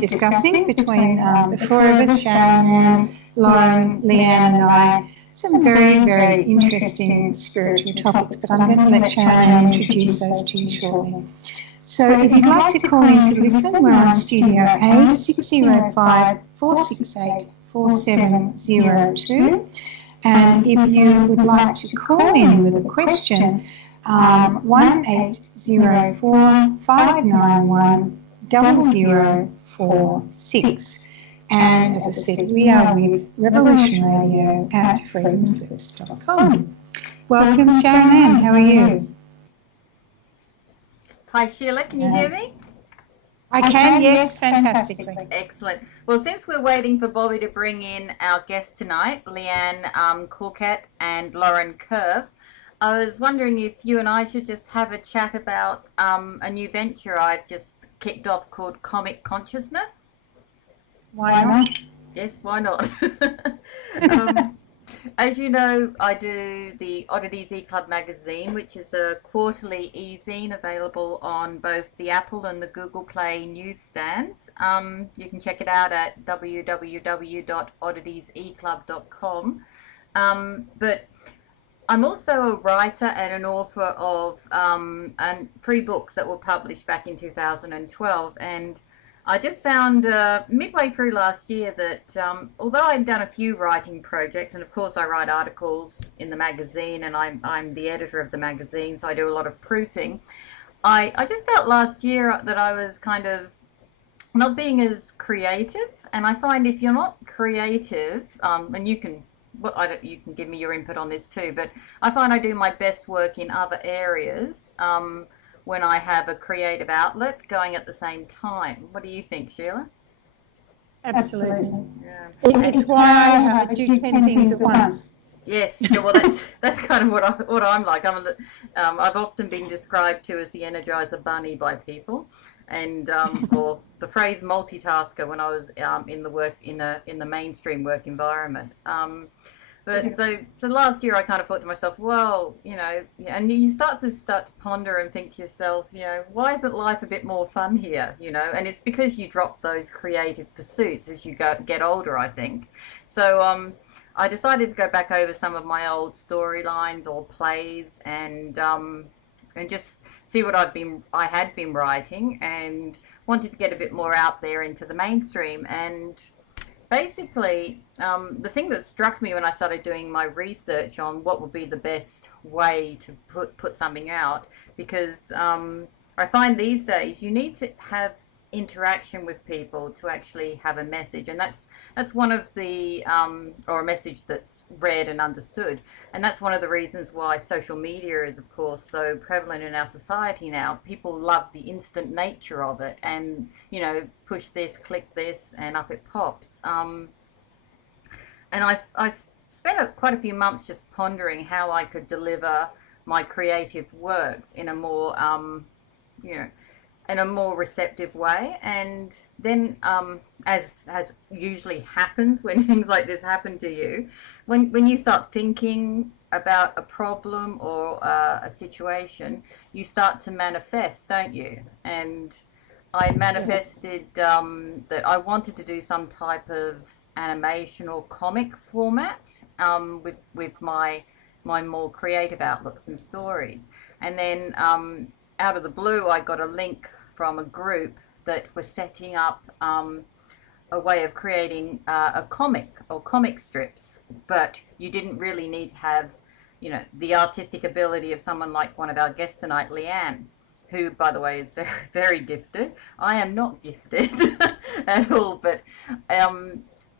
discussing between the four of us, Sharon, Lauren, Leanne and I, some very, very interesting spiritual topics, but I'm going to let Sharon introduce those to you shortly. So if you'd like to call in to listen, we're on Studio A, 605-468-4702. And if you would like to call in with a question, 1-800-591-0046. And as I said, we are with Revolution Radio at freedomslips.com. Welcome, Sharon Ann. How are you? Hi, Sheila. Can you hear me? I can, yes, fantastically. Excellent. Well, since we're waiting for Bobby to bring in our guest tonight, Leanne Caulkett and Lauren Curve, I was wondering if you and I should just have a chat about a new venture I've just kicked off called Comic Consciousness. Why not? Yes, why not? As you know, I do the Oddities E-Club magazine, which is a quarterly e-zine available on both the Apple and the Google Play newsstands. You can check it out at www.odditieseclub.com. But I'm also a writer and an author of three books that were published back in 2012, and I just found midway through last year that although I'd done a few writing projects, and of course I write articles in the magazine and I'm the editor of the magazine, so I do a lot of proofing, I just felt last year that I was kind of not being as creative. And I find if you're not creative, and you can give me your input on this too, but I find I do my best work in other areas when I have a creative outlet going at the same time. What do you think, Sheila? Absolutely. Yeah. It's why I do 10 things at once. Yes, well, that's kind of what I'm like. I've often been described to as the Energizer Bunny by people, and or the phrase multitasker when I was in the mainstream work environment. But so last year I kind of thought to myself, well, you know, and you start to ponder and think to yourself, you know, why isn't life a bit more fun here, you know? And it's because you drop those creative pursuits as you get older, I think. So I decided to go back over some of my old storylines or plays and just see what I had been writing, and wanted to get a bit more out there into the mainstream. And basically, the thing that struck me when I started doing my research on what would be the best way to put something out, because I find these days you need to have interaction with people to actually have a message, and that's one of the or a message that's read and understood, and that's one of the reasons why social media is, of course, so prevalent in our society now. People love the instant nature of it, and you know, push this, click this, and up it pops. And I spent quite a few months just pondering how I could deliver my creative works in a more you know, in a more receptive way. And then as usually happens when things like this happen to you, when you start thinking about a problem or a situation, you start to manifest, don't you? And I manifested that I wanted to do some type of animation or comic format with my more creative outlooks and stories. And then out of the blue, I got a link from a group that was setting up a way of creating a comic or comic strips, but you didn't really need to have, you know, the artistic ability of someone like one of our guests tonight, Leanne, who, by the way, is very, very gifted. I am not gifted at all, but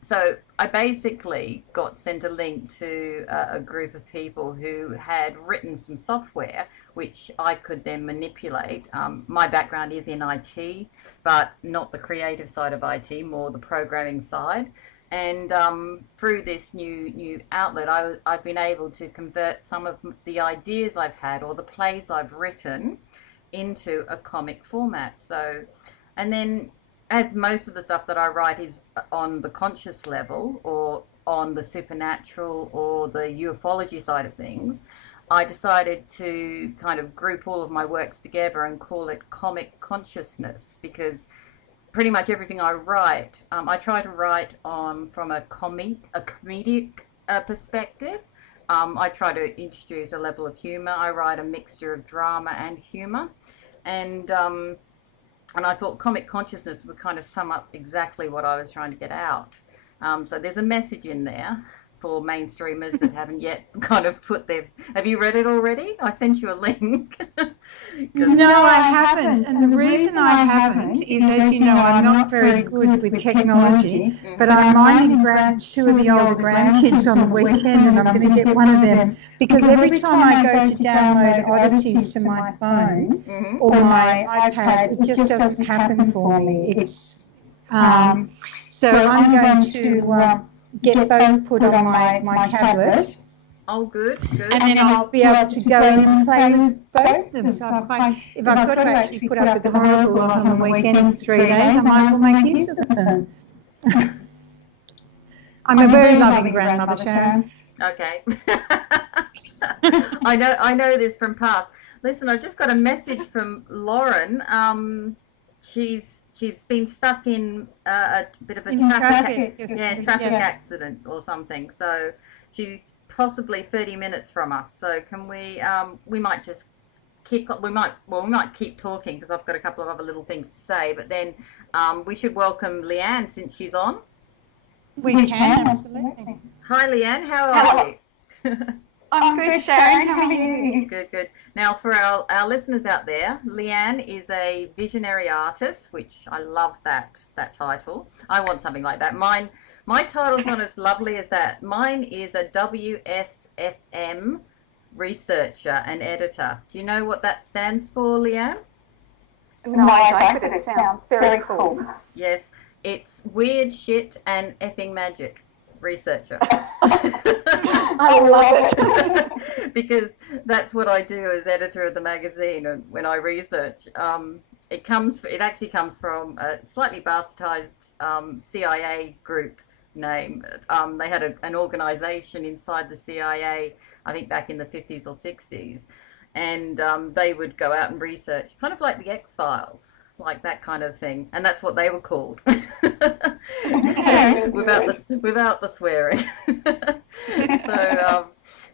so I basically got sent a link to a group of people who had written some software which I could then manipulate. My background is in IT, but not the creative side of IT, more the programming side. And through this new outlet, I've been able to convert some of the ideas I've had or the plays I've written into a comic format. So, and then, as most of the stuff that I write is on the conscious level or on the supernatural or the ufology side of things, I decided to kind of group all of my works together and call it Comic Consciousness, because pretty much everything I write, I try to write from a comedic perspective. I try to introduce a level of humour. I write a mixture of drama and humour, and I thought comic consciousness would kind of sum up exactly what I was trying to get out. So there's a message in there for mainstreamers that haven't yet kind of put their... Have you read it already? I sent you a link. No, I haven't. And the reason I haven't is, as you know, I'm not very good with technology, but I'm minding two of the older grandkids on the weekend, and I'm going to get one of them, because every time I go to download oddities to my phone or my iPad, it just doesn't happen for me. It's so I'm going to get both put on my tablet. Oh, good. And then I'll be able to go in and play with both of them. So if I've got to actually put up with the horrible lot on the weekend for 3 days, I might as well make use of them. I'm a very loving grandmother, Sharon. Okay. I know this from past. Listen, I've just got a message from Lauren. She's been stuck in a bit of a traffic accident or something. So she's possibly 30 minutes from us. So can we might just we might keep talking, because I've got a couple of other little things to say, but then we should welcome Leanne since she's on. We can, absolutely. Hi Leanne, how are you? I'm good, Sharon. How are you? Good. Now, for our listeners out there, Leanne is a visionary artist, which I love that title. I want something like that. My title's not as lovely as that. Mine is a WSFM researcher and editor. Do you know what that stands for, Leanne? No, I don't, but it sounds very cool. Yes, it's weird shit and effing magic researcher. I love it. Because that's what I do as editor of the magazine, and when I research, it actually comes from a slightly bastardized CIA group name. They had an organization inside the CIA, I think back in the 50s or 60s, and they would go out and research, kind of like the X-Files, like that kind of thing, and that's what they were called. without the swearing. So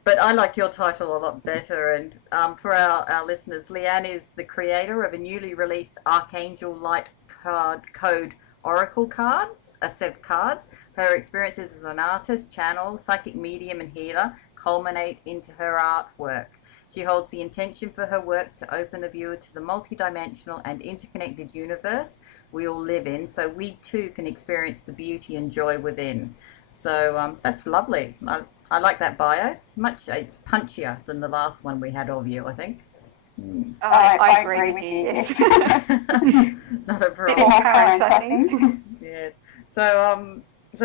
but I like your title a lot better. And for our listeners, Leanne is the creator of a newly released Archangel Light Code Oracle cards, a set of cards. Her experiences as an artist, channel, psychic medium and healer culminate into her artwork. She holds the intention for her work to open the viewer to the multidimensional and interconnected universe we all live in, so we too can experience the beauty and joy within. So that's lovely. I like that bio. It's punchier than the last one we had of you, I think. I agree with you. Yes. Not a problem. Bit more current, I think. Yes. So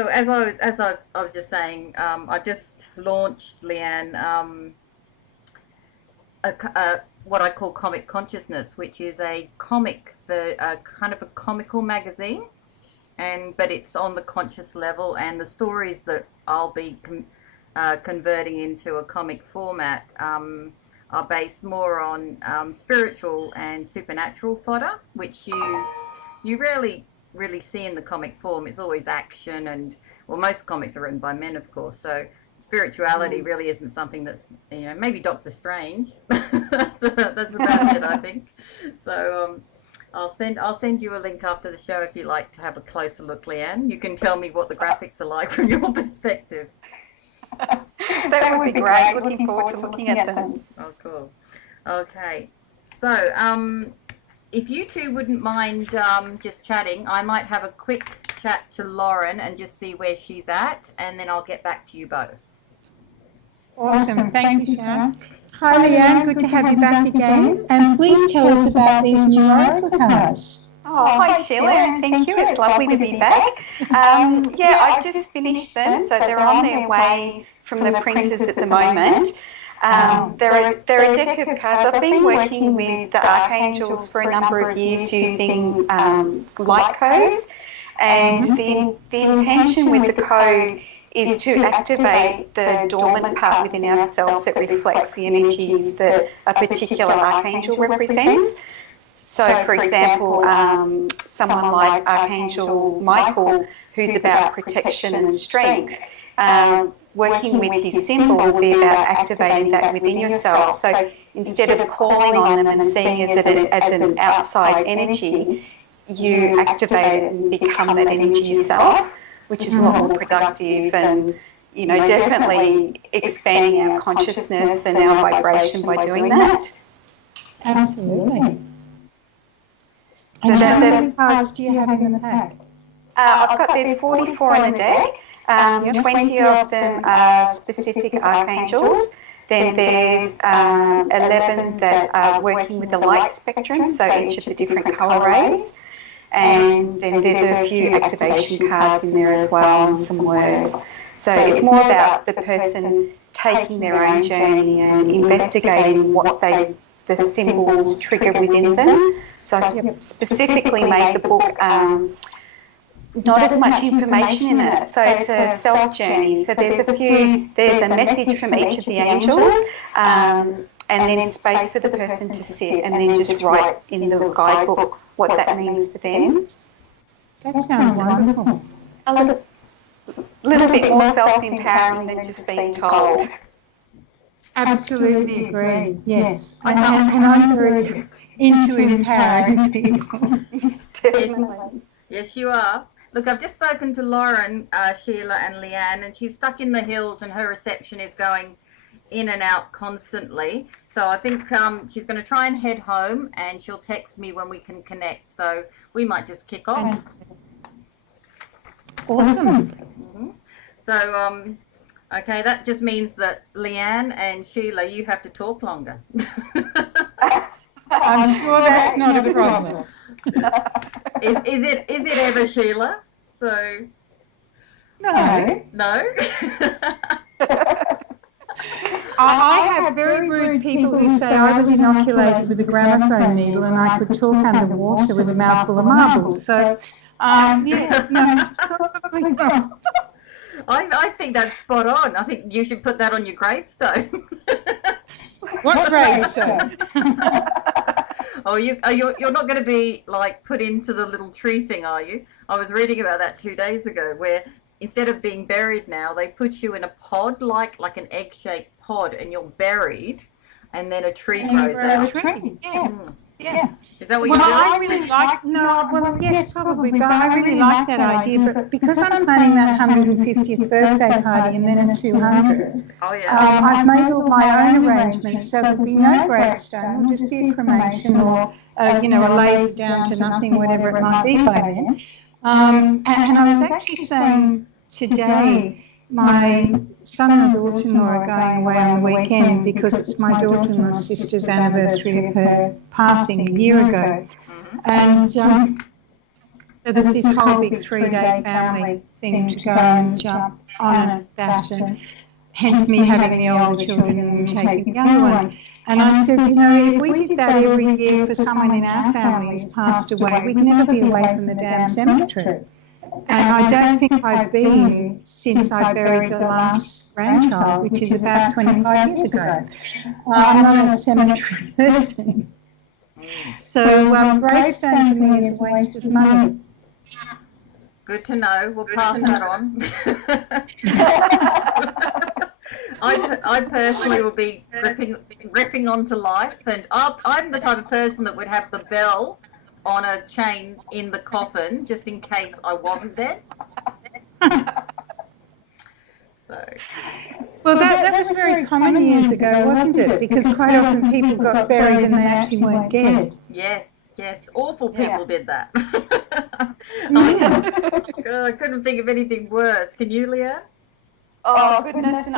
as I was just saying, I just launched, Leanne, what I call Comic Consciousness, which is a comic, kind of a comical magazine, but it's on the conscious level, and the stories that I'll be converting into a comic format are based more on spiritual and supernatural fodder, which you rarely really see in the comic form. It's always action, and most comics are written by men, of course, so spirituality really isn't something that's, maybe Doctor Strange. that's about it, I think. So I'll send you a link after the show if you'd like to have a closer look, Leanne. You can tell me what the graphics are like from your perspective. That would be great. Looking forward to looking at them. Oh, cool. Okay. So if you two wouldn't mind just chatting, I might have a quick chat to Lauren and just see where she's at, and then I'll get back to you both. Awesome. Thank you, Sharon. Hi, Leanne. Good to have you back again. And please tell us about these new oracle cards. Oh, hi, Sheila, and thank you. It's lovely to be back. I just finished them, so they're on their way from the printers at the moment. They're a deck of cards. I've been working with the archangels for a number of years using light codes, and the intention with the code is to activate the dormant part within ourselves that reflects the energies that a particular archangel represents. So, for example, someone like Archangel Michael, who's about protection and strength, working with his symbol will be about activating that within yourself. So instead of calling on them and seeing it as an outside energy, you activate it and become that energy yourself, which is a lot more productive and, you know, definitely expanding our consciousness and our vibration by doing that. Absolutely. And how many cards do you have in the pack? There's 44 in the deck. 20 of them are specific archangels. Then there's 11 that are working with the light spectrum, so each of the different colour rays. And then there's a few activation cards in there as well and some words. So it's more about the person taking their own journey and investigating what the symbols trigger within them. So I specifically made the book not as much information in it, so it's a self journey. So there's a message from each of the angels, and then space for the person to sit and then just write in the guidebook what that means for them. That sounds wonderful. A little bit more self-empowering than just being told. Absolutely agree, yes. And I'm very into empowering people. Definitely. Yes, you are. Look, I've just spoken to Lauren, Sheila and Leanne, and she's stuck in the hills and her reception is going in and out constantly. So I think she's going to try and head home and she'll text me when we can connect. So we might just kick off. Awesome. Mm-hmm. So, okay, that just means that Leanne and Sheila, you have to talk longer. I'm sure that's not a problem. Is it ever, Sheila? So no. I have very rude people who say I was inoculated with a gramophone needle and I could talk underwater with a mouthful of marbles. So yeah, no, it's probably not. I think that's spot on. I think you should put that on your gravestone. What gravestone? Oh, you're not going to be like put into the little tree thing, are you? I was reading about that 2 days ago, where instead of being buried now, they put you in a pod, like an egg-shaped pod, and you're buried, and then a tree grows out. A tree, yeah. Yeah. Is that what you do? I really like, yes, probably, but I really like that idea. But because I'm planning that 150th birthday party and then a 200th, I've made all my own arrangements, so there'll be no gravestone, it'll just be a cremation or, a laser down to nothing, whatever it might be by then. And I was actually saying today, my son and daughter-in-law are going away on the weekend because it's my daughter-in-law's sister's anniversary of her passing a year ago. And so there's this whole big 3-day family thing to go and jump on that, and hence me having the older children and taking the younger ones. And I said, if we did that every year for someone in our family who's passed away, we'd never be away from the damn cemetery. And I don't think I've been since I buried the last grandchild, which is about 25 years ago. I'm not a cemetery person. So gravestone for me is a waste of money. Good to know. We'll pass that on. I personally will be gripping onto life, and I'm the type of person that would have the bell on a chain in the coffin just in case I wasn't dead. Well, that was very common years ago, wasn't it? Because quite often people got buried and they actually weren't dead. Yes, awful people did that. I couldn't think of anything worse. Can you, Leah? Oh, goodness, no.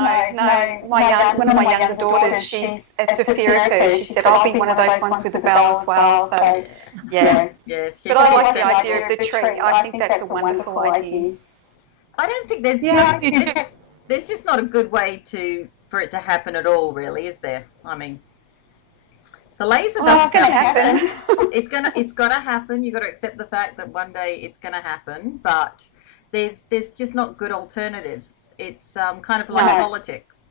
One of my younger daughters, it's a fear of hers. She said, I'll be one of those ones with the bell as well. So, yeah. Yes. But I like the idea of the tree. I think that's a wonderful idea. I don't think there's there's just not a good way for it to happen at all, really, is there? I mean, the laser stuff's going to happen. It's got to happen. You've got to accept the fact that one day it's going to happen, but there's just not good alternatives. It's kind of like politics.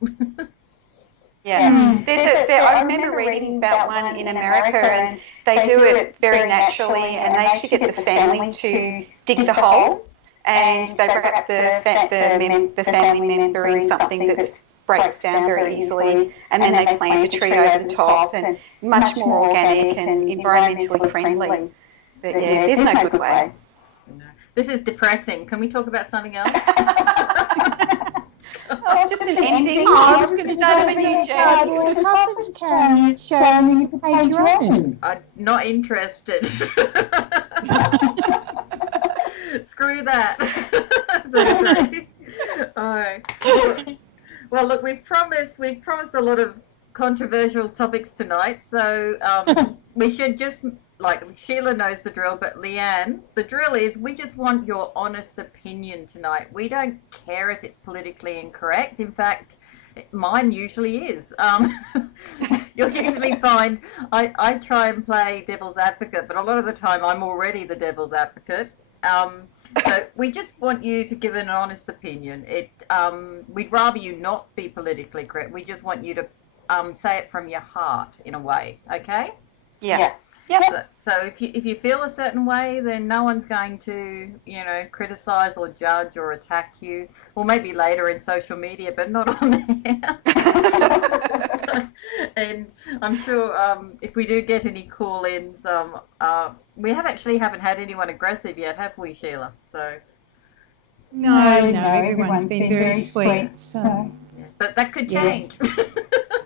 Yeah, I remember reading about one in America, and they do it very naturally, and they actually get the family to dig the hole, and they wrap the family member in something that breaks down very easily, and then they plant a tree over the top, and much more organic and environmentally friendly. But yeah, there's no good way. No. This is depressing. Can we talk about something else? Oh, it's just an ending. I was going to start a new cardboard coffins, Karen, showing you can paint your own. I'm not interested. Screw that. All right. Well, look, we've promised a lot of controversial topics tonight, so we should just, like, Sheila knows the drill, but Leanne, the drill is we just want your honest opinion tonight. We don't care if it's politically incorrect. In fact, mine usually is. You'll usually find I try and play devil's advocate, but a lot of the time I'm already the devil's advocate. So we just want you to give an honest opinion. We'd rather you not be politically correct. We just want you to say it from your heart in a way, okay? Yeah. Yep. So if you feel a certain way, then no one's going to, criticize or judge or attack you. Well, maybe later in social media, but not on there. And I'm sure if we do get any call-ins, we haven't had anyone aggressive yet, have we, Sheila? So. No, everyone's been very sweet. So. Yeah. But that could change. Yes.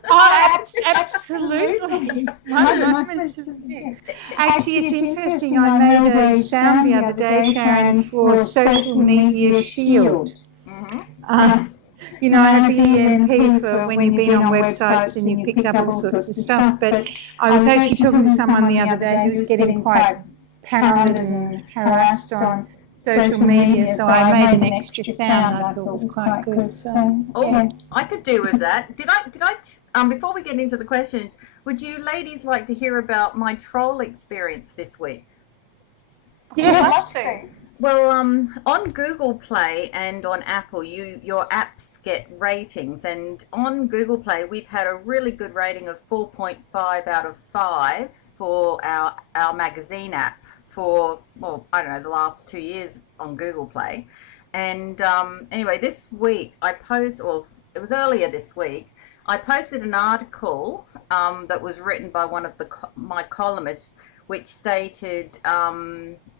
Oh, absolutely. My moments of this. Actually, it's interesting. I made a sound the other day, Sharon, for social media shield. Mm-hmm. I have the EMP for when you've been on websites and you picked up all sorts of stuff. But I was actually talking to someone the other day who was getting quite pounded and harassed on social media, so I made an extra sound I thought was quite good. So, yeah. I could do with that. Did I? Before we get into the questions, would you ladies like to hear about my troll experience this week? Yes. Well, on Google Play and on Apple, your apps get ratings, and on Google Play we've had a really good rating of 4.5 out of 5 for our magazine app for, well, I don't know, the last 2 years on Google Play. And anyway, this week it was earlier this week, I posted an article that was written by one of my columnists, which stated,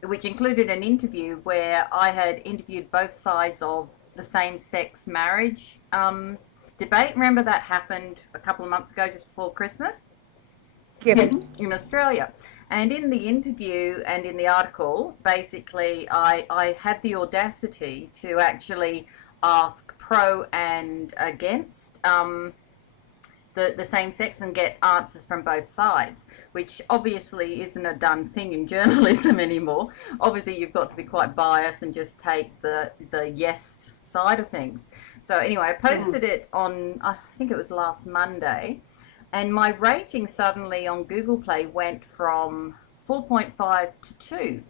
which included an interview where I had interviewed both sides of the same-sex marriage debate. Remember that happened a couple of months ago, just before Christmas? Yep. In Australia. And in the interview and in the article, basically, I had the audacity to actually ask pro and against the same sex and get answers from both sides, which obviously isn't a done thing in journalism anymore. Obviously, you've got to be quite biased and just take the yes side of things. So anyway, I posted it on, I think it was last Monday, and my rating suddenly on Google Play went from 4.5 to 2.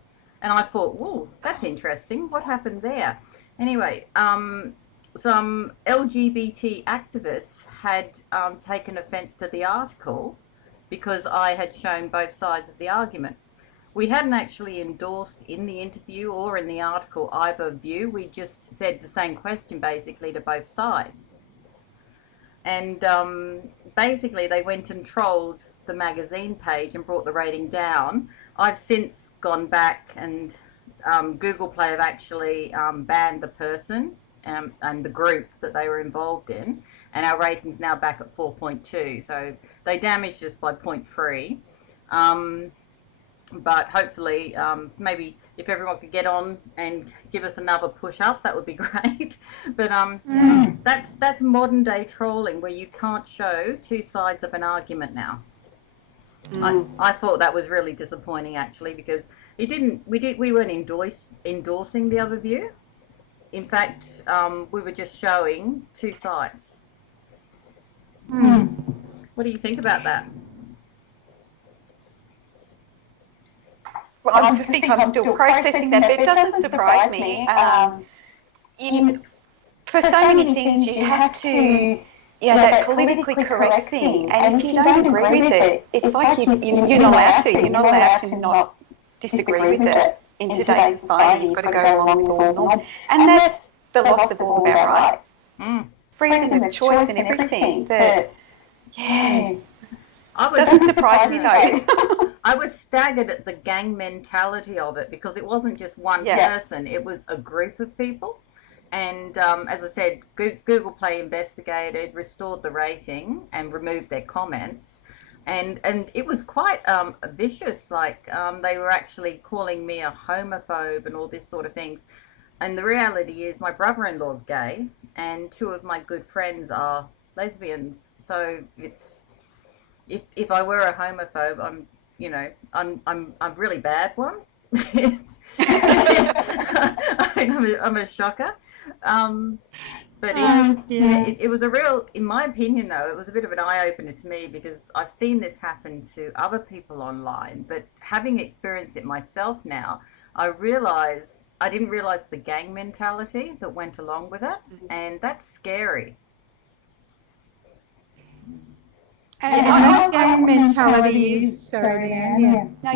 And I thought, whoa, that's interesting. What happened there? Anyway, some LGBT activists had taken offence to the article because I had shown both sides of the argument. We hadn't actually endorsed in the interview or in the article either view. We just said the same question basically to both sides. And basically they went and trolled the magazine page and brought the rating down. I've since gone back and Google Play have actually banned the person and the group that they were involved in, and our rating's now back at 4.2, so they damaged us by 0.3. But hopefully, maybe if everyone could get on and give us another push up, that would be great. But that's modern day trolling, where you can't show two sides of an argument now. I thought that was really disappointing, actually, because we weren't endorsing the other view. In fact, we were just showing two sides. What do you think about that? Well, I think I'm still processing that, but it doesn't surprise me. For so many things, you have to that politically correct thing. And if you don't agree with it, it's like you're not allowed to. You're not allowed to not disagree with it in today's society. You've got to go along with all the norms. And that's the loss of all of our rights. Freedom of choice and everything. Doesn't surprise me though. I was staggered at the gang mentality of it, because it wasn't just one person, it was a group of people. And as I said, Google Play investigated, restored the rating and removed their comments. And it was quite vicious, like they were actually calling me a homophobe and all this sort of things. And the reality is my brother-in-law's gay and two of my good friends are lesbians. So it's, if I were a homophobe, I'm a really bad one. I'm a shocker. But it was a real, in my opinion though, it was a bit of an eye-opener to me, because I've seen this happen to other people online, but having experienced it myself now, I didn't realize the gang mentality that went along with it, and that's scary. And gang mentality is, sorry, Leanne, No,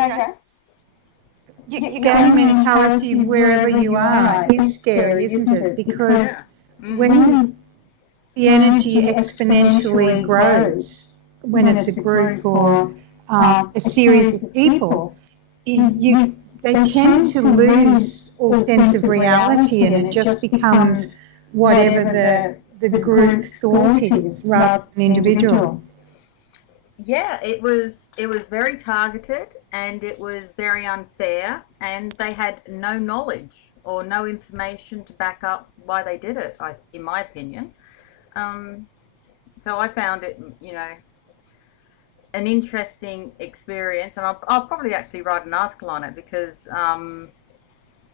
you go. gang mentality wherever you are is scary, isn't it? Because when the energy exponentially grows, when it's a group or a series of people, they tend to lose all sense of reality, and it just becomes whatever the group thought is rather than individual. Yeah, it was very targeted, and it was very unfair, and they had no knowledge or no information to back up why they did it, in my opinion. So I found it, an interesting experience, and I'll probably actually write an article on it, because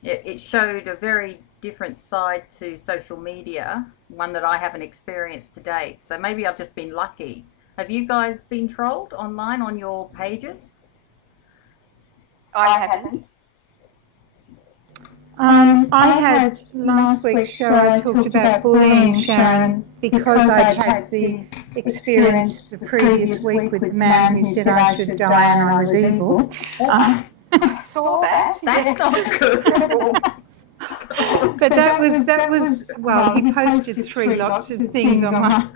it showed a very different side to social media, one that I haven't experienced to date. So maybe I've just been lucky. Have you guys been trolled online on your pages? I haven't. I had last week's show, I talked about bullying, Sharon, because I'd had the experience the previous week with a man who said I should die and I was evil. I saw that. That's not good. But that was well, he posted lots of things on my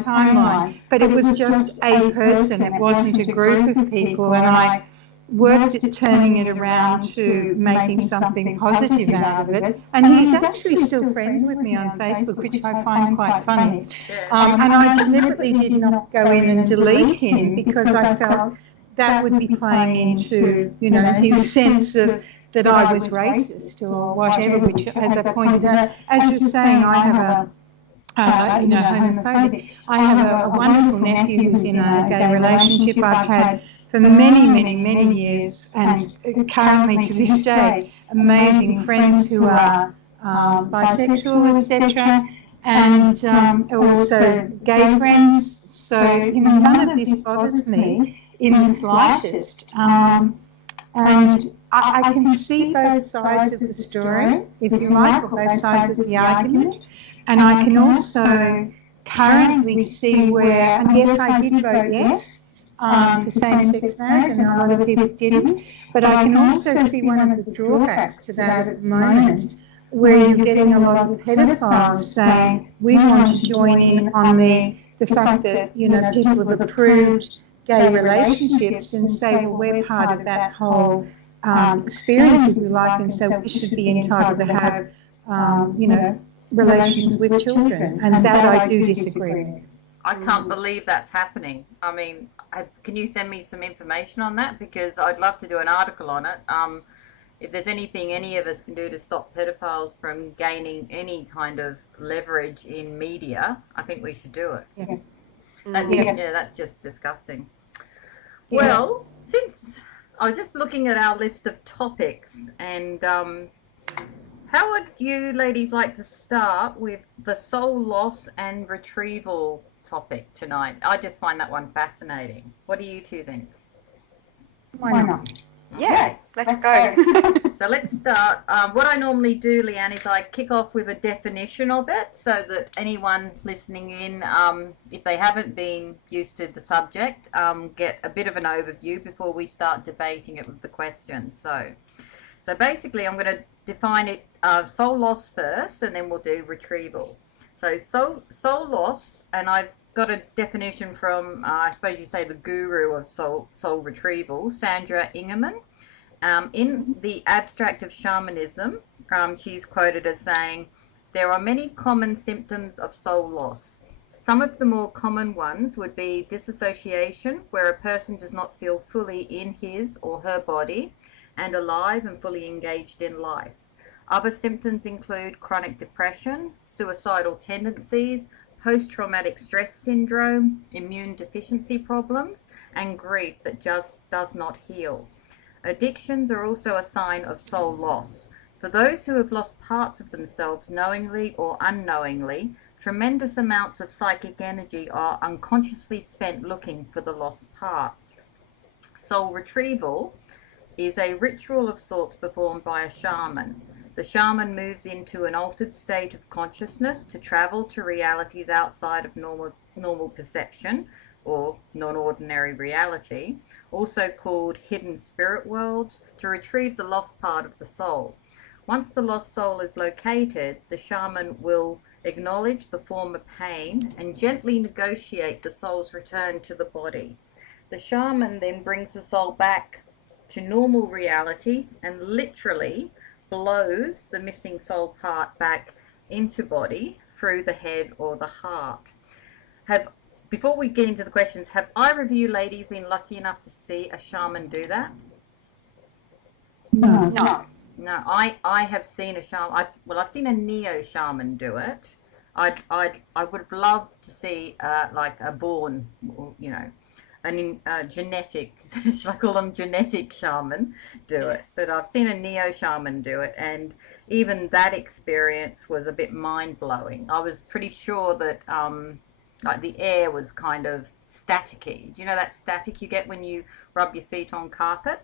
timeline, but it was just a person, it wasn't a group of people, and I worked at turning it around to making something positive out of it, and he's actually still friends with me on Facebook, which I find quite funny. And I deliberately did not go in and delete him, because I felt that would be playing into, his sense of that I was racist or whatever, which, as I pointed out, as you're saying, I have homophobic. I have a wonderful nephew who's in a gay relationship I've had for many, many, many years, and currently to this day, amazing friends who are bisexual, etc., and also gay friends. So, none of this bothers me in the slightest. And I can see both sides of the story, if you like, or both sides of the argument. And I can also currently see where, and yes, I did vote yes for same-sex marriage, and a lot of people didn't, but I can also see one of the drawbacks to that at the moment, where you're getting a lot of pedophiles saying, we want to join in on the fact that, people have approved gay relationships, and say, well, we're part of that whole experience, if you like, and so we should be entitled to have, relations with children, and that I do disagree with. I can't believe that's happening. I mean, can you send me some information on that? Because I'd love to do an article on it. If there's anything any of us can do to stop pedophiles from gaining any kind of leverage in media, I think we should do it. Yeah. That's just disgusting. Yeah. Well, since I was just looking at our list of topics, and how would you ladies like to start with the soul loss and retrieval topic tonight? I just find that one fascinating. What do you two think? Why not? Yeah, let's go. So let's start. What I normally do, Leanne, is I kick off with a definition of it so that anyone listening in, if they haven't been used to the subject, get a bit of an overview before we start debating it with the questions. So basically I'm going to define it, soul loss first, and then we'll do retrieval. So soul loss, and I've got a definition from, I suppose you say, the guru of soul retrieval, Sandra Ingerman. In the Abstract of Shamanism, she's quoted as saying, there are many common symptoms of soul loss. Some of the more common ones would be disassociation, where a person does not feel fully in his or her body and alive and fully engaged in life. Other symptoms include chronic depression, suicidal tendencies, post-traumatic stress syndrome, immune deficiency problems, and grief that just does not heal. Addictions are also a sign of soul loss. For those who have lost parts of themselves knowingly or unknowingly, tremendous amounts of psychic energy are unconsciously spent looking for the lost parts. Soul retrieval is a ritual of sorts performed by a shaman. The shaman moves into an altered state of consciousness to travel to realities outside of normal perception, or non-ordinary reality, also called hidden spirit worlds, to retrieve the lost part of the soul. Once the lost soul is located, the shaman will acknowledge the former pain and gently negotiate the soul's return to the body. The shaman then brings the soul back to normal reality and literally blows the missing soul part back into body through the head or the heart. Before we get into the questions, have either of you ladies been lucky enough to see a shaman do that? No. No, I have seen a shaman. I've seen a neo-shaman do it. I would have loved to see like a born, you know, genetic, should I call them genetic shaman do it? But I've seen a neo-shaman do it, and even that experience was a bit mind-blowing. I was pretty sure that like the air was kind of staticky. Do you know that static you get when you rub your feet on carpet?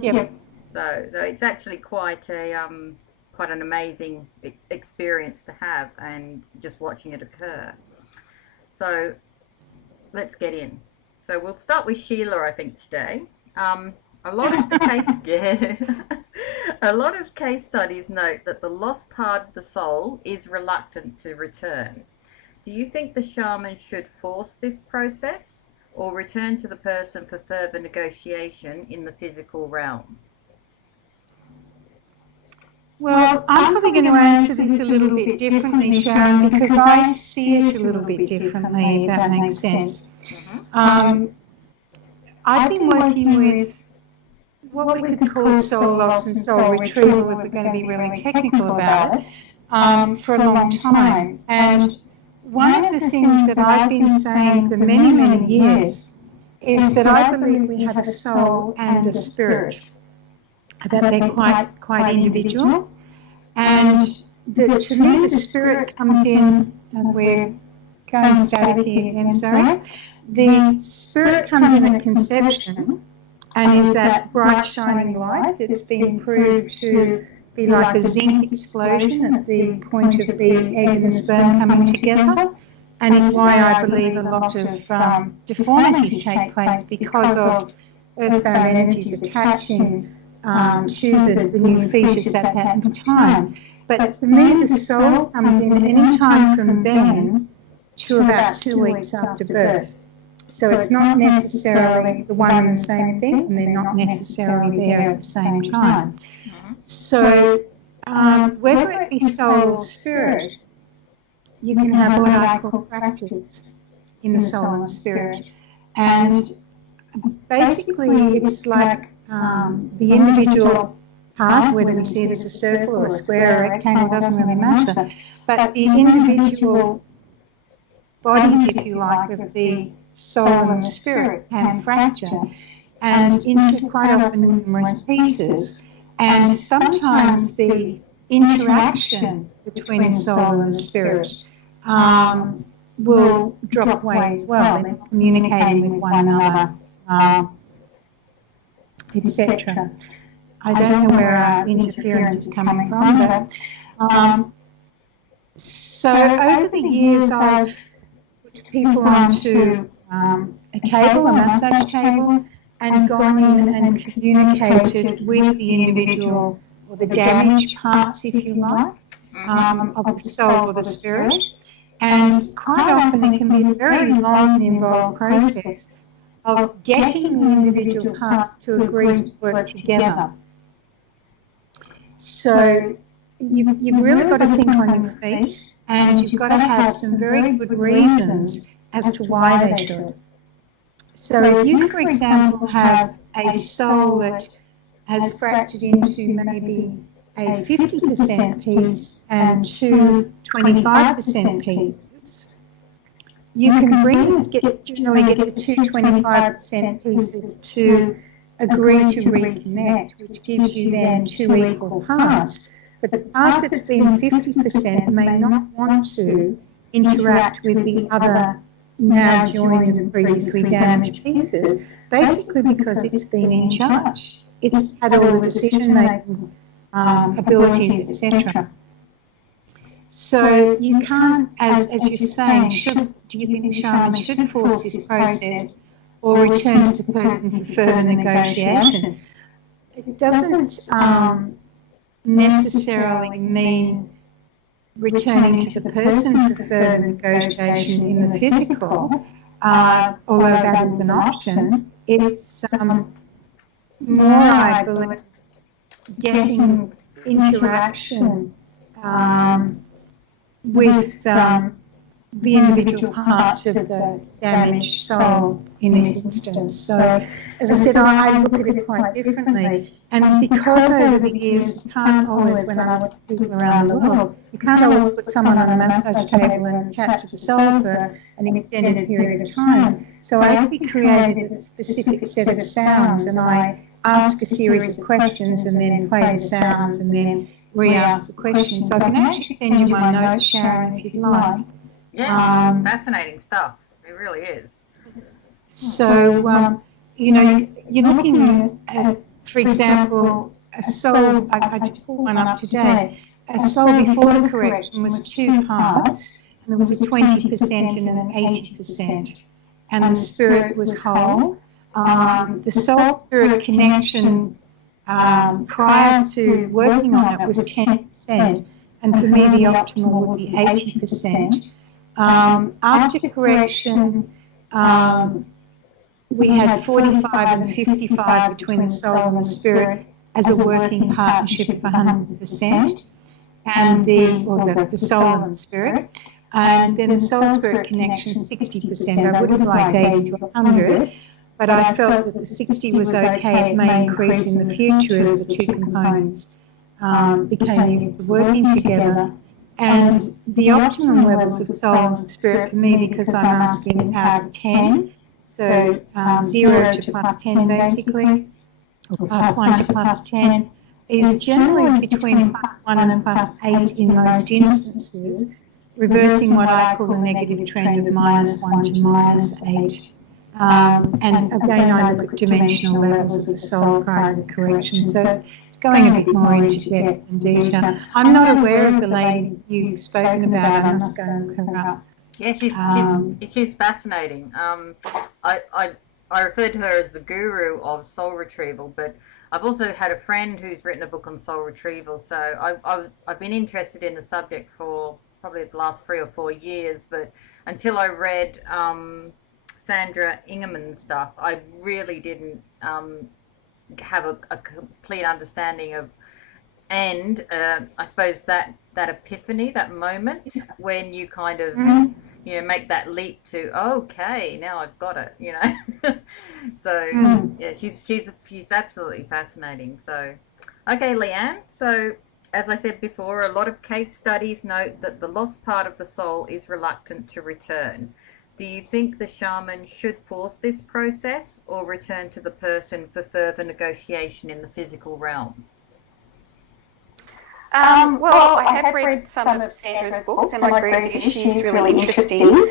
Yep. So it's actually quite an amazing experience to have, and just watching it occur. So let's get in. So we'll start with Sheila, I think, today. A lot of case studies note that the lost part of the soul is reluctant to return. Do you think the shaman should force this process or return to the person for further negotiation in the physical realm? Well, I'm probably going to answer this a little bit differently, Sharon, because I see it a little bit differently, if that makes sense. Mm-hmm. I've been working with what we could call soul loss and soul retrieval, if we're going to be really technical about it, for a long time. And one of the things that I've been saying for many, many years is that I believe we have a soul and a spirit, that they're quite individual. And to me, the spirit comes in, and we're going static here again, sorry. The spirit comes in at conception and is that bright shining light that's been proved to be like a zinc explosion at the point of the egg and the sperm coming together, and is why I believe a lot of deformities take place, because of earthbound energies attaching to the new fetus at that time. But for me, the soul comes in any time from then to about 2 weeks after birth. So it's not necessarily the one and the same thing, and they're not necessarily there at the same time. So whether it be soul or spirit, you can have what I call fractures in the soul and spirit. And basically it's like the individual part, whether we see it as a circle or a square or a rectangle, doesn't really matter, but the individual bodies, if you like, of the soul and the spirit can fracture and into quite often numerous pieces. And sometimes the interaction between the soul and the spirit will drop away as well. They're communicating with one another. etc. I don't know where our interference is coming from, but so over the years I've put people onto a table, a massage table, and gone in and communicated with the individual or the damaged parts, if you like, of the soul or the spirit. And quite often it can be a very long and involved process of getting the individual parts to agree to work together. So you've really got to think on your feet, and you've got to have some very good reasons as to why they should. So if you, for example, have a soul that has fractured into maybe a 50% piece and two 25% pieces, you can generally get the two 25% pieces to agree to reconnect, which gives you then two equal parts. But the part that's been 50% may not want to interact with the other now joined and previously damaged pieces, basically because it's been in charge. It's had all the decision-making abilities, etc. So you can't, as you're saying, do you think the shaman should force this process or return to the person for further negotiation? It doesn't necessarily mean returning to the person for further negotiation in the physical, although that is an option. It's more, I believe, getting interaction with the individual parts of the damaged soul in this instance. So, as I said, I look at it quite differently. And because over the years, you can't always, when I work with people around the world, you can't always put someone on a massage table and chat to the soul for an extended period of time. So I actually created a specific set of sounds, and I ask a series of questions and then play the sounds and then re-ask the questions. So I can actually send you my notes, Sharon, if you'd like. Yeah, fascinating stuff. It really is. So, you're looking at, for example, a soul, I just pulled one up today, a soul before the correction was two parts, and there was a 20% and an 80%, and the spirit was whole. The soul-spirit connection prior to working on it was 10%, and for me the optimal would be 80%. After correction, we had 45 and 55 between the soul and the spirit as a working partnership of 100%, and the soul and the spirit. And then the soul-spirit connection, 60%. I would have liked 80 to 100, but I felt that the 60 was okay. It may increase in the future as the two components became used to working together. And the optimum levels of soul and spirit for me, because I'm asking out of 10, so 0 to plus 10 basically, or plus 1 to plus 10, is generally between plus 1 and plus 8 in most instances, reversing what I call the negative trend of minus 1 to minus 8. And again, I look at dimensional levels of the soul prior to the correction. So it's going a bit more into depth and detail. I'm not aware of the lady you've spoken about. I must go and look her up. Yeah, she's fascinating. I referred to her as the guru of soul retrieval, but I've also had a friend who's written a book on soul retrieval. So I've been interested in the subject for probably the last 3 or 4 years, but until I read Sandra Ingerman's stuff, I really didn't have a complete understanding of, and I suppose that epiphany, that moment when you kind of make that leap to, okay, now I've got it, So yeah, she's absolutely fascinating. So okay, Leanne, so as I said before, a lot of case studies note that the lost part of the soul is reluctant to return. Do you think the shaman should force this process or return to the person for further negotiation in the physical realm? Well, I have read some of Sandra's books, and I agree with you, she's really interesting.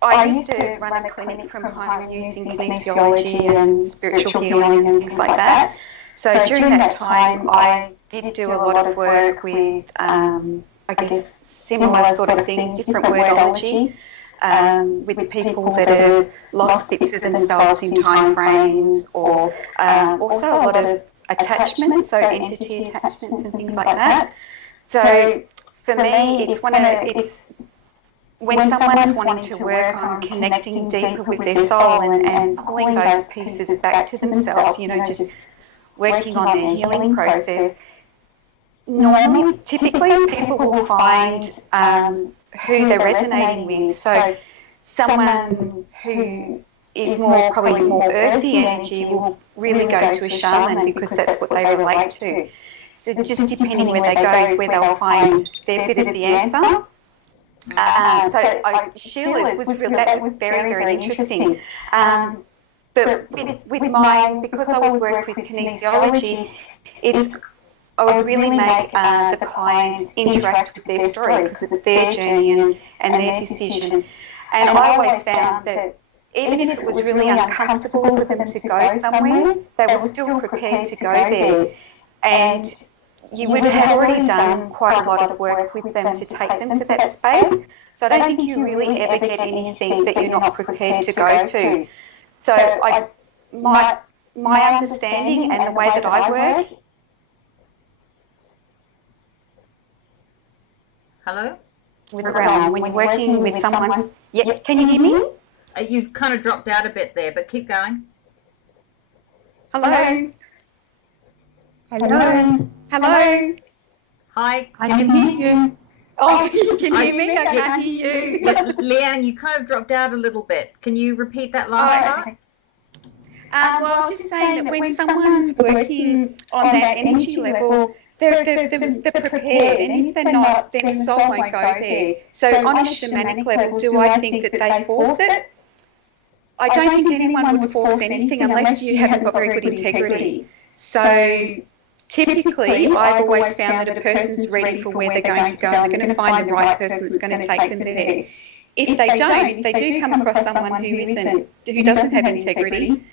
I used to run a clinic from home using kinesiology and spiritual healing and things like that. So during that time, I did do a lot of work with, I guess, similar sort of thing, different wordology, with people that have lost bits of themselves in time frames, or also a lot of attachments, so entity attachments and things like that. So for me, it's when someone's wanting to work on connecting deeper with their soul and pulling those pieces back to themselves, just working on their healing process. Normally, typically, people will find who they're resonating with. So someone who is probably more earthy energy will really go to a shaman because that's what they relate to. So just depending where they go is where they'll find their bit of the answer. Sheila was very, very interesting. But with mine, because I would work with kinesiology, I would really make the client interact with their story because it's their journey and their decision. And I always found that even if it was really uncomfortable for them to go somewhere, they were still prepared to go there. And you would have already done quite a lot of work with them to take them to that space. So I don't think you really ever get anything that you're not prepared to go to. So my understanding and the way that I work. Hello? With realm, when you're working with someone. Yeah, can you hear me? You kind of dropped out a bit there, but keep going. Hello? Hello. Hello? Hi. I can hear you. Oh, you can hear me? I can't hear you. Leanne, you kind of dropped out a little bit. Can you repeat that last part? Okay. Well, I was just saying that when someone's working on that energy level, they're prepared, and if they're not, then the soul won't go there. So on a shamanic level, do I think that they force it? I don't think anyone would force anything unless you haven't got very good integrity. So typically, I've always found that a person's ready for where they're going to go, and they're going to find the right person that's going to take them there. If they do come across someone who doesn't have integrity,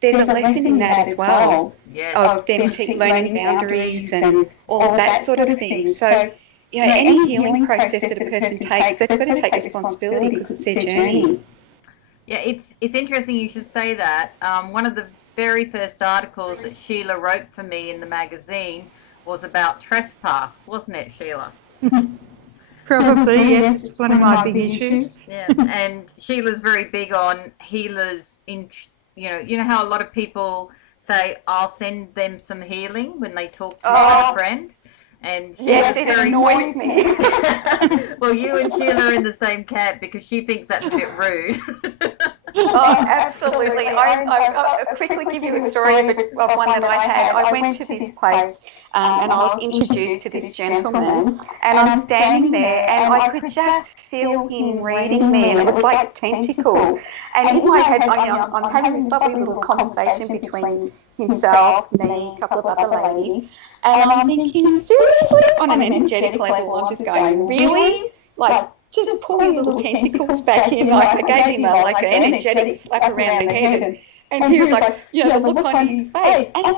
there's a lesson in that as well, of them learning boundaries and all of that sort of thing. So, any healing process that a person takes, they've got to take responsibility because it's their journey. Yeah, it's interesting you should say that. One of the very first articles that Sheila wrote for me in the magazine was about trespass, wasn't it, Sheila? Probably, yes. It's one of my big issues. Yeah, and Sheila's very big on healers you know how a lot of people say, I'll send them some healing when they talk to a friend? And yes, it annoys me. Well, you and Sheila are in the same camp because she thinks that's a bit rude. Oh, absolutely. I'll quickly give you a story of one that I had. I went to this place and I was introduced to this gentleman, and I'm standing there and I could just feel him reading me, and it was like tentacles. And in my head, I'm having this lovely little conversation between himself, me, a couple of other ladies, and I'm thinking, seriously, on an energetic level, I'm just going, really? Like, just pull your little tentacles back in. Like, I gave him an energetic slap around the head, and he was like, the look on his face. And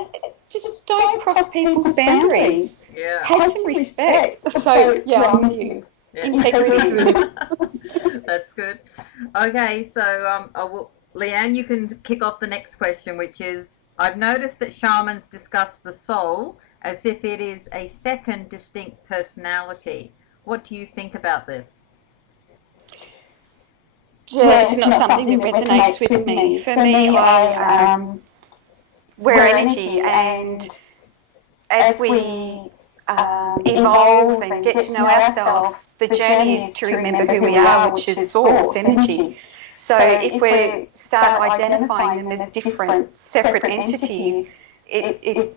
just don't cross people's boundaries. Yeah. Have some respect. So, I'm with you. Yeah. Integrity. That's good. Okay, so Leanne, you can kick off the next question, which is, I've noticed that shamans discuss the soul as if it is a second distinct personality. What do you think about this? It's not something that resonates with me. For me, we're energy, and as we evolve and get to know ourselves, the journey is to remember who we are, which is source energy. So if we start identifying them as different, separate entities, it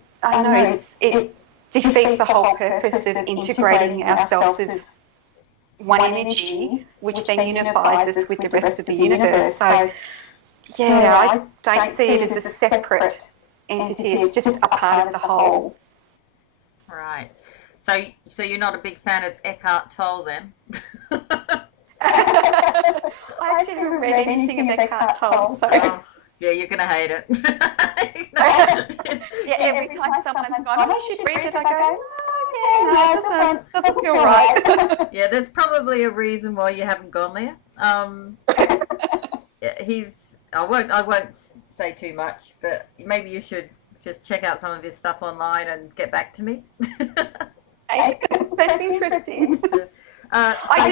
defeats the whole purpose of integrating ourselves as one energy, which then unifies us with the rest of the universe. So, I don't see it as a separate entity. It's just a part of the whole. Right. So you're not a big fan of Eckhart Tolle then? I actually haven't read anything of Eckhart Tolle, so. Oh, yeah, you're going to hate it. Yeah, every time someone's gone, oh, you should read it, I go, oh, yeah, no, it doesn't feel right. Yeah, there's probably a reason why you haven't gone there. I won't say too much, but maybe you should just check out some of his stuff online and get back to me. That's interesting. I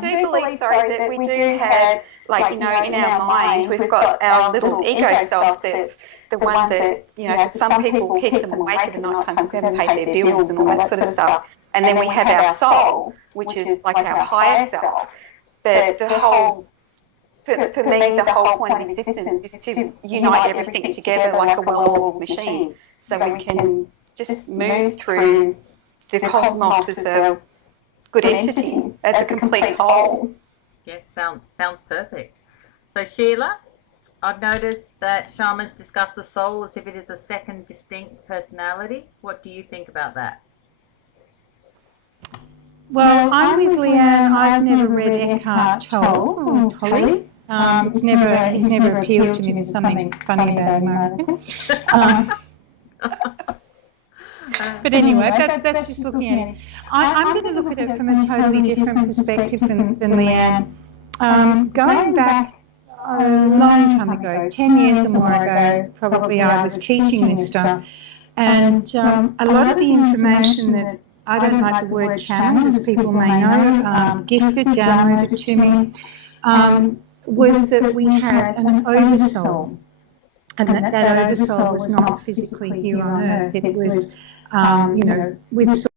do believe, sorry, that we do have, like, in our mind, we've got our little ego self that's the one that, some people keep them awake at night time because they haven't paid their bills and all that sort of stuff. And then we have our soul, which is like our higher self. But the whole, for me, the whole point of existence is to unite everything together like a well-oiled machine, so we can just move through the cosmos as a good entity, as a complete whole. Yeah, sounds perfect. So Sheila, I've noticed that shamans discuss the soul as if it is a second distinct personality. What do you think about that? Well, I'm with Leanne. I've never read Eckhart Tolle. He's never appealed to me. There's something funny about him, I reckon. But anyway, that's just looking at it. I'm going to look at it from a totally different perspective than Leanne. Going back a long time ago, 10 years or more ago, probably I was teaching this stuff. And a lot of the information that, I don't like the word channeled, as people may know, gifted, downloaded to me, was that we had an oversoul. And that oversoul was not physically here on Earth. It was, with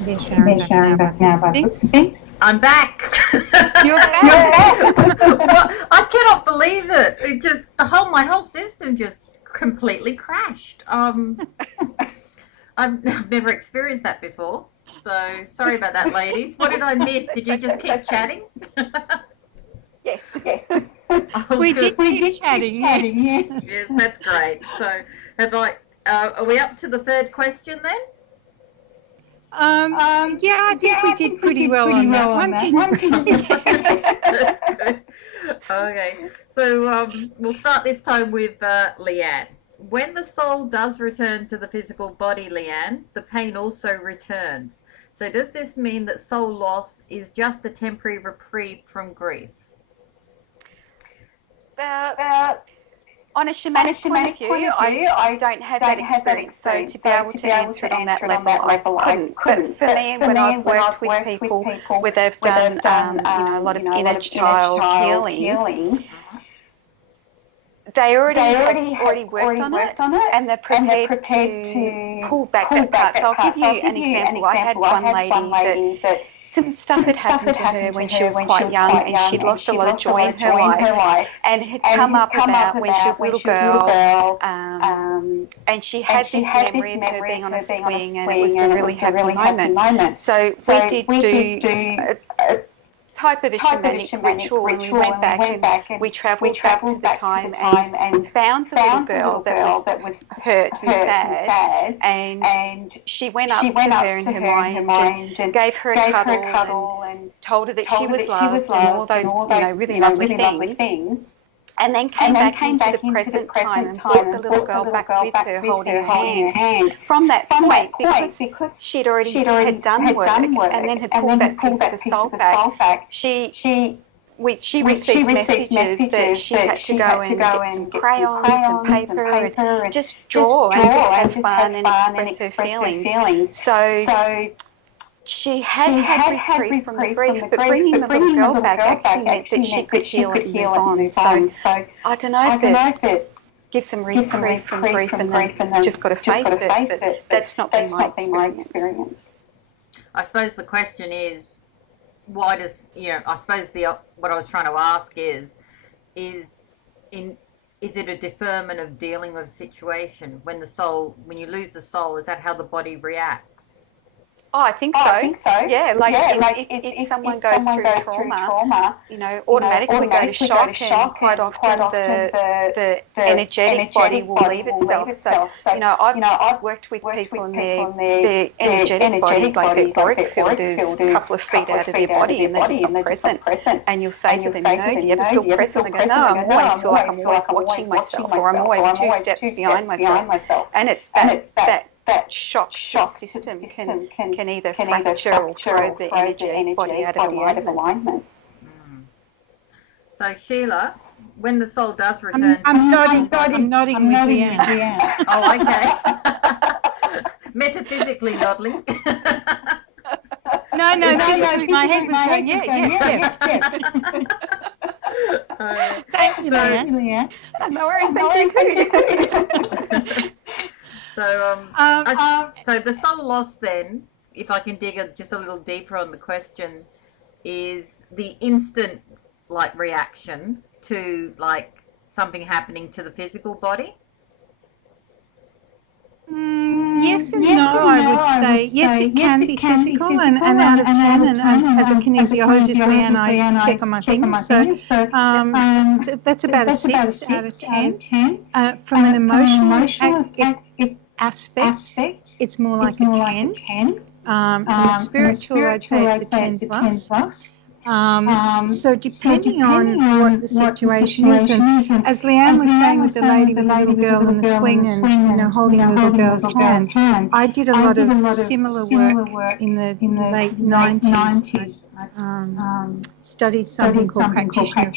There's Sharon back now by the looks of things. I'm back. You're back. Well, I cannot believe it. It just my whole system just completely crashed. I've never experienced that before. So sorry about that, ladies. What did I miss? Did you just keep chatting? Yes. Oh, We good. did keep chatting. Yeah. Yes, that's great. So are we up to the third question then? Yeah, I think we did pretty well on that one. That's good. Okay, so we'll start this time with Leanne. When the soul does return to the physical body, Leanne, the pain also returns. So does this mean that soul loss is just a temporary reprieve from grief? On a shamanic point of view, I don't have that experience, so to be able to answer it on that level, I couldn't. For me, when I've worked with people where they've done a lot of inner child healing, they already worked on it, and they're prepared to pull back that part. So I'll give you an example. I had one lady that some stuff had happened to her when she was quite young, and she'd lost a lot of joy in her life, and had come up about when she was a little girl, and she had this memory of her being on a swing, and it was a really happy moment. So we did do a type of a shamanic ritual, and we went back and we travelled back to the time and found the little girl that was hurt and sad, and she went up to her in her mind and gave her a cuddle and told her that she was loved and all those really lovely things. And then came back into the present time and brought the little girl back with her, holding her hand. From that point, because she'd already had done work and then had pulled that piece of the soul back, she received messages that she had to go and get some crayons and paper and just draw and just have fun and express her feelings. So she had reprieve from the grief, but bringing the little girl back actually meant that she could heal and move on. So I don't know if it gives some reprieve from grief and then just got to face it, but that's not been my experience. I suppose the question is, why does, I suppose what I was trying to ask is it a deferment of dealing with a situation? When you lose the soul, is that how the body reacts? Oh, I think so. Yeah, if someone goes through trauma, automatically go to shock, and quite often the energetic body will leave itself. So, I've worked with people and their energetic body, like their auric field, is a couple of feet out of their body, and they're just not present. And you'll say to them, do you ever feel present? They go, no, I always feel like I'm always watching myself, or I'm always 2 steps behind myself. And it's that shock system can either fracture or throw the energetic body out of alignment. So Sheila, when the soul does return, I'm nodding with Leanne. Oh, okay. Metaphysically nodding. No, my head was going, yeah. Thanks, Leanne. No worries, thank you too. So, so the soul loss then, if I can dig just a little deeper on the question, is the instant reaction to something happening to the physical body? Yes and no, I would say. Yes, it can be physical, and out of 10, and as a kinesiologist, Leanne, I check on my fingers, so that's about a 6 out of 10. From an emotional aspect, it's more like a 10. From a spiritual, I'd say it's a 10 plus. So depending on what the situation is, and as Leanne was saying with the lady with the little girl in the swing and holding the little girl's hand, I did a lot of similar work in the late 90s studied something called practitioner of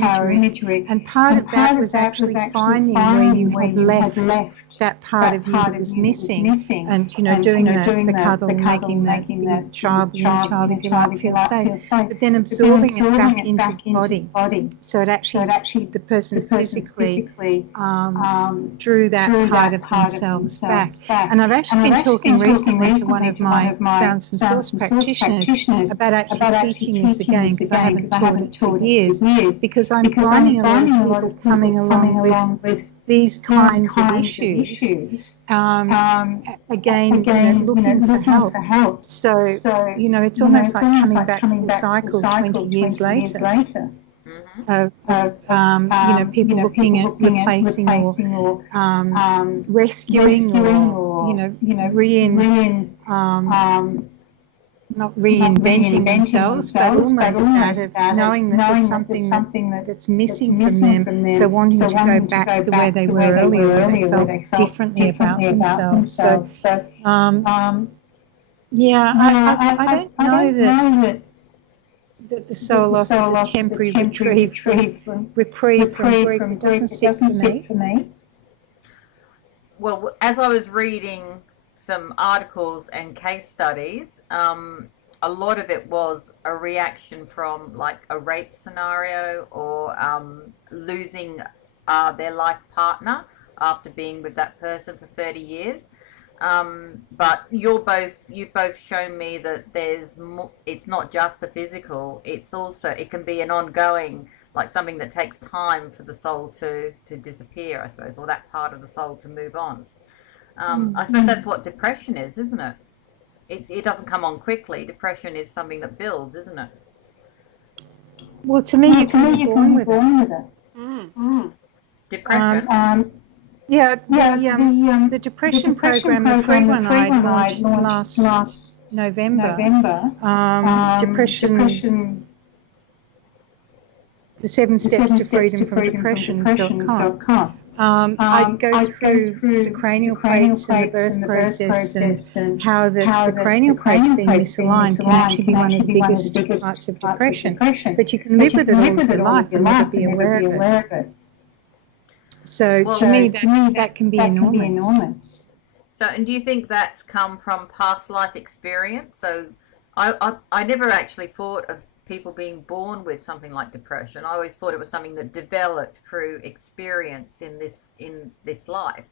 power imagery, and part of that was actually finding where you had left that part of you that was missing, and doing the cuddle, making the child if you like feel safe, but then absorbing it back into the body, so it actually the person physically drew that part of themselves back. And I've actually been talking recently to one of my Sounds from Source practitioners about actually teaching this again, because I haven't taught it for years, because I'm finding a lot of people coming along with these kinds of issues, again, looking for help. So, it's almost like coming back full cycle 20 years later. Of people looking at replacing or rescuing or not reinventing themselves, but almost that of knowing that there's something that's missing from them, so wanting to go back to where they were earlier, where they felt differently about themselves. So, I don't know that the soul loss is a temporary reprieve from grief. It doesn't sit for me. Well, as I was reading some articles and case studies, a lot of it was a reaction from like a rape scenario or losing their life partner after being with that person for 30 years. But you've both shown me that it's not just the physical, it can be an ongoing, like something that takes time for the soul to disappear, I suppose, or that part of the soul to move on. I suppose that's what depression is, isn't it? It doesn't come on quickly. Depression is something that builds, isn't it? Well, to me, you can be born with it. Depression? The depression program, the free one I launched last November, depression, the 7 Steps to Freedom from Depression.com. I go through the cranial plates and the birth process and how the cranial plates being misaligned can actually be one of the biggest parts of depression. But you can live with it all your life and never be aware of it. So to me, that can be enormous. So, and do you think that's come from past life experience? So I never actually thought of people being born with something like depression. I always thought it was something that developed through experience in this life.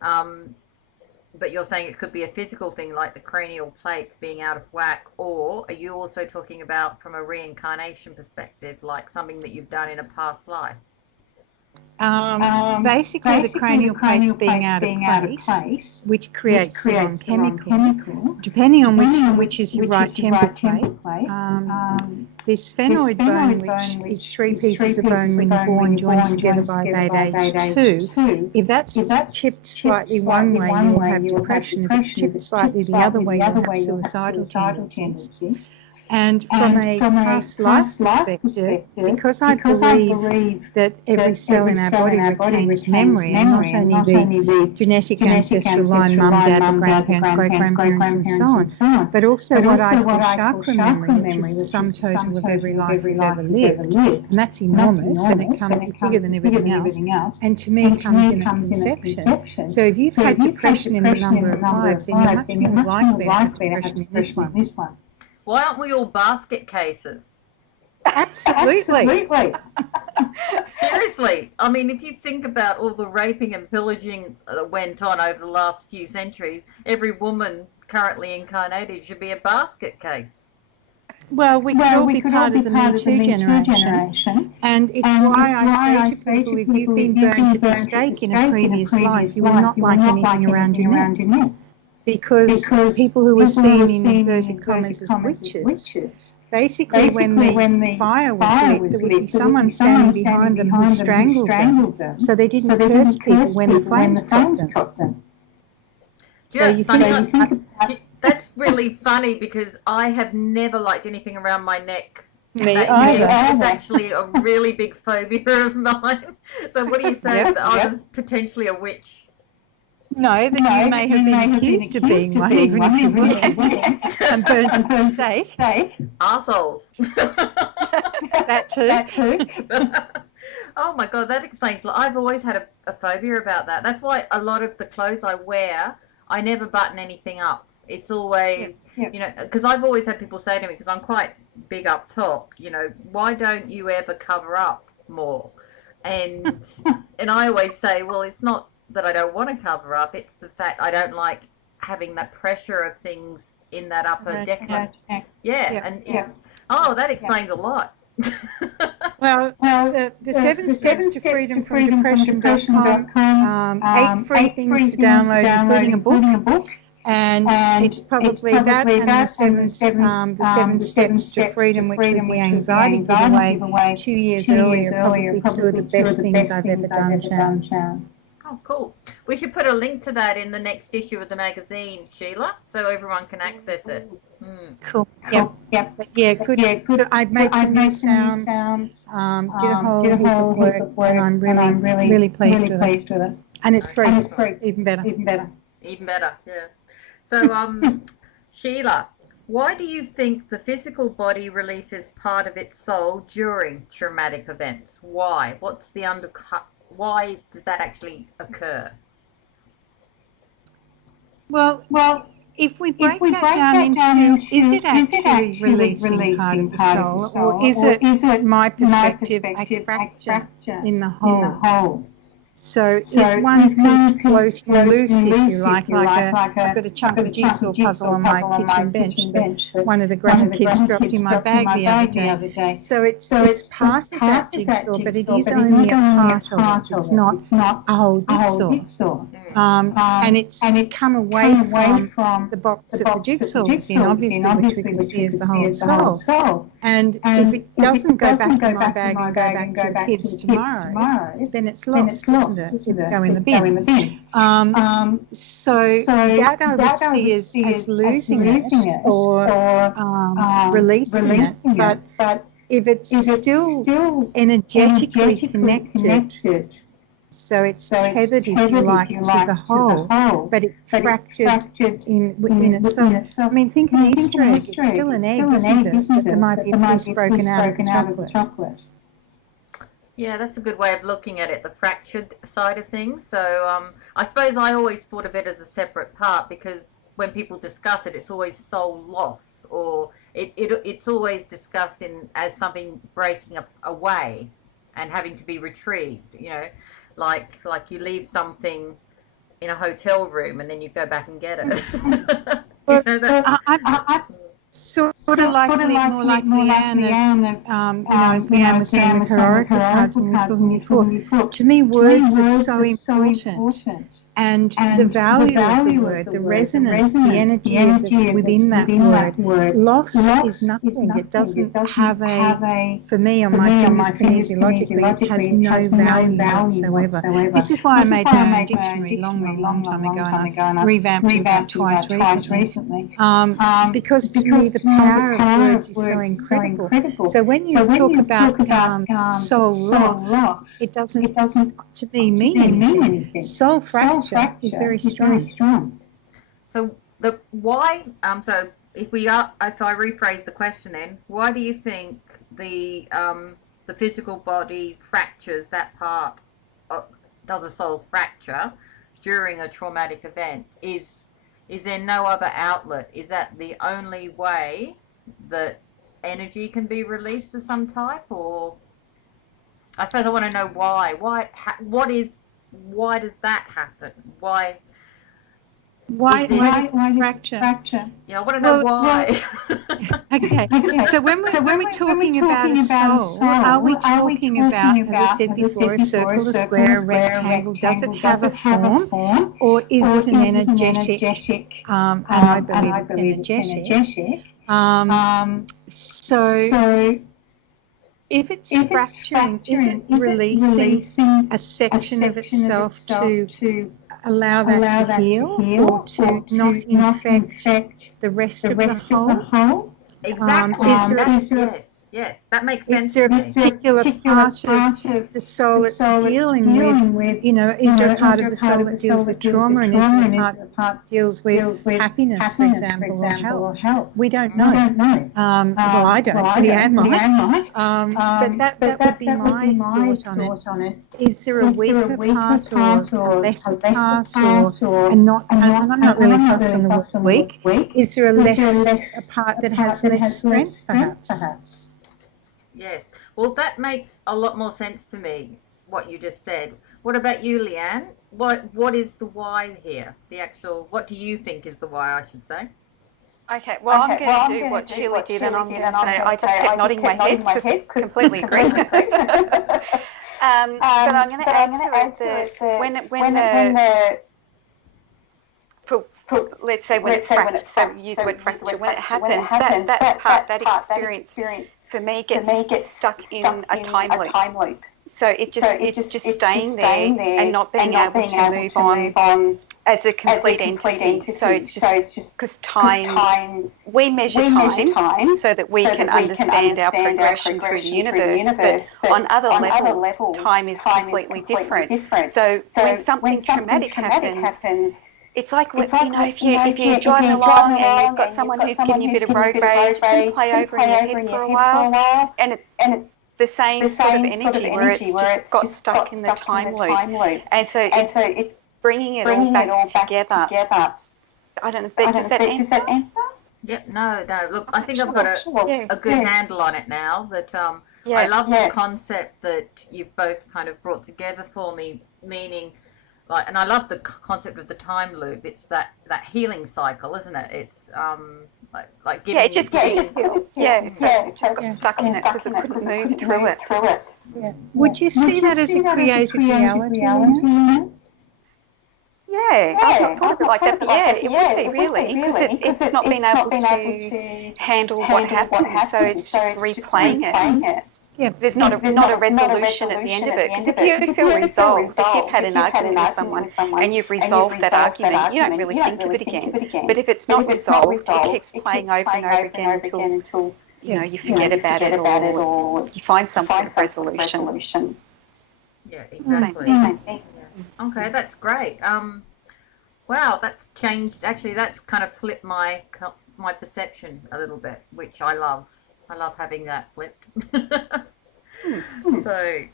But you're saying it could be a physical thing like the cranial plates being out of whack, or are you also talking about from a reincarnation perspective, like something that you've done in a past life? Basically, the cranial plates being out of place, which creates the wrong chemical, depending on which is your right temporal plate. This sphenoid bone, which is 3 pieces of bone when you're born, joins together by about age 2. If that's chipped slightly one way, you'll have depression. If it's chipped slightly the other way, you'll have suicidal tendencies. And from a past life perspective, because I believe that every cell in our body retains memory, and not only the genetic ancestral line, mum, dad, the grandparents, great-grandparents, and so on, but also what I call chakra memory, which is the sum total of every life we've ever lived. And that's enormous, and it's bigger than everything else. And to me, comes in at conception. So if you've had depression in a number of lives, then you're much more likely to have depression in this one. Why aren't we all basket cases? Absolutely. Seriously. I mean, if you think about all the raping and pillaging that went on over the last few centuries, every woman currently incarnated should be a basket case. Well, we could all be part of the Me Too generation. And it's why I say to people, if you've been burnt at the stake in a previous life, you are not like anything around your neck. Because people who were seen in inverted commas as witches, basically when the fire was lit, there would be someone standing behind them who strangled them, so they didn't curse people when the flames caught them. Yeah, that's really funny, because I have never liked anything around my neck. Me either. It's actually a really big phobia of mine. So what do you say that I was potentially a witch? No, that you may have been accused of being one, even if you weren't, and burnt at the stake. Arseholes. That too. Oh my God, that explains. I've always had a phobia about that. That's why a lot of the clothes I wear, I never button anything up. It's always, you know, because I've always had people say to me, because I'm quite big up top, you know, why don't you ever cover up more? And I always say, well, it's not that I don't want to cover up, it's the fact I don't like having that pressure of things in that upper decline. Oh, that explains a lot. Well, the 7 steps to freedom from depression.com, 8 free things to download, including a book. And it's probably that and the seven steps to freedom, which was the anxiety giveaway 2 years earlier, probably 2 of the best things I've ever done, Sharon. Oh, cool. We should put a link to that in the next issue of the magazine, Sheila, so everyone can access it. Cool. Yep. But good. I've made some new sounds, did a whole heap of work, and I'm really pleased with it. And it's free, even better. Even better, yeah. So, Sheila, why do you think the physical body releases part of its soul during traumatic events? Why? What's the undercut? Why does that actually occur? Well, if we break that down into, is it actually releasing part of the soul, or is it, my perspective, a fracture in the whole? So if one piece floating loose, if you like I've got a chunk of a jigsaw puzzle on my kitchen bench that one of the grandkids dropped in my bag the other day. So it's part of that jigsaw, but it is only a part of it. It's not a whole jigsaw. And it's come away from the box that the jigsaw is in, obviously, which we can see as the whole soul. And if it doesn't go back in my bag and go back to the kids tomorrow, then it's lost, isn't it? Go in the bin. So that I would see as losing it or releasing it. But if it's still energetically connected, so it's tethered, if you like, to the whole, but it's fractured within itself. I mean, think of an Easter egg. It's still an egg, isn't it? But there might be a piece broken out of the chocolate. Yeah, that's a good way of looking at it, the fractured side of things. So I suppose I always thought of it as a separate part, because when people discuss it, it's always soul loss, or it's always discussed as something breaking away and having to be retrieved, you know, like you leave something in a hotel room and then you go back and get it. Sort of like more like Leanne, as Leanne was saying with her oracle cards when we were talking before. To me, words are so important, and the value of the word, the resonance, the energy that's within that word. Loss is nothing. It doesn't have for me, on my fingers, kinesiologically, it has no value whatsoever. This is why I made my own dictionary long time ago, and I revamped it about twice recently. Because to me, the power of words is so incredible. So when you talk about soul loss, it doesn't to me mean anything. Soul fracture is very strong. So the why? So if I rephrase the question, then why do you think the physical body fractures that part? Does a soul fracture during a traumatic event? Is there no other outlet? Is that the only way that energy can be released of some type? Or I suppose I want to know why. Why does that happen? Why does fracture? Yeah, I want to know why. Okay. So when we're talking about a soul, are we talking about, as I said before, a circle, a square, a rectangle? Does it have a form, or is it an energetic? And I believe energetic. So if it's fracturing, is it releasing a section of itself to allow that to heal, or to not infect the rest of the whole? Exactly. Yes, that makes sense. Is there a particular part of the soul that's dealing with, you know, is there a part of the soul that deals with trauma, and is there a part that deals with happiness, for example, or health? We don't know. Well, I don't. Leanne might. But that would be my thought on it. Is there a weaker part or a lesser part, and I'm not really focused on the word weak. Is there a part that has less strength, perhaps? Yes. Well, that makes a lot more sense to me, what you just said. What about you, Leanne? What is the why here? What do you think is the why, I should say? Okay, well, I'm going to do what Sheila did, and I'm going to say I just kept nodding my head because I completely agree. But I'm going to add to it that let's say when it's fractured, so use the word fracture, when it happens, that part, that experience for me gets stuck in a time loop. So it's just staying there and not being able to move on as a complete entity. So it's just because time, we measure time so that we can understand our progression through the universe, but on other levels, time is completely different. So when something traumatic happens, it's like, if you're driving along and you've got someone who's giving you a bit of road rage, it's going to play over in your head for a while, and it's the same sort of energy where it's just got stuck in the time loop. And so it's bringing it all back together. I don't know, but does that answer? Yep, no. Look, I think I've got a good handle on it now. That I love the concept that you've both kind of brought together for me, meaning... and I love the concept of the time loop. It's that healing cycle, isn't it? It's like giving. It just got stuck in it because it couldn't move through it. Yeah. Would you see that as a creative reality? Yeah, I've not thought of it like that, but it would be really, because it's not been able to handle what happened, so it's just replaying it. Yeah. There's not a resolution at the end of it, because if you feel resolved, if you've had an argument with someone and you've resolved that argument, you don't really think of it again. But if it's not resolved, it keeps playing over and over again until you forget about it or you find some sort of resolution. Yeah, exactly. Yeah. Okay, that's great. Wow, that's changed. Actually, that's kind of flipped my perception a little bit, which I love. I love having that flipped. So,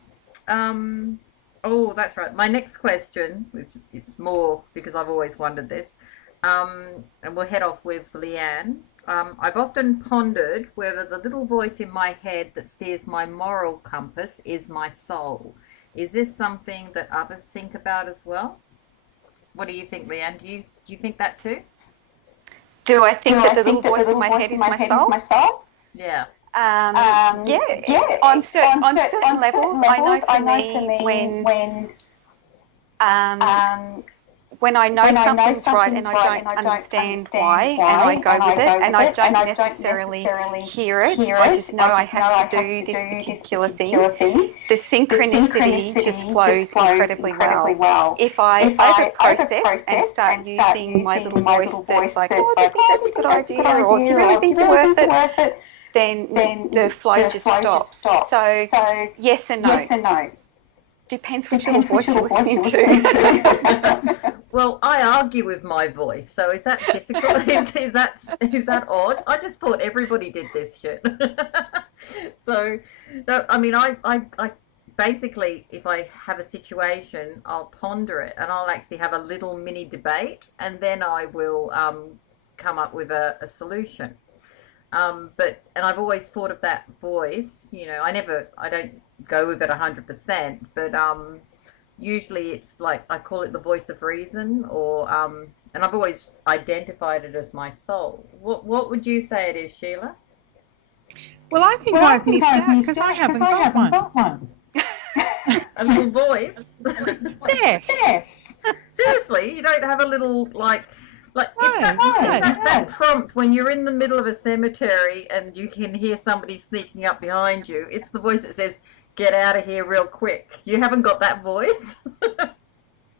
that's right. My next question, it's more because I've always wondered this, and we'll head off with Leanne. I've often pondered whether the little voice in my head that steers my moral compass is my soul. Is this something that others think about as well? What do you think, Leanne? Do you think that too? Do I think that the little voice in my head is my soul? Yeah. On certain levels, I know for me when I know something's right and I don't understand why, and I go with it, and I don't necessarily hear it, I just know I have to do this particular thing. The synchronicity just flows incredibly well. If I over-process and start using my little voice that's like, oh, do you think that's a good idea, or do you really think it's worth it, then the flow just stops. So yes and no. Depends which little voice you're listening to. Well, I argue with my voice, so is that difficult? is that odd? I just thought everybody did this shit. So, I mean, I basically, if I have a situation, I'll ponder it, and I'll actually have a little mini debate, and then I will come up with a solution. And I've always thought of that voice, I don't go with it 100%, but usually it's like, I call it the voice of reason, or and I've always identified it as my soul. What would you say it is, Sheila? Well, I think I've missed out because I haven't got one. A little voice? Yes. Seriously, you don't have a little it's that prompt when you're in the middle of a cemetery and you can hear somebody sneaking up behind you. It's the voice that says, "Get out of here real quick." You haven't got that voice?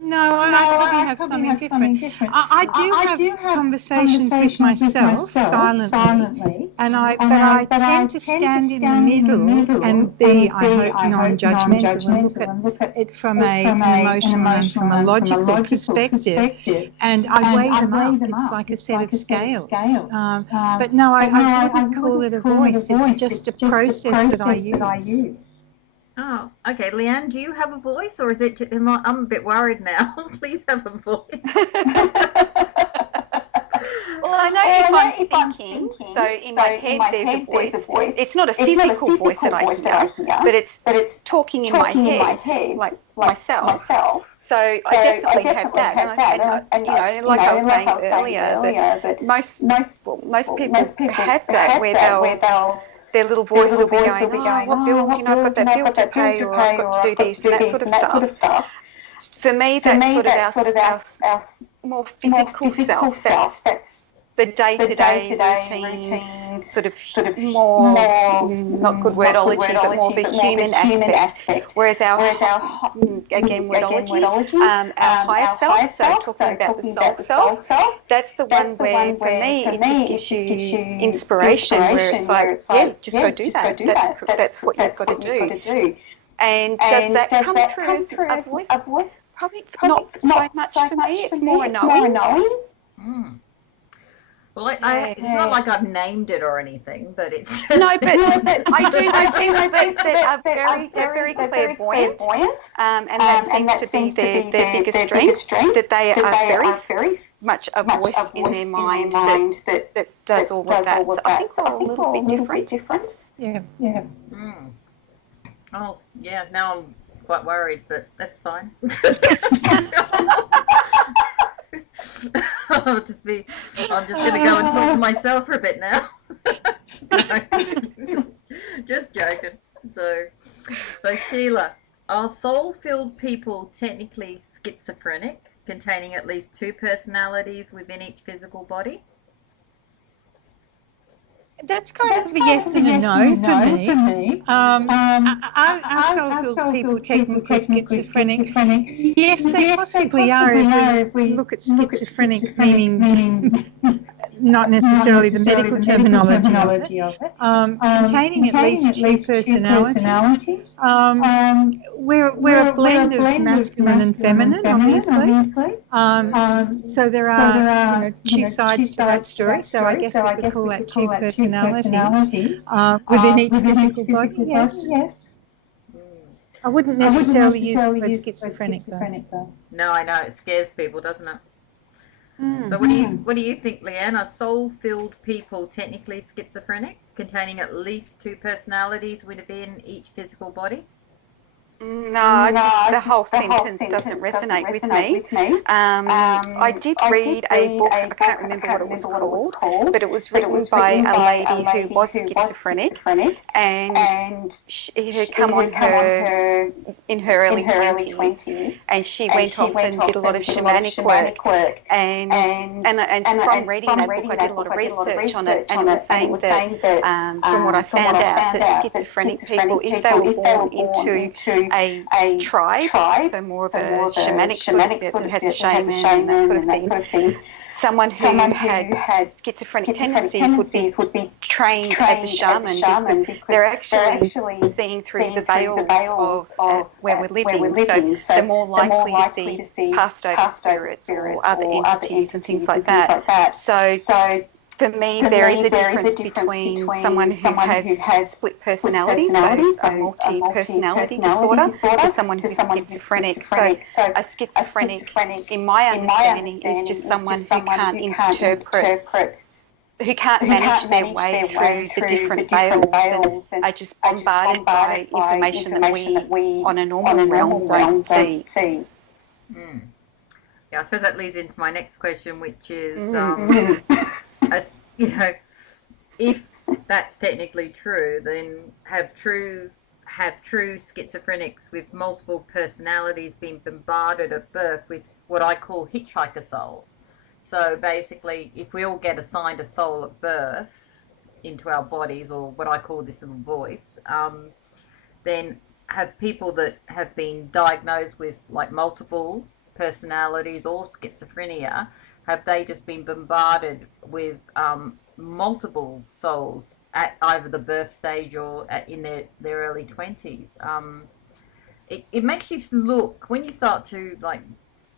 No, I probably have something different. I do have conversations with myself silently, but I tend to stand in the middle and be, I hope, non-judgmental and look at it from an emotional and from a logical perspective. And I weigh them up. It's like a set of scales. But no, I wouldn't call it a voice. It's just a process that I use. Oh, okay. Leanne, do you have a voice, or is it? I'm a bit worried now. Please have a voice. Well, I know if I'm thinking, so in my head there's a voice. It's not a physical voice that I hear, but it's talking in my head, like myself. So I definitely have that. And you know, like I was saying earlier, that most people have that where their little voice will be going, oh, what bills, you know, I've got that bill to pay, or I've got to do this and that sort of stuff. For me, that's sort of our more physical self. That's the day-to-day routine, sort of more, not good wordology, but more the human aspect. Whereas our again, wordology, our higher self, so talking about the soul self, that's the one where, for me, it just gives you inspiration, where it's like, yeah, just go do that. That's what you've got to do. And does that come through as a voice? Probably not so much for me. It's more a knowing. Well, it's not like I've named it or anything, but it's just... No, but I do know people that are very clairvoyant, and that seems to be their biggest strength, that they are very much a voice in their mind that does all of that. So I think they're a little bit different. Yeah. Mm. Oh, yeah, now I'm quite worried, but that's fine. I'm just going to go and talk to myself for a bit now. just joking. So Sheila, are soul-filled people technically schizophrenic, containing at least two personalities within each physical body? That's kind of a yes and a no for me. Are soul-filled people technically schizophrenic? Yes, they possibly are if we look at schizophrenic, meaning not necessarily the medical terminology of it. Containing at least two personalities. We're a blend of masculine and feminine, obviously. So there are two sides to that story. So I guess we could call that two personalities within each physical body. Yes. I wouldn't necessarily use the word schizophrenic though. No, I know, it scares people, doesn't it? So what do you think, Leanne? Are soul-filled people technically schizophrenic, containing at least two personalities within each physical body? No, the whole sentence doesn't resonate with me. I did read a book, I can't remember what it was called, but it was written by a lady who was schizophrenic, and it had come on her in her early 20s, and she went off and did a lot of shamanic work, and from reading that book I did a lot of research on it, and it was saying that from what I found out, that schizophrenic people, if they were born into a tribe, so more of a shamanic group that has a shaman and that sort of thing. Someone who had schizophrenic tendencies would be trained as a shaman because they're actually seeing through the veils of where we're living. So they're more likely to see passed over spirits or other entities and things like that. So for me, there is a difference between someone who has split personality, so a multi-personality disorder, to someone who is schizophrenic. So a schizophrenic, in my understanding, is just someone who can't interpret, who can't manage their way through the different veils and are just bombarded by information that we, on a normal realm, don't see. Yeah, I suppose that leads into my next question, which is... if that's technically true, then have true schizophrenics with multiple personalities been bombarded at birth with what I call hitchhiker souls? So basically, if we all get assigned a soul at birth into our bodies, or what I call this little voice, then have people that have been diagnosed with like multiple personalities or schizophrenia, have they just been bombarded with multiple souls at either the birth stage or in their early 20s. It makes you look, when you start to like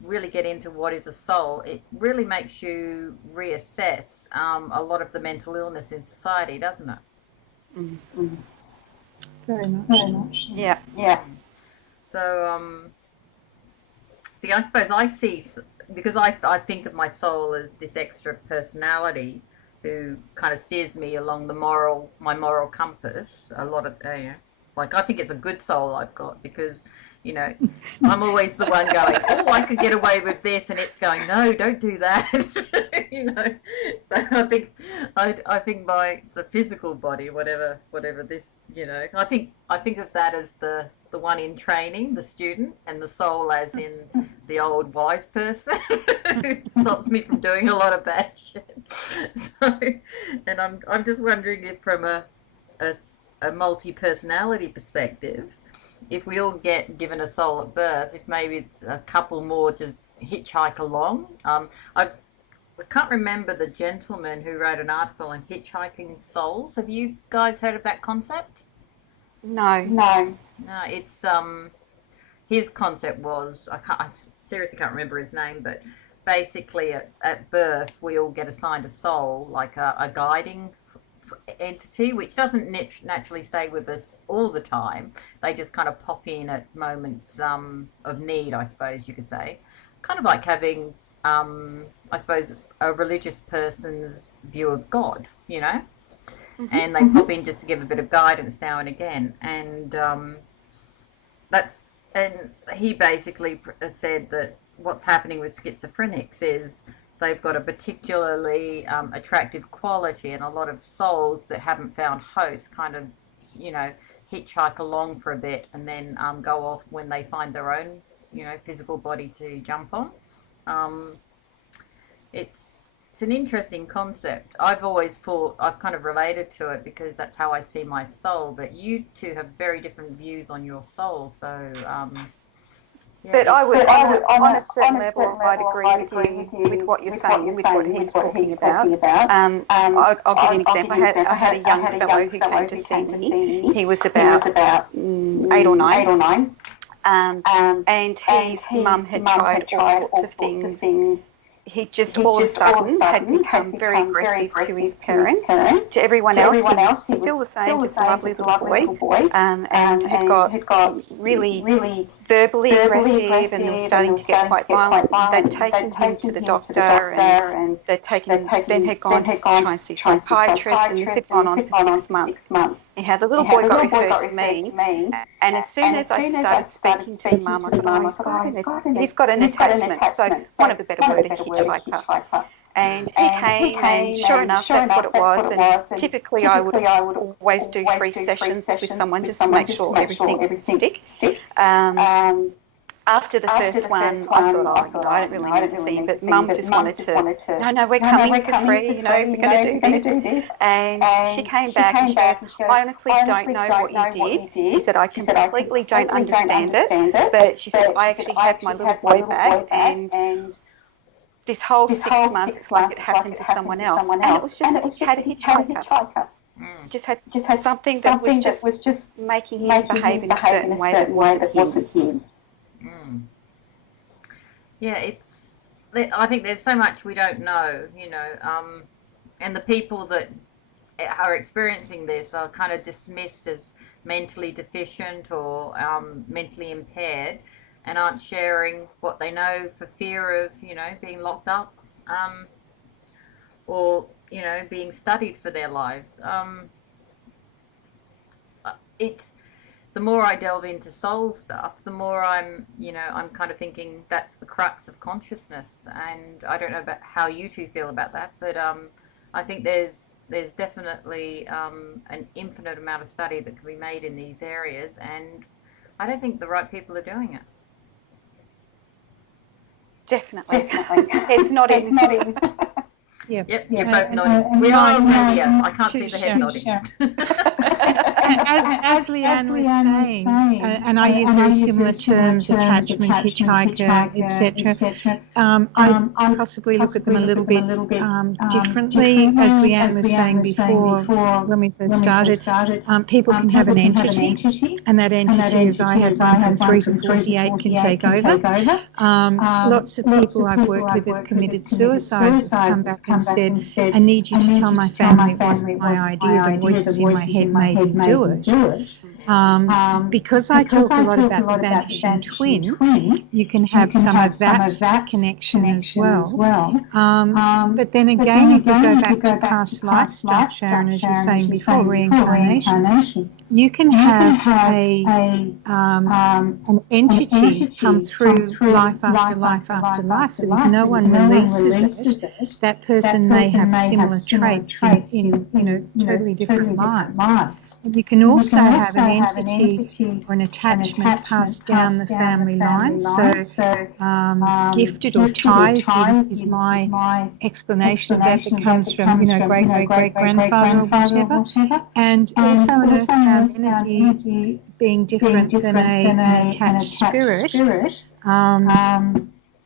really get into what is a soul, it really makes you reassess a lot of the mental illness in society, doesn't it? Mm-hmm. Very much. Yeah, yeah. So, see, I suppose I see, because I think of my soul as this extra personality who kind of steers me along my moral compass. A lot of, like, I think it's a good soul I've got, because, you know, I'm always the one going, oh, I could get away with this, and it's going, no, don't do that. You know, so I think the physical body, whatever this, you know, I think of that as the one in training, the student, and the soul as in the old wise person who stops me from doing a lot of bad shit. So, and I'm just wondering if from a multi-personality perspective, if we all get given a soul at birth, if maybe a couple more just hitchhike along. I can't remember the gentleman who wrote an article on hitchhiking souls. Have you guys heard of that concept? No. No, it's his concept was, I seriously can't remember his name, but basically at birth we all get assigned a soul, like a guiding entity, which doesn't naturally stay with us all the time. They just kind of pop in at moments of need, I suppose you could say. Kind of like having, I suppose, a religious person's view of God, you know? Mm-hmm. And they pop in just to give a bit of guidance now and again. And and he basically said that what's happening with schizophrenics is they've got a particularly attractive quality, and a lot of souls that haven't found hosts kind of, you know, hitchhike along for a bit and then go off when they find their own, you know, physical body to jump on. It's an interesting concept. I've always thought, I've kind of related to it because that's how I see my soul, but you two have very different views on your soul, so yeah, but I would, on a certain level, I'd agree with you with what you're saying, with what he's talking about. I'll give you an example. I had a young fellow who came to see me. He was about 8 or 9. And his mum had tried all sorts of things. He just all of a sudden had become very aggressive to his parents. To everyone else, he was still the same, just a lovely little boy, and had got really verbally aggressive, and was starting to get quite violent. They'd taken him to the doctor, and then had gone to try and see a psychiatrist, and this had gone on for 6 months. Anyhow, the little boy got referred to me, and as soon as I started speaking to the mum, I thought, he's got an attachment, so one of the better word, a hitchhiker. And he came, and sure enough, that's what it was. And typically I would always do 3 sessions with someone just to make sure everything would stick. After the first one, I thought, I don't really need to see him, but Mum just wanted to, no, we're coming for 3, we're going to do this. And she came back and she goes, I honestly don't know what you did. She said, I completely don't understand it, but she said, I actually have my little boy back, and this whole 6 months, it's like it happened to someone else. And it was just, he had a hitchhiker. Just had something that was just making him behave in a certain way that wasn't him. Yeah, I think there's so much we don't know, you know, and the people that are experiencing this are kind of dismissed as mentally deficient or mentally impaired, and aren't sharing what they know for fear of, you know, being locked up, or, you know, being studied for their lives. The more I delve into soul stuff, the more I'm kind of thinking that's the crux of consciousness. And I don't know about how you two feel about that, but I think there's definitely an infinite amount of study that can be made in these areas, and I don't think the right people are doing it. Definitely. It's not in. Yep, you're both nodding. We are on radio. I can't see the head nodding. as Leanne was saying, and I use very similar terms, attachment, hitchhiker, etc. I possibly look at them a little bit differently. As Leanne was saying before, when we first started, people can have an entity, and that entity, as I had one from 3 to 48, can take over. Lots of people I've worked with have committed suicide, have come back and said, I need you to tell my family it wasn't my idea, the voices in my head made me do it. Because I talk a lot about the vanishing twin, you can have some of that connection as well. But then again, if you go back to past life stuff, Sharon, as you were saying before, reincarnation, you can have an entity come through life after life after life, that if no one releases it, that person may have similar traits in totally different lives. And you can also have an entity or an attachment passed down the family line. So gifted or tithed is my explanation of that. That comes from great-great-great-grandfather or whatever. And also an earthbound entity being different than an attached spirit.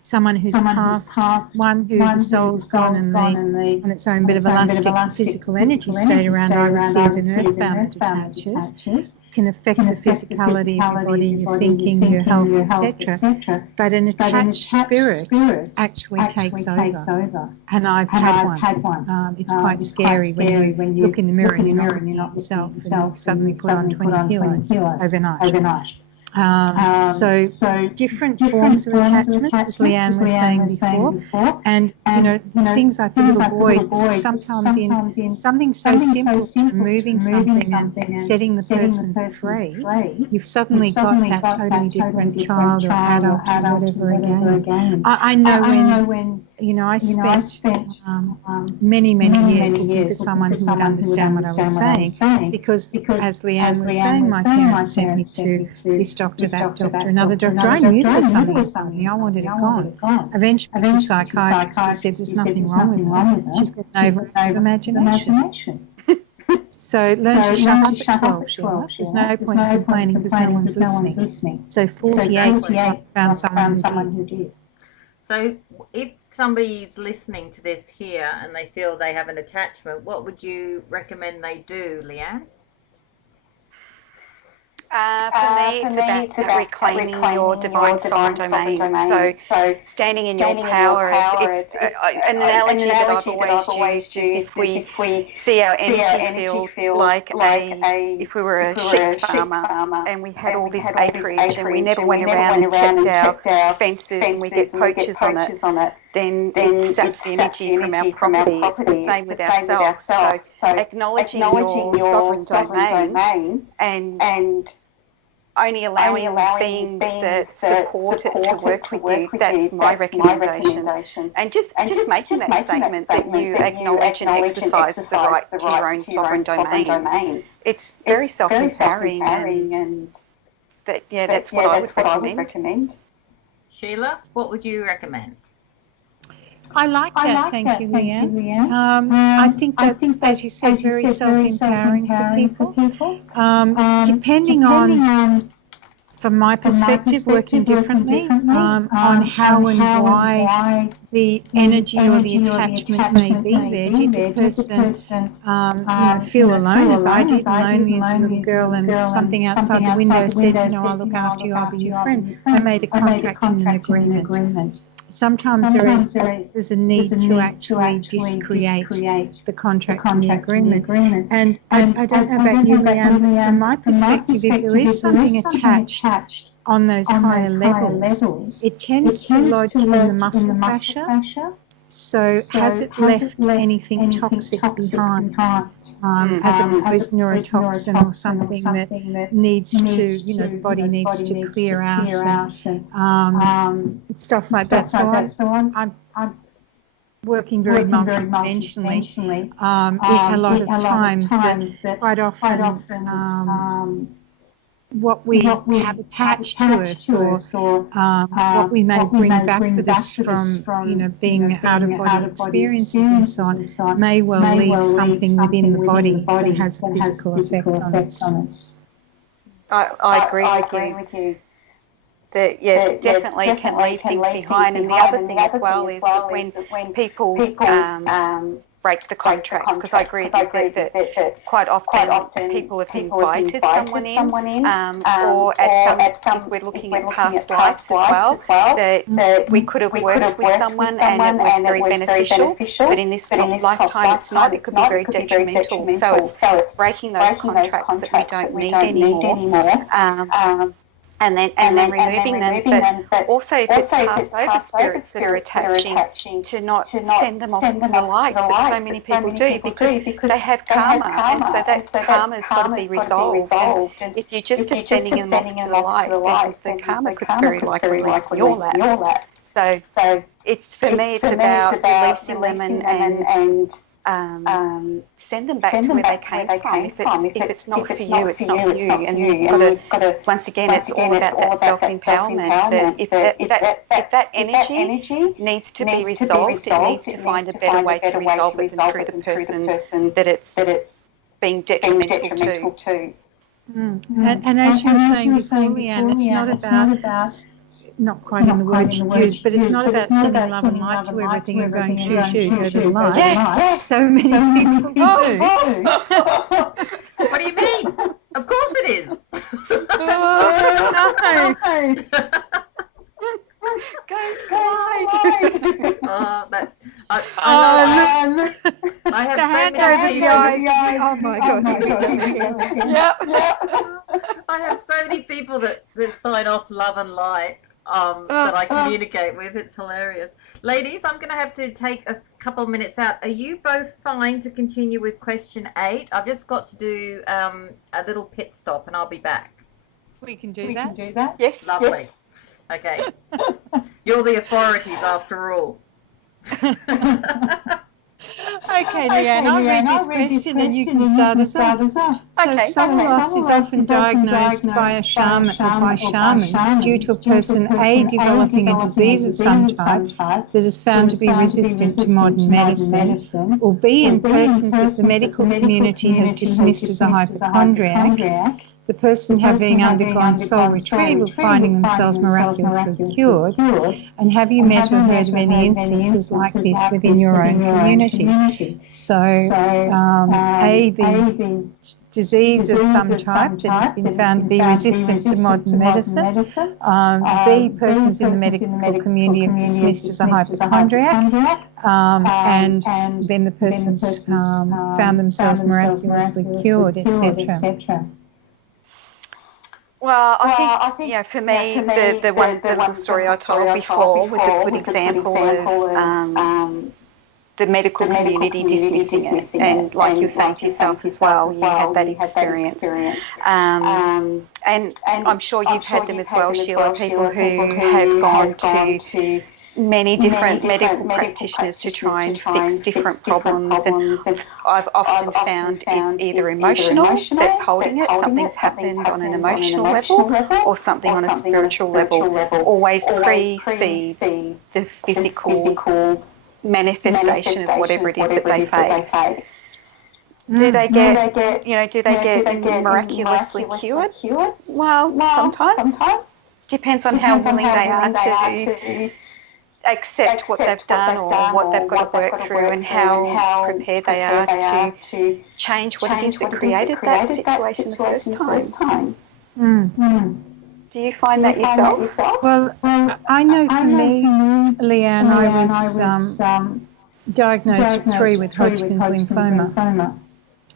Someone who's passed, one whose soul's gone and on its own bit of elastic physical energy state around, I would see as an earthbound that attaches, can affect the physicality of your body, your thinking, your health, etc. But an attached spirit actually takes over. And I've had one. It's quite scary when you look in the mirror and you're not yourself and you suddenly put on 20 kilos overnight. So different forms of attachment, as Leanne was saying before, and things like the little void, sometimes in something so simple as removing something and setting the person free, you've suddenly got that totally different child or adult or whatever again. I know when I spent many years looking for someone who would understand what I was saying, because as Leanne was saying, my parents sent me to this doctor, that doctor, another doctor. I knew there was something wrong with me. I wanted it gone. Eventually, to a psychiatrist who said there's nothing wrong with her. She's got an over imagination. So learn to shut up at 12, Sheila. There's no point in complaining because no one's listening. So 48, I found someone who did. So if somebody's listening to this here and they feel they have an attachment, what would you recommend they do, Leanne? For me, it's about reclaiming your divine sovereign domain. So standing in your power. It's an analogy that I've always used is if we see our energy field like if we were a sheep farmer and we had all this acreage and we never went around and checked our fences and we get poachers on it, then it saps the energy from our property. It's the same with ourselves. So acknowledging your sovereign domain and only allowing things that support it to work with you. That's my recommendation. And just making that statement that you acknowledge and exercise the right to your own sovereign domain. It's very self-empowering, and that's what I would recommend. Sheila, what would you recommend? I like that, thank you, Leanne. I think that's, as you said, very self-empowering for people. Depending on, from my perspective, working differently on how and why the energy or the attachment may be there. Did the person feel alone, as I did, lonely as a little girl, and something outside the window said, I'll look after you, I'll be your friend. I made a contract and an agreement. Sometimes there's a need to actually discreate the contract and the agreement. And I don't know about you, Leanne, but from my perspective, if there is something attached on those higher levels, it tends to lodge in the muscle fascia. So has it left anything toxic behind, as a poison or a toxin or something that needs to, the body needs to clear out and stuff like that. So I'm working very multidimensionally. A lot of times that quite often what we have attached to us, or what we may bring back with us from being out of body experiences and so on, may well leave something within the body that has a physical effect on us. I agree with you. That definitely can leave things behind. And the other thing as well is that when people break the contracts, because I agree that quite often people have invited someone in, or at some, we're looking at past lives as well, that we could have worked with someone and it was very beneficial, but in this lifetime it's not. It could be very detrimental. So it's breaking those contracts that we don't need anymore. And then removing them, but also if it's passed over spirits that are attaching, to not send them off into the light, that so many people do, because they have karma, and so that karma's got to be resolved. And if you're just sending them off to the light, then the karma could very likely land on your lap. So it's, for me, it's about releasing them and send them back to where they came from. If it's not for you, it's not for you. And you've got to, once again, it's all about that self-empowerment. That if that energy needs to be resolved, it needs to find a better way to resolve it than through the person that it's being detrimental to. And as you were saying before, Leanne, it's not about, not quite in the word you used, but it's not about sending love and light to everything and going shoo, go to the light. Yes. So many people do. What do you mean? Of course it is. I have so many people. Oh my God. I have so many people that sign off love and light that I communicate with. It's hilarious. Ladies, I'm going to have to take a couple minutes out. Are you both fine to continue with question 8? I've just got to do a little pit stop and I'll be back. We can do that. Yes. Lovely. Yes. Okay. You're the authorities after all. Okay, Leanne, I'll read this question and you can start us off. So soul loss is often diagnosed by a shaman or by shamans due to a person A, developing a disease of some type that is found to be resistant to modern medicine, or B, in persons that the medical community has dismissed as a hypochondriac, the person having undergone soul retrieval finding themselves miraculously cured. And have you met or heard of any instances like this within your own community? So A, the disease of some type that has been found to be resistant to modern medicine. B, persons in the medical community have dismissed as a hypochondriac. And then the persons found themselves miraculously cured, etc. Well, I think for me, the little story I told before was a good example of the medical community dismissing it. And like you were saying for yourself as well, you had that experience. And I'm sure you've had them as well, Sheila, people who have gone to many different medical practitioners to try and fix different problems, and I've often found it's either emotional that's holding it, something's happened on an emotional level, or something on a spiritual level always precedes the physical manifestation of whatever it is that they face. Do they get miraculously cured? Well, sometimes. Depends on how willing they are to accept what they've done or what they've got to work through, and how prepared they are to change what it is that created that situation the first time. Do you find that yourself? Well, I know for me, Leanne, I was diagnosed at 3 with Hodgkin's lymphoma.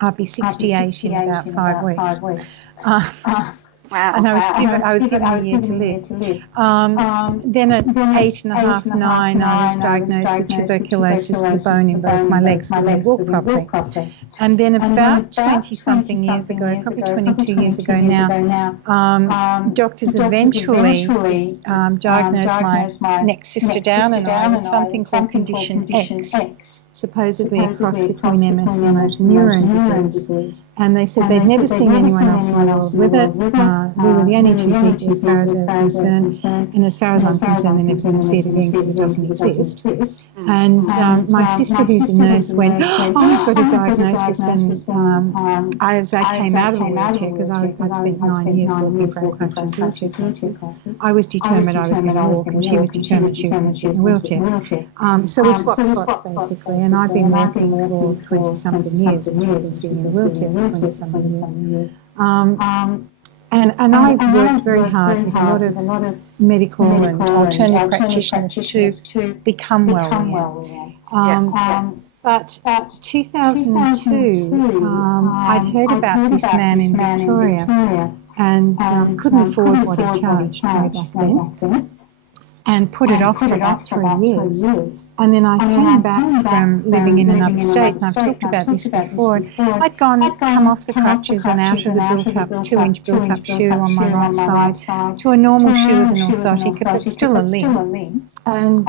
I'll be 68 in about 5 weeks. Wow. And I was given a year to live. Then at 8.5, 9, I was diagnosed with tuberculosis of the bone in both my legs because I walk properly. And then about 20-something years ago, probably 22 years ago now, doctors eventually diagnosed my next sister down and I with something called condition X. supposedly a cross between MS and motor neuron disease. And they said they'd never seen anyone else in the world with it. We were the only two people as far as they're concerned. And as far as I'm concerned, they're never going to see it again because it doesn't exist. And my sister, who's a nurse, went, oh, I've got a diagnosis. And as I came out of the wheelchair, because I'd spent 9 years walking for a crutches wheelchair classes, I was determined I was going to walk, and she was determined she was going to sit in a wheelchair. So we swapped spots, basically, and I've been walking for 20-something years, and she's been sitting in a wheelchair for 20-something years. And I worked very hard with a lot of medical and alternative practitioners to become well. But 2002, I'd heard about this man in Victoria and couldn't afford what he charged way back then, and put it off for about 3 years. And then I came back from living in another state, and I've talked about this before. I'd come off the crutches and out of the built-up 2-inch built-up shoe on my right side to a normal shoe with an orthotic, but still a limb. And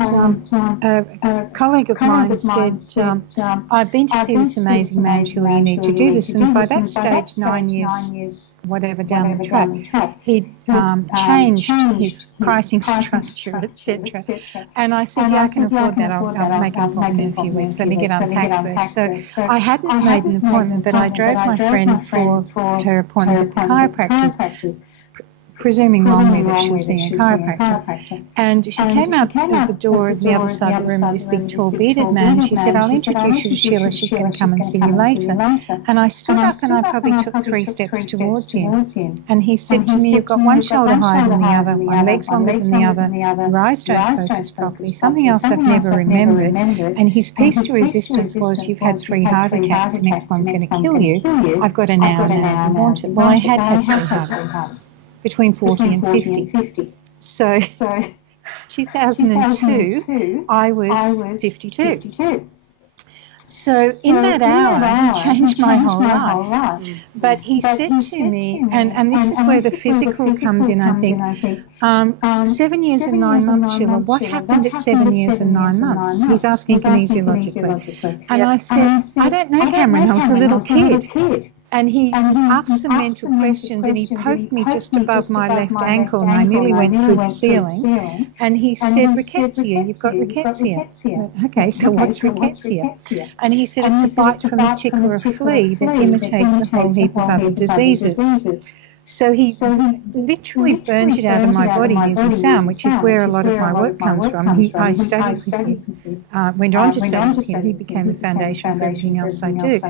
a colleague of mine said, I've been to see this amazing man, Sheila, you need to do this. And by that stage, 9 years, whatever, down the track, he'd changed his pricing structure, etc. And I said, yeah, I can afford that. I'll make an appointment in a few weeks. Let me get unpacked first. So I hadn't made an appointment, but I drove my friend for her appointment with the chiropractor, presuming wrongly that she was seeing a chiropractor. And she came out of the door at the other side of the room with this big, tall, bearded man, and she said, I'll introduce you to Sheila, she's going to come and see you later. And I stood up and I probably took 3 steps towards him. And he said to me, you've got one shoulder higher than the other, one leg's longer than the other, your eyes don't focus properly, something else I've never remembered. And his piece to resistance was, you've had 3 heart attacks, the next one's going to kill you. I've got an hour now, you want it. Well, I had 3 heart attacks. Between 40 and 50. So 2002, I was 52. So in that hour, he changed my whole life. But he said to me, and this is where the physical comes in, I think, 7 years and 9 months, Sheila, what happened at 7 years and 9 months? He's asking kinesiologically. And I said, I don't know, Cameron, I was a little kid. And he asked some mental questions, and he poked me just above my left ankle, and I nearly went through the ceiling. And he said, rickettsia, you've got rickettsia. Okay, so what's rickettsia? And he said, it's a bite from a tick or a flea that imitates a whole heap of other diseases. So he literally burnt it out of my body using sound, which is where a lot of my work comes from. I studied with him, went on to study with him. He became the foundation for everything else I do.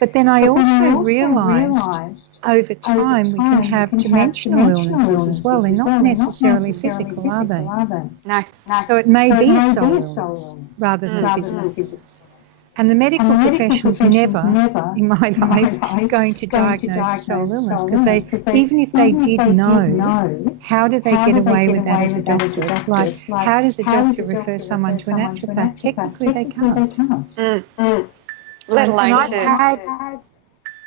But then I also realised over time we can have dimensional illnesses as well. They're not necessarily physical, are they? No. So it may be a soul illness rather than physical. And the medical profession's never, in my life, going to diagnose a soul illness, because even if they did know, how do they get away with that as a doctor? It's like, how does a doctor refer someone to a naturopath? Technically, they can't. Let alone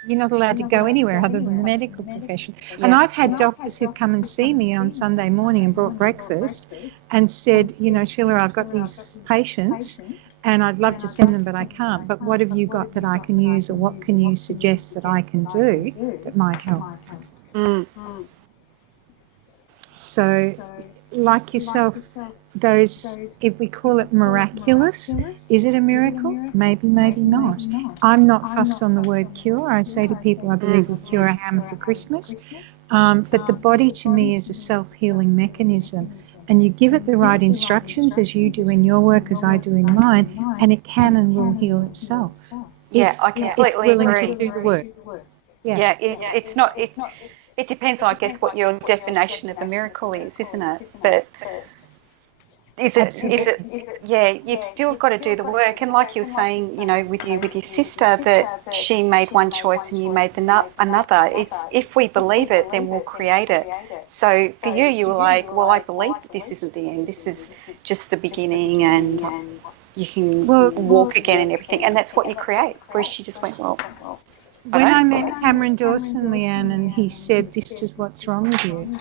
you're not allowed to go anywhere other than the medical profession. Yeah. And I've had doctors who've come and see me on Sunday morning and brought breakfast and said, you know, Sheila, I've got these patients and I'd love to send them, but I can't. But what have you got that I can use, or what can you suggest that I can do that might help? So, like yourself, those, if we call it miraculous, is it a miracle? Maybe, maybe not. I'm not fussed on the word cure. I say to people, I believe we'll cure a hammer for Christmas. But the body to me is a self-healing mechanism. And you give it the right instructions, as you do in your work, as I do in mine, and it can and will heal itself. Yeah, I completely agree. It's willing to do the work. Yeah, it's not. It depends on, I guess, what your definition of a miracle is, isn't it? But is it? Yeah, you've still got to do the work. And like you were saying, you know, with your sister, that she made one choice and you made another. It's, if we believe it, then we'll create it. So for you, you were like, well, I believe that this isn't the end. This is just the beginning, and you can walk again and everything. And that's what you create. Whereas she just went, well. When I met Cameron Dawson, Leanne, and he said, this is what's wrong with you,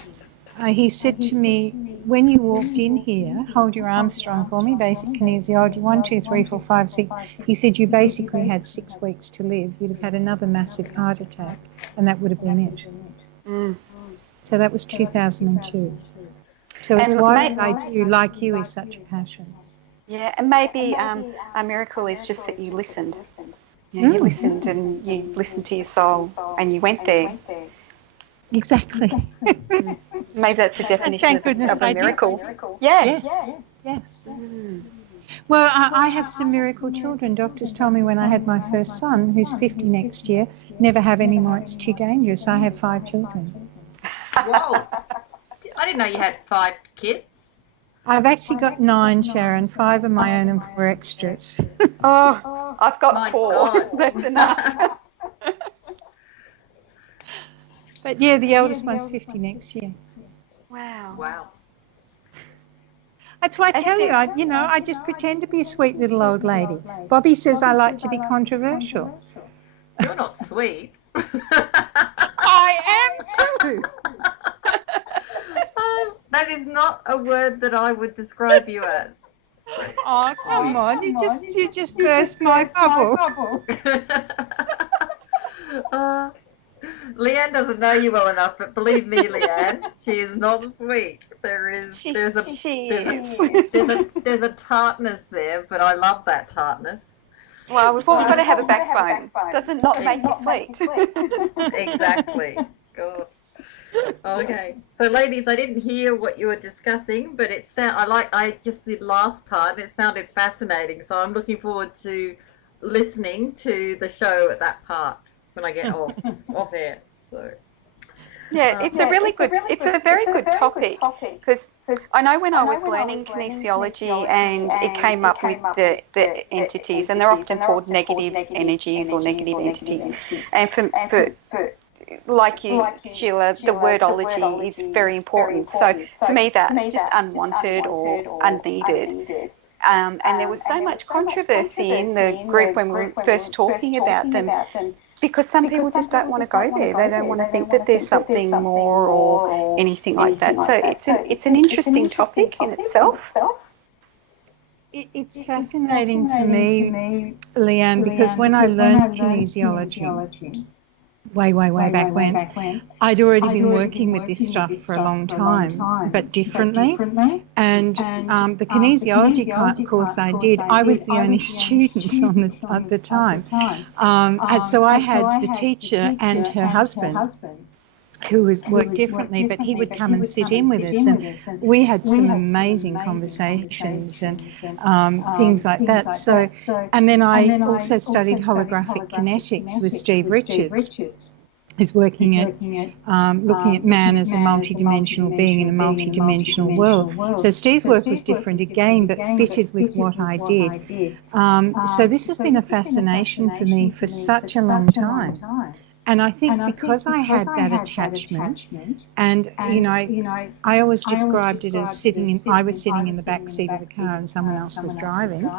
he said to me, when you walked in here, hold your arms strong for me, basic kinesiology, 1, 2, 3, 4, 5, 6. He said you basically had 6 weeks to live. You'd have had another massive heart attack, and that would have been it. So that was 2002. So it's why what I do, like you, is such a passion. Yeah, and maybe a miracle is just that you listened. You listened, and you listened to your soul, and you went there. Exactly. Maybe that's the definition of a miracle. Yes. Well, I have some miracle children. Doctors told me when I had my first son, who's 50 next year, never have any more. It's too dangerous. I have 5 children. Whoa. I didn't know you had 5 kids. I've actually got 9, Sharon. 5 of my own and 4 extras. Oh, I've got My 4. God. That's enough. But yeah, the eldest one's 50 next year. Wow. That's why I tell you, I just pretend to be a sweet little old lady. Bobby says I like to be controversial. You're not sweet. I am too. That is not a word that I would describe you as. Oh, come on. You just burst my bubble. Leanne doesn't know you well enough, but believe me, Leanne, she is not sweet. There's a tartness there, but I love that tartness. Well, we've all got to have a backbone. Does it not make you sweet? Exactly. God. Okay. So, ladies, I didn't hear what you were discussing, but the last part. It sounded fascinating. So I'm looking forward to listening to the show at that part when I get off air. So. Yeah, it's a very good topic, because I know when I was learning kinesiology and it came up with the entities, and they're often called negative energies or negative entities, and for like you, Sheila, the wordology is very important. So for me, that just unwanted or unneeded. And there was so much controversy in the group when we were first talking about them, because some people just don't want to go there. They don't want to think that there's something more or anything like that. So it's an interesting topic in itself. It's fascinating for me, Leanne, because when I learned kinesiology, way back when, I'd already been working with this stuff for a long time, but differently. And the kinesiology course I did, I was the only student at the time. And so I had the teacher and her husband, who worked differently, but he would come and sit in with us, and we had some amazing conversations and things like that. So, and then I also studied holographic kinetics with Steve Richards, who's looking at man as a multidimensional being in a multidimensional world. So Steve's work was different again, but fitted with what I did. So this has been a fascination for me for such a long time. And I think because I had that attachment, and I always described it as I was sitting in the back seat of the car and someone else was driving.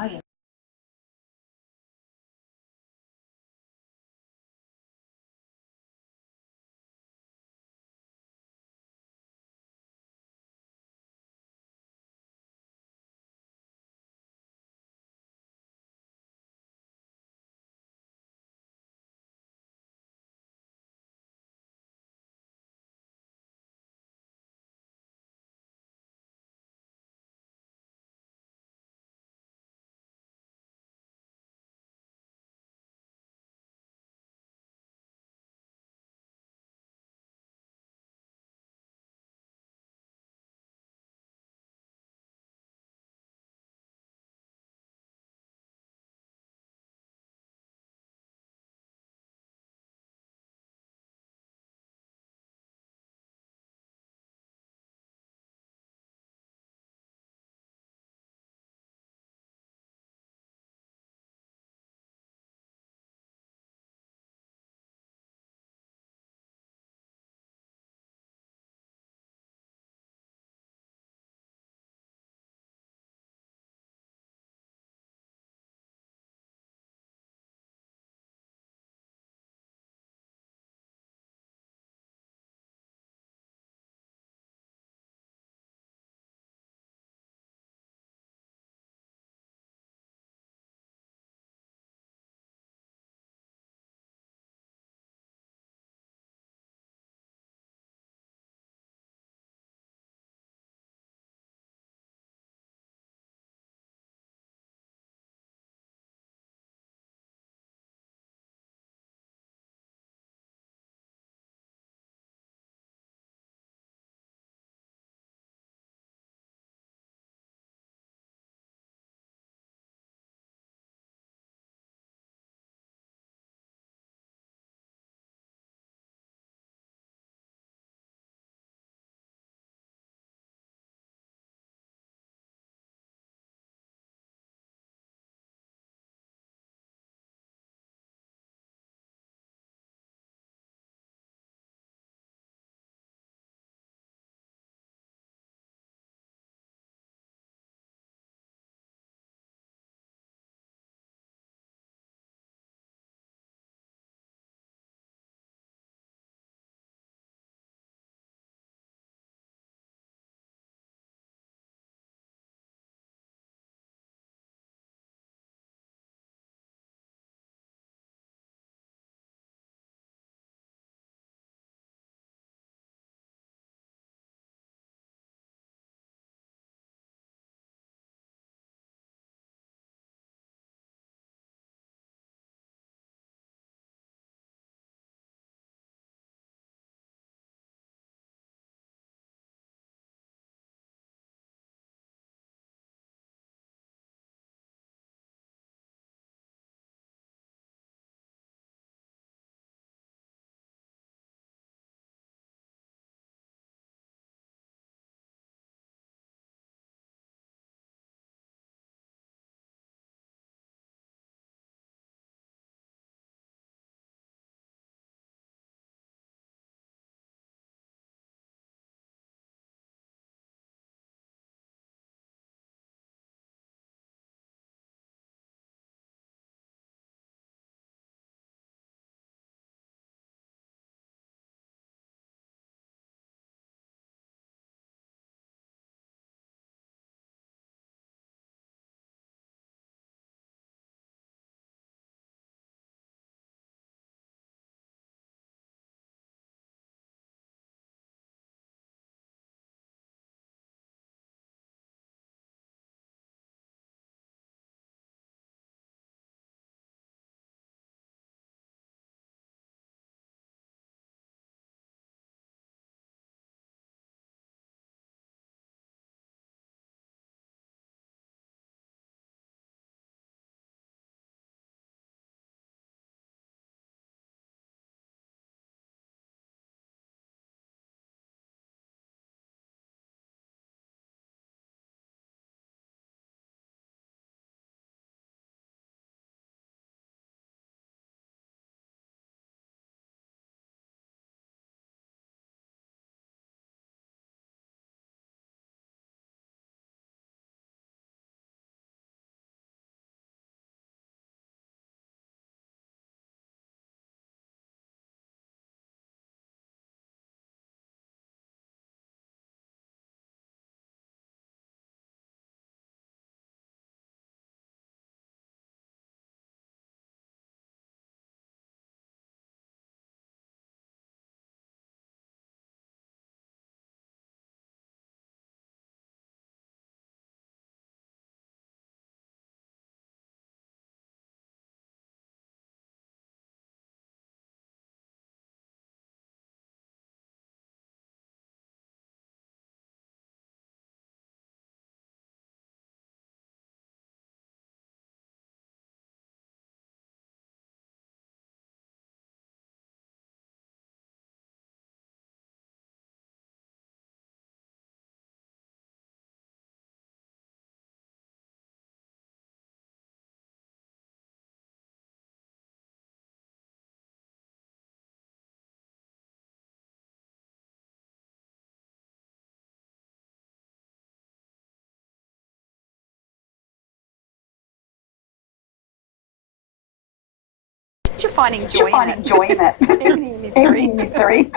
you're finding joy in it. Even in misery.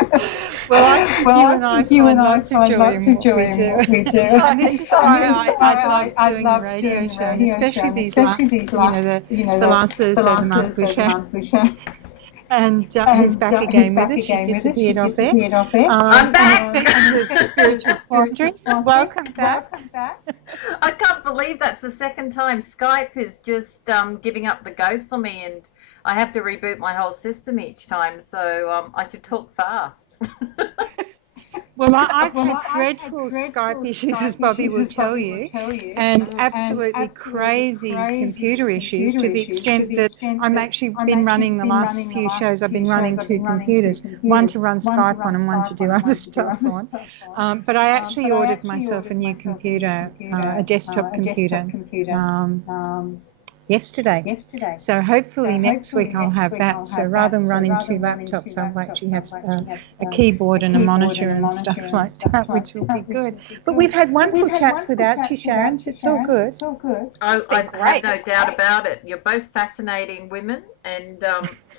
Well, I think you and I find lots of joy in what we do. And this is why I love doing the radio show, and especially these last, the last Thursday of the month we show. And he's back again with us. She disappeared off there. I'm back. Spiritual Quandaries. Welcome back. I can't believe that's the second time. Skype is just giving up the ghost on me, and I have to reboot my whole system each time. So I should talk fast. Well, I've had dreadful Skype issues, as Bobby will tell you, and absolutely crazy computer issues, to the extent that I'm actually been running the last few shows. I've been running two computers, one to run Skype on and one to do other stuff on. But I actually ordered myself a new computer, a desktop computer, yesterday. So hopefully next week I'll have that. So rather than running two laptops, I'll actually have a keyboard and a monitor and stuff like that, which will be good. But we've had wonderful chats without you, Sharon. So it's all good. I have no doubt about it. You're both fascinating women, and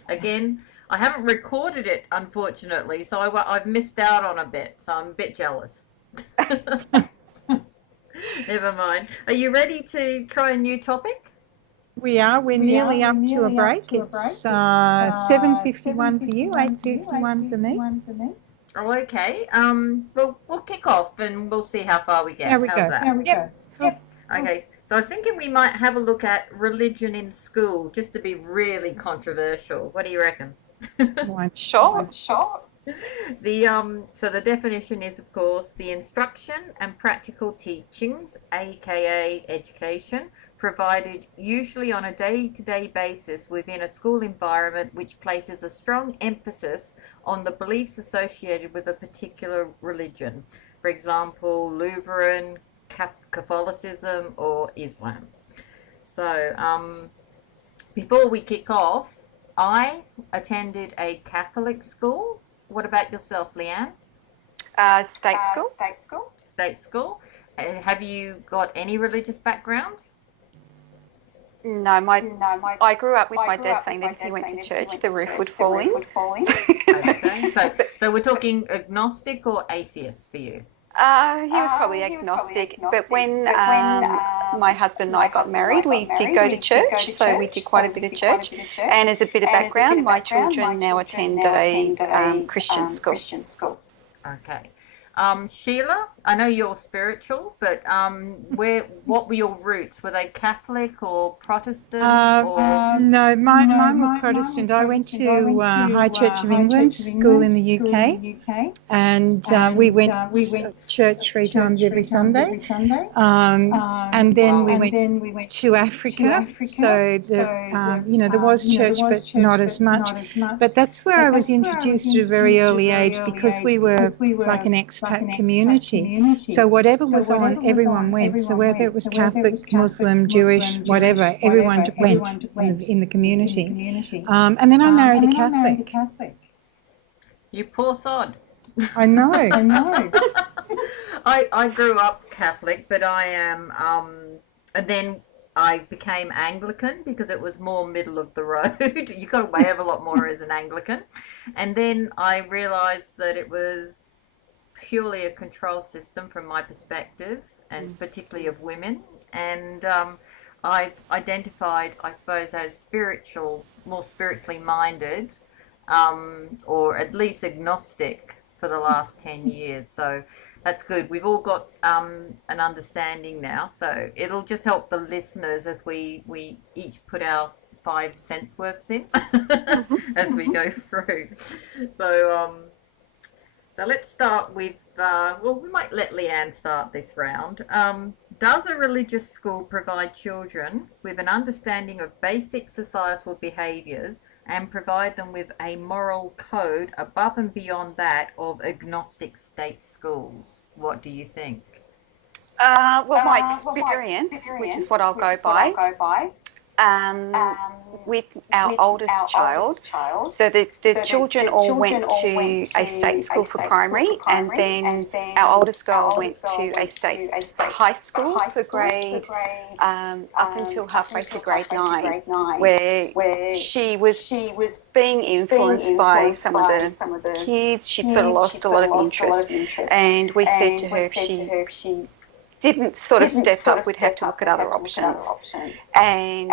again, I haven't recorded it, unfortunately, so I've missed out on a bit, so I'm a bit jealous. Never mind. Are you ready to try a new topic? We're nearly up to a break. It's 7:51 for you, 8:51 for me. Oh, okay. We'll kick off and we'll see how far we get. There we How's go. that? There we go. Yep. Okay. So I was thinking we might have a look at religion in school, just to be really controversial. What do you reckon? Sure. So the definition is, of course, the instruction and practical teachings, aka education, provided usually on a day-to-day basis within a school environment which places a strong emphasis on the beliefs associated with a particular religion. For example, Lutheran, Catholicism, or Islam. So before we kick off, I attended a Catholic school. What about yourself, Leanne? State school. State school. Have you got any religious background? No, I grew up with my dad saying that if he went to church, the roof would fall in. Okay. So we're talking agnostic or atheist for you? He was probably agnostic, but when my husband and I got married, we did go to church, so we did quite a bit of church. And as a bit of background, my children now attend a Christian school. Okay. Sheila, I know you're spiritual, but what were your roots? Were they Catholic or Protestant? No, mine were Protestant. I went to High Church of England school in the UK, and we went to church 3 times every Sunday. And then we went to Africa. So there was church, but not as much. But that's where I was introduced at a very early age, because we were like an expat community. So whatever was on, everyone went. So whether it was Catholic, Muslim, Jewish, whatever, everyone went in the community. And then I married a Catholic. You poor sod. I know. I grew up Catholic, but I am, and then I became Anglican because it was more middle of the road. You got away with a lot more as an Anglican. And then I realised that it was purely a control system from my perspective, and particularly of women. And I've identified, I suppose, as spiritual, more spiritually minded, or at least agnostic for the last 10 years. So that's good. We've all got an understanding now. So it'll just help the listeners as we each put our 5 sense worths in as we go through. So let's start with, we might let Leanne start this round. Does a religious school provide children with an understanding of basic societal behaviours and provide them with a moral code above and beyond that of agnostic state schools? What do you think? My experience, which is what I'll go by, with our oldest child. So the children all went to a state school for primary, and then our oldest girl went to a state high school for grade up until halfway through grade 9, where she was being influenced by some of the kids. She'd sort of lost a lot of interest, and we said to her if she didn't sort of step up, we'd have to look at other options. And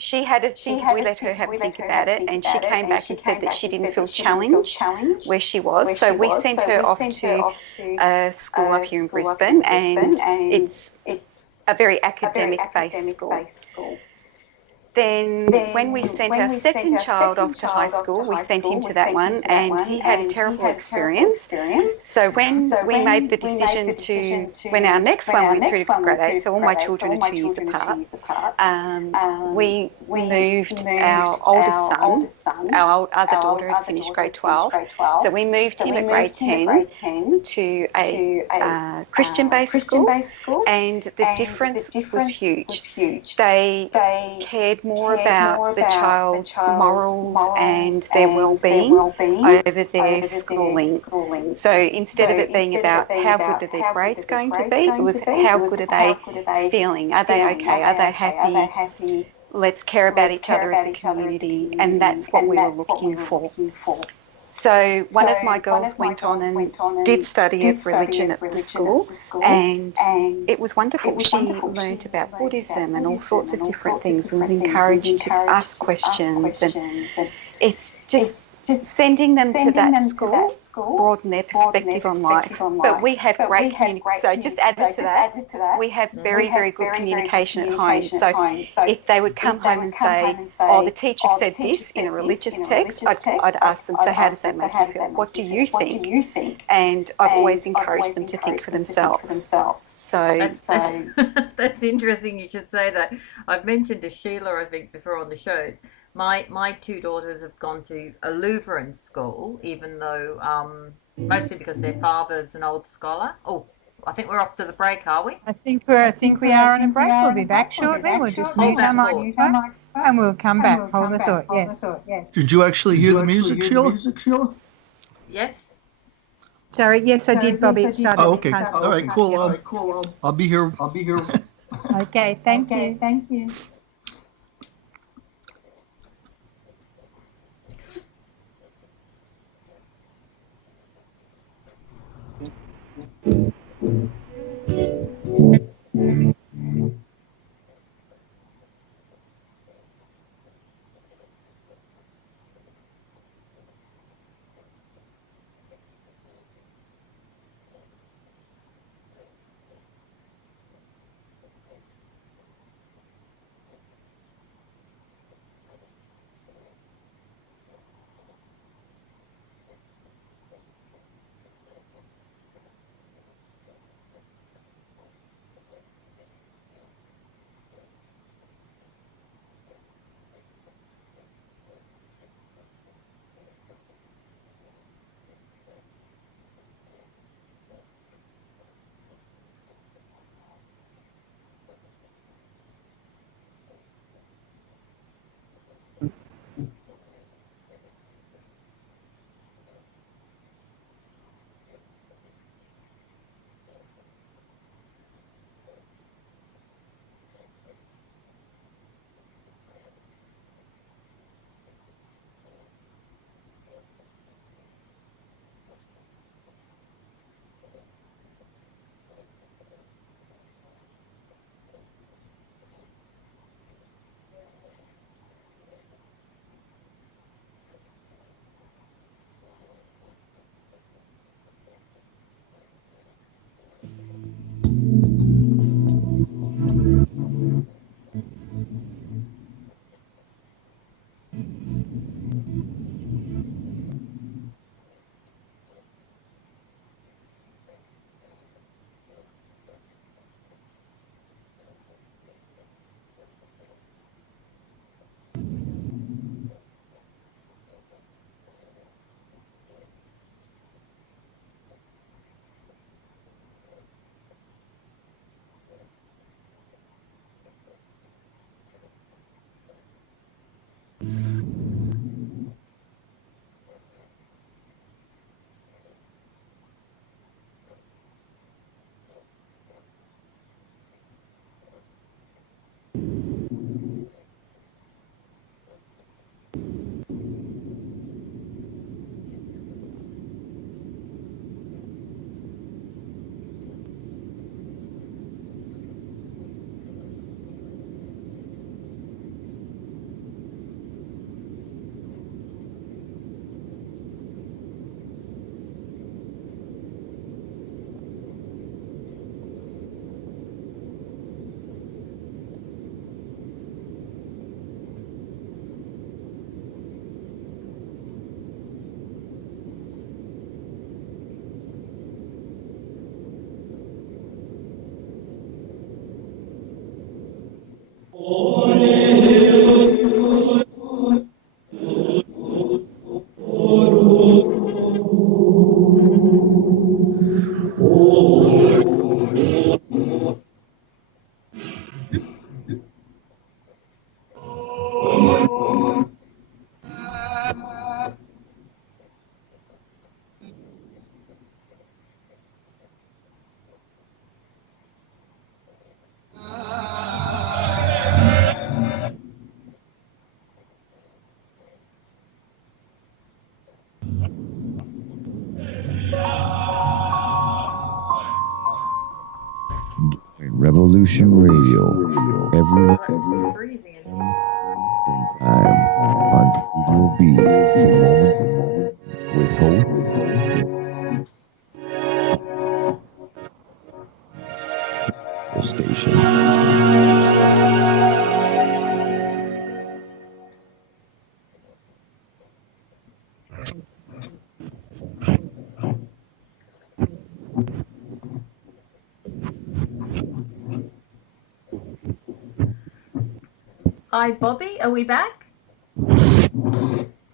she had to think, we let her have a think about it, and she came back and said that she didn't feel challenged where she was. So we sent her off to a school up here in Brisbane, and it's a very academic-based school. Then when we sent our second child off to high school, we sent him to that one, and he had a terrible experience. So when we made the decision to, when our next one went through to grade 8, so all my children are 2 years apart, we moved our oldest son, our other daughter had finished grade 12, so we moved him at grade 10 to a Christian-based school, and the difference was huge. They cared more about the child's morals and their well-being over their schooling. So instead of it being about how good are their grades going to be, it was how good are they feeling? Are they okay? Are they happy? Let's care about each other as a community, and that's what we were looking for. So one of my girls went on and did study of religion at the school, and it was wonderful. She learnt about Buddhism and all sorts of different things, and was encouraged to ask questions, and it's just sending them to that school broaden their perspective on life. But we have great communication. So just added to that, we have very, very good communication at home. So if they would come home and say, oh, the teacher said this in a religious text, I'd ask them, so how does that make you feel? What do you think? And I've always encouraged them to think for themselves. So that's interesting you should say that. I've mentioned to Sheila, I think, before on the shows, my 2 daughters have gone to a Lutheran school, even though mostly because their father's an old scholar. Oh, I think we're off to the break, are we? I think we are on a break. We'll be back shortly. We'll just mute our microphones and we'll come back. Hold the thought. Yes. Did you actually hear the music, Sheila? Yes. Sorry. Yes, I did, Bobby. It started. Oh, okay. All right. Cool. I'll be here. Okay. Thank you. Evolution Radio. Every It's freezing in here. time on Studio B for Moment with Hope. Station. Hi, Bobby. Are we back?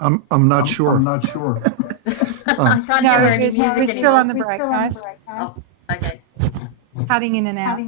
I'm not sure. I can't No, hear any we're music still anymore. on the break, guys. Oh, okay. Cutting in and out.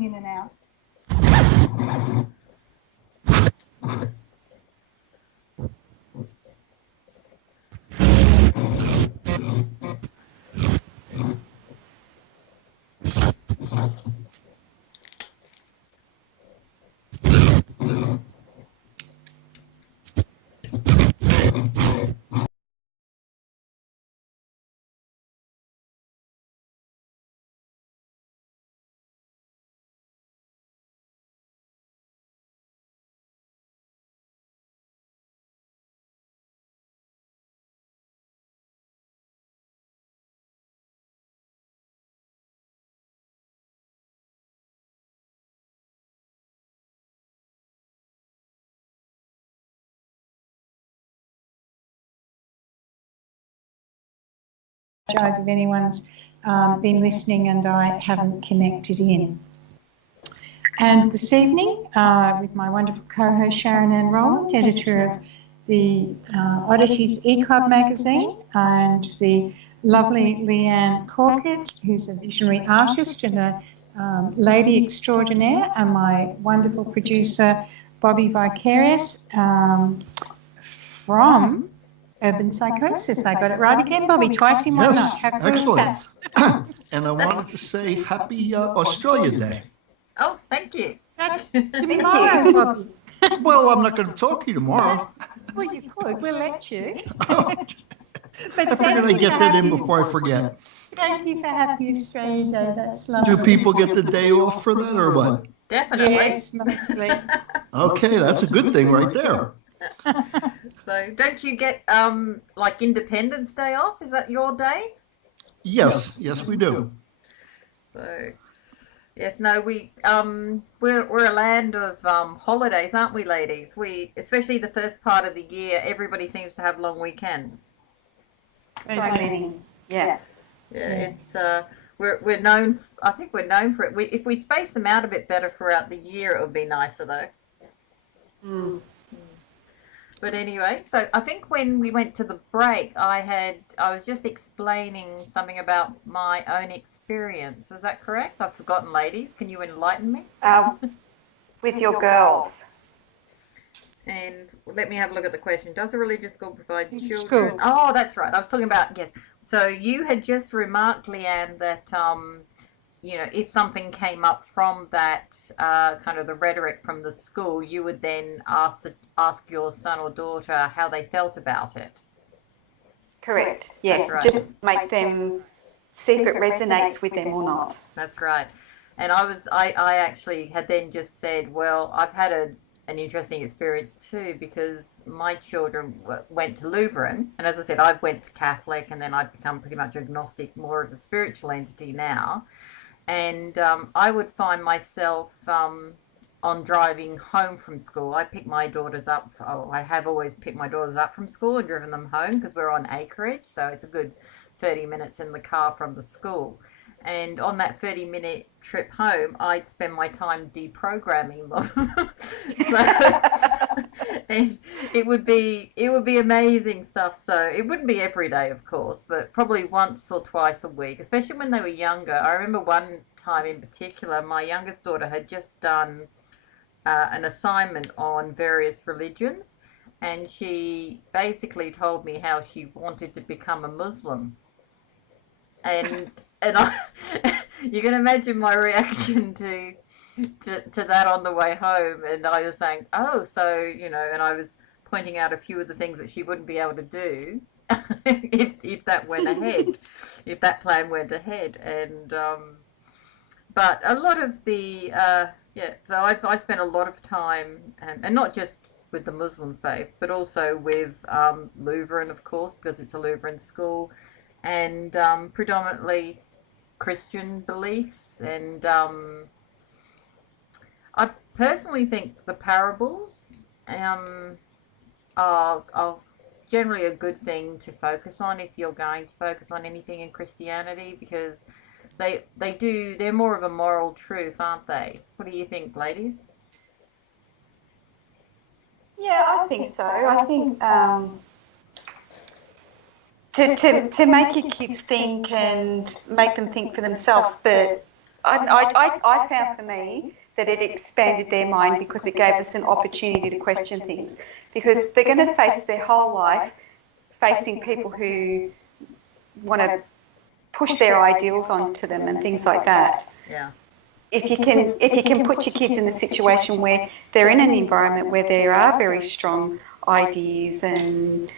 Apologize if anyone's been listening and I haven't connected in. And this evening, with my wonderful co-host Sharon Ann Rowland, editor of the Oddities E-Club magazine, and the lovely Leanne Caulkett, who's a visionary artist and a lady extraordinaire, and my wonderful producer Bobby Vicarious from Urban Psychosis. I got it right again, Bobby, twice in one night. How cool is Excellent. that? And I wanted to say happy Australia Day. Oh, thank you. That's tomorrow, Bobby. Well, I'm not going to talk to you tomorrow. Well, you could. We'll let you. I But figured I'd get that in before I forget. Thank you for Happy Australia Day. That's lovely. Do people get the day off for that or what? Definitely. Yes, mostly. Okay, that's a good thing right there. So, don't you get like Independence Day off? Is that your day? Yes, we do. So, yes, no, we're a land of holidays, aren't we, ladies? We, especially the first part of the year, everybody seems to have long weekends. Yeah. Yeah, Yes. it's we're known. I think we're known for it. If we space them out a bit better throughout the year, it would be nicer, though. Mm. But anyway, so I think when we went to the break, I was just explaining something about my own experience. Is that correct? I've forgotten, ladies. Can you enlighten me? With your girls. And let me have a look at the question. Does a religious school provide children? School. Oh, that's right. I was talking about, yes. So you had just remarked, Leanne, that if something came up from that kind of the rhetoric from the school, you would then ask your son or daughter how they felt about it. Correct. Yes. That's right. Just make them see if it resonates with them or not. That's right. And I actually had then just said, well, I've had an interesting experience too, because my children went to Lutheran, and as I said, I went to Catholic, and then I've become pretty much agnostic, more of a spiritual entity now. And I would find myself on driving home from school. I pick my daughters up. I have always picked my daughters up from school and driven them home because we're on acreage, so it's a good 30 minutes in the car from the school. And on that 30-minute trip home, I'd spend my time deprogramming them. And it would be amazing stuff. So it wouldn't be every day, of course, but probably once or twice a week, especially when they were younger. I remember one time in particular, my youngest daughter had just done an assignment on various religions, and she basically told me how she wanted to become a Muslim. And I, you can imagine my reaction to that on the way home. And I was saying, oh, so, and I was pointing out a few of the things that she wouldn't be able to do if that went ahead, if that plan went ahead. And but a lot of the Yeah, so I spent a lot of time, and not just with the Muslim faith, but also with Lutheran, of course, because it's a Lutheran school, and predominantly Christian beliefs. And I personally think the parables are generally a good thing to focus on if you're going to focus on anything in Christianity, because they're more of a moral truth, aren't they? What do you think, ladies? Yeah, I think so. I think to make your kids think and make them think for themselves, but I found for me that it expanded their mind because it gave us an opportunity to question things, because they're going to face their whole life facing people who want to push their ideals onto them and things like that. Yeah. If you can put your kids in a situation where they're in an environment where there are very strong ideas and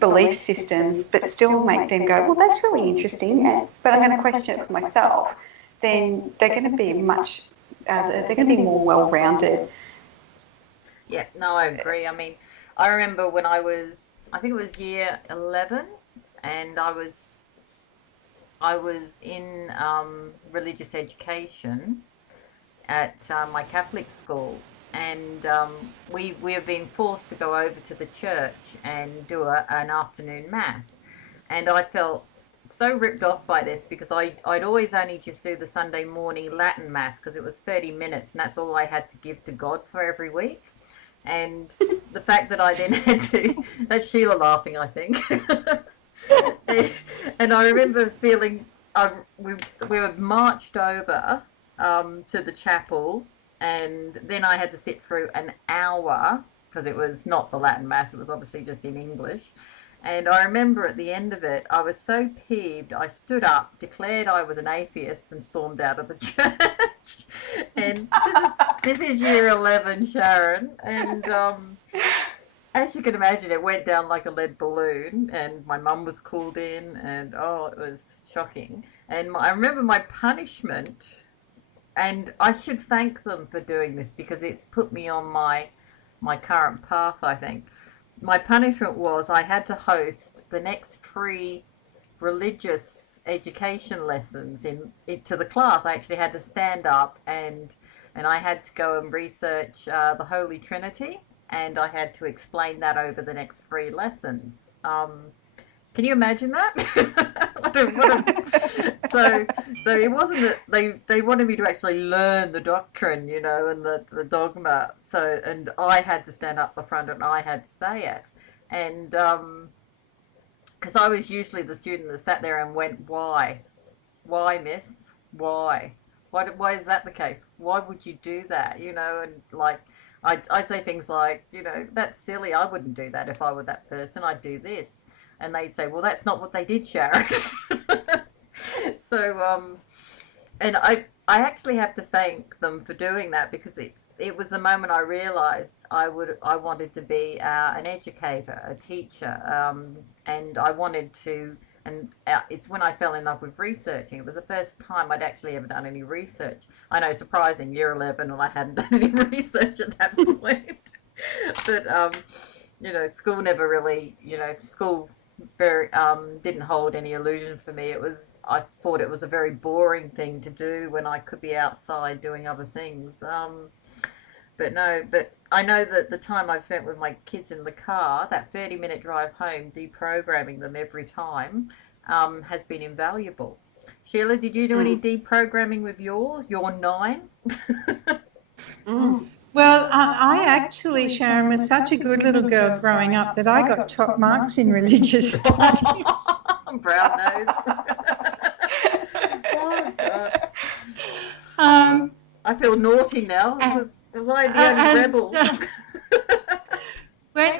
belief systems, but still make them go, well, that's really interesting, but I'm going to question it for myself, then they're going to be they're going to be more well-rounded. Yeah, no, I agree. I mean, I remember when I think it was year 11, and I was in religious education at my Catholic school, and we have been forced to go over to the church and do an afternoon mass, and I felt so ripped off by this, because I'd always only just do the Sunday morning Latin mass, because it was 30 minutes and that's all I had to give to God for every week. And the fact that I then had to, that's Sheila laughing, I think. And I remember feeling, we were marched over to the chapel, and then I had to sit through an hour, because it was not the Latin mass, it was obviously just in English. And I remember at the end of it, I was so peeved, I stood up, declared I was an atheist, and stormed out of the church. And this is year 11, Sharon. And as you can imagine, it went down like a lead balloon, and my mum was called in, and it was shocking. And I remember my punishment, and I should thank them for doing this, because it's put me on my current path, I think. My punishment was I had to host the next 3 religious education lessons to the class. I actually had to stand up and I had to go and research the Holy Trinity, and I had to explain that over the next 3 lessons. Can you imagine that? So it wasn't that they wanted me to actually learn the doctrine, and the dogma. So, and I had to stand up the front and I had to say it. And because I was usually the student that sat there and went, why, miss? Why is that the case? Why would you do that? And like, I'd say things like, that's silly. I wouldn't do that if I were that person. I'd do this. And they'd say, well, that's not what they did, Sharon. So, and I actually have to thank them for doing that, because it was the moment I realised I wanted to be an educator, a teacher, and I wanted to, and it's when I fell in love with researching. It was the first time I'd actually ever done any research. I know, surprising, year 11, and I hadn't done any research at that point. But school never really, school very didn't hold any illusion for me. I thought it was a very boring thing to do when I could be outside doing other things. But I know that the time I've spent with my kids in the car, that 30-minute drive home, deprogramming them every time, has been invaluable. Sheila, did you do any deprogramming with your 9? Well, I actually, Sharon, was such a good little girl growing up that I got top marks in religious studies. Brown nose. Oh, God. I feel naughty now. Was I the only rebel?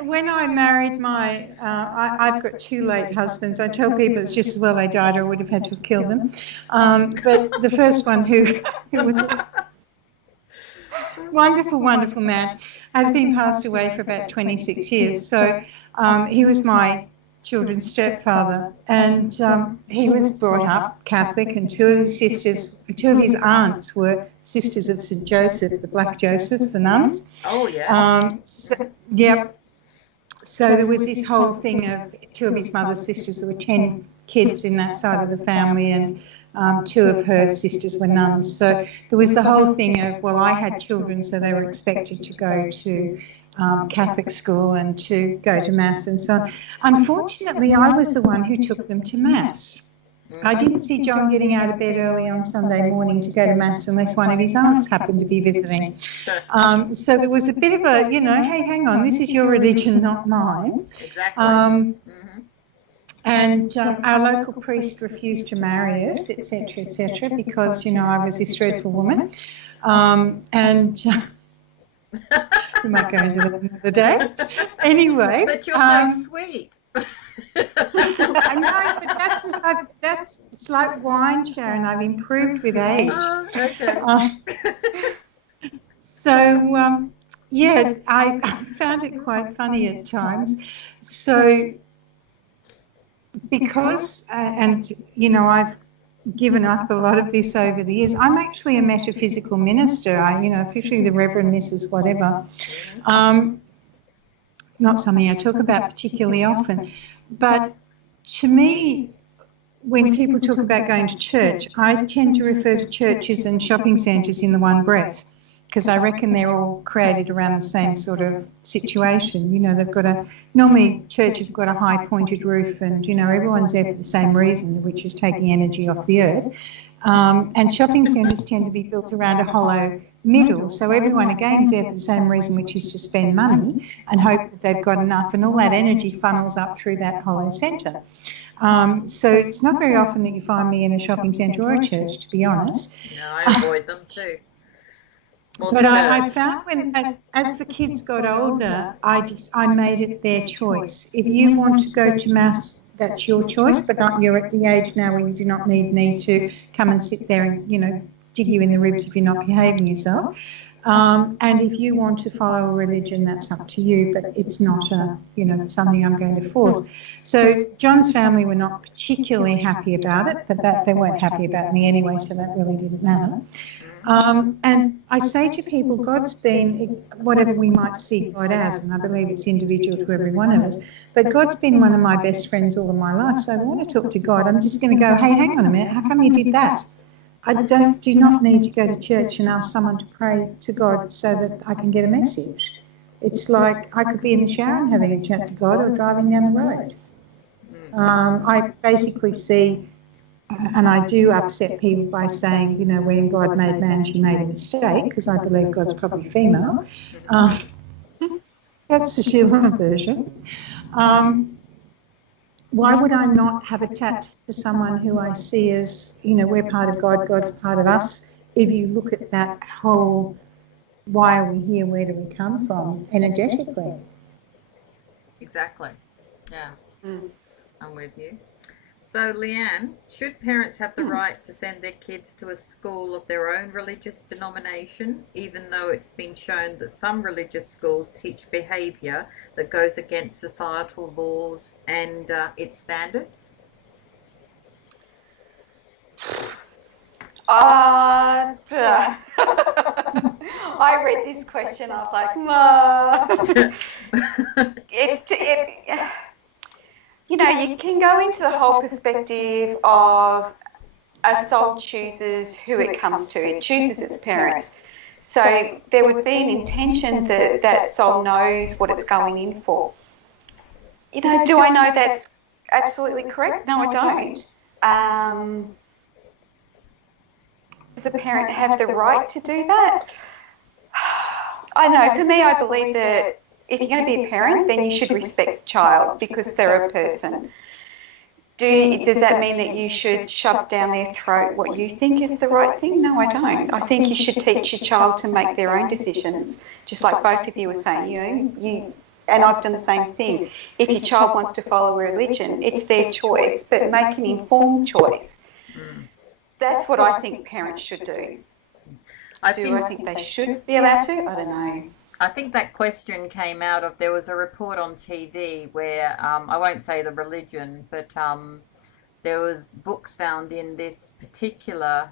When I married I've got 2 late husbands. I tell people it's just as well they died, or I would have had to kill them. But the first one, who was a wonderful, wonderful man, has been passed away for about 26 years. So he was my children's stepfather, and he was brought up Catholic, and two of his aunts were sisters of St. Joseph, the Black Josephs, the nuns. Oh, yeah. Yep. So there was this whole thing of two of his mother's sisters. There were 10 kids in that side of the family, and two of her sisters were nuns. So there was the whole thing of, well, I had children, so they were expected to go to Catholic school and to go to Mass and so on. Unfortunately, I was the one who took them to Mass. I didn't see John getting out of bed early on Sunday morning to go to Mass unless one of his aunts happened to be visiting. So there was a bit of a, hey, hang on, this is your religion, not mine. Exactly. And our local priest refused to marry us, etc., because, I was this dreadful woman. And we might go into that another day. Anyway. But you're so sweet. I know, but it's like wine, Sharon. I've improved with age. Oh, okay. I found it quite funny at times. So, because, I've given up a lot of this over the years. I'm actually a metaphysical minister. Officially the Reverend Mrs. whatever. Not something I talk about particularly often. But to me, when people talk about going to church, I tend to refer to churches and shopping centres in the one breath, because I reckon they're all created around the same sort of situation. Normally churches have got a high pointed roof, and, everyone's there for the same reason, which is taking energy off the earth. And shopping centres tend to be built around a hollow middle, so everyone again is there for the same reason, which is to spend money and hope that they've got enough, and all that energy funnels up through that hollow centre. So it's not very often that you find me in a shopping centre or a church, to be honest. No, I avoid them too. But I found as the kids got older, I made it their choice. If you want to go to Mass, that's your choice, but you're at the age now where you do not need me to come and sit there and, dig you in the ribs if you're not behaving yourself. And if you want to follow a religion, that's up to you, but it's not something I'm going to force. So John's family were not particularly happy about it, but they weren't happy about me anyway, so that really didn't matter. And I say to people, God's been, whatever we might see God as, and I believe it's individual to every one of us, but God's been one of my best friends all of my life. So I want to talk to God. I'm just going to go, hey, hang on a minute, how come you did that? I do not need to go to church and ask someone to pray to God so that I can get a message. It's like I could be in the shower and having a chat to God, or driving down the road. I basically see, and I do upset people by saying, when God made man, she made a mistake, because I believe God's probably female. That's the Sheila version. Why would I not have attached to someone who I see as, we're part of God, God's part of us? If you look at that whole, why are we here, where do we come from, energetically? Exactly. Yeah. I'm with you. So, Leanne, should parents have the right to send their kids to a school of their own religious denomination, even though it's been shown that some religious schools teach behaviour that goes against societal laws and its standards? I read this question, I was like, you can go into the whole perspective of a soul chooses who it comes to. It chooses its parents. So there would be an intention that that soul knows what it's going in for. Do I know that's absolutely correct? No, I don't. Does a parent have the right to do that? I know. For me, I believe that if you're going to be a parent, then you should respect the child because they're a person. Does that mean that you should shove down their throat what you think is the right thing? No, I don't. I think you should teach your child to make their own decisions, just like both of you were saying, and I've done the same thing. If your child wants to follow a religion, it's their choice, but make an informed choice. That's what I think parents should do. I think they should be allowed to? I don't know. I think that question came out of, there was a report on TV where, I won't say the religion, but there was books found in this particular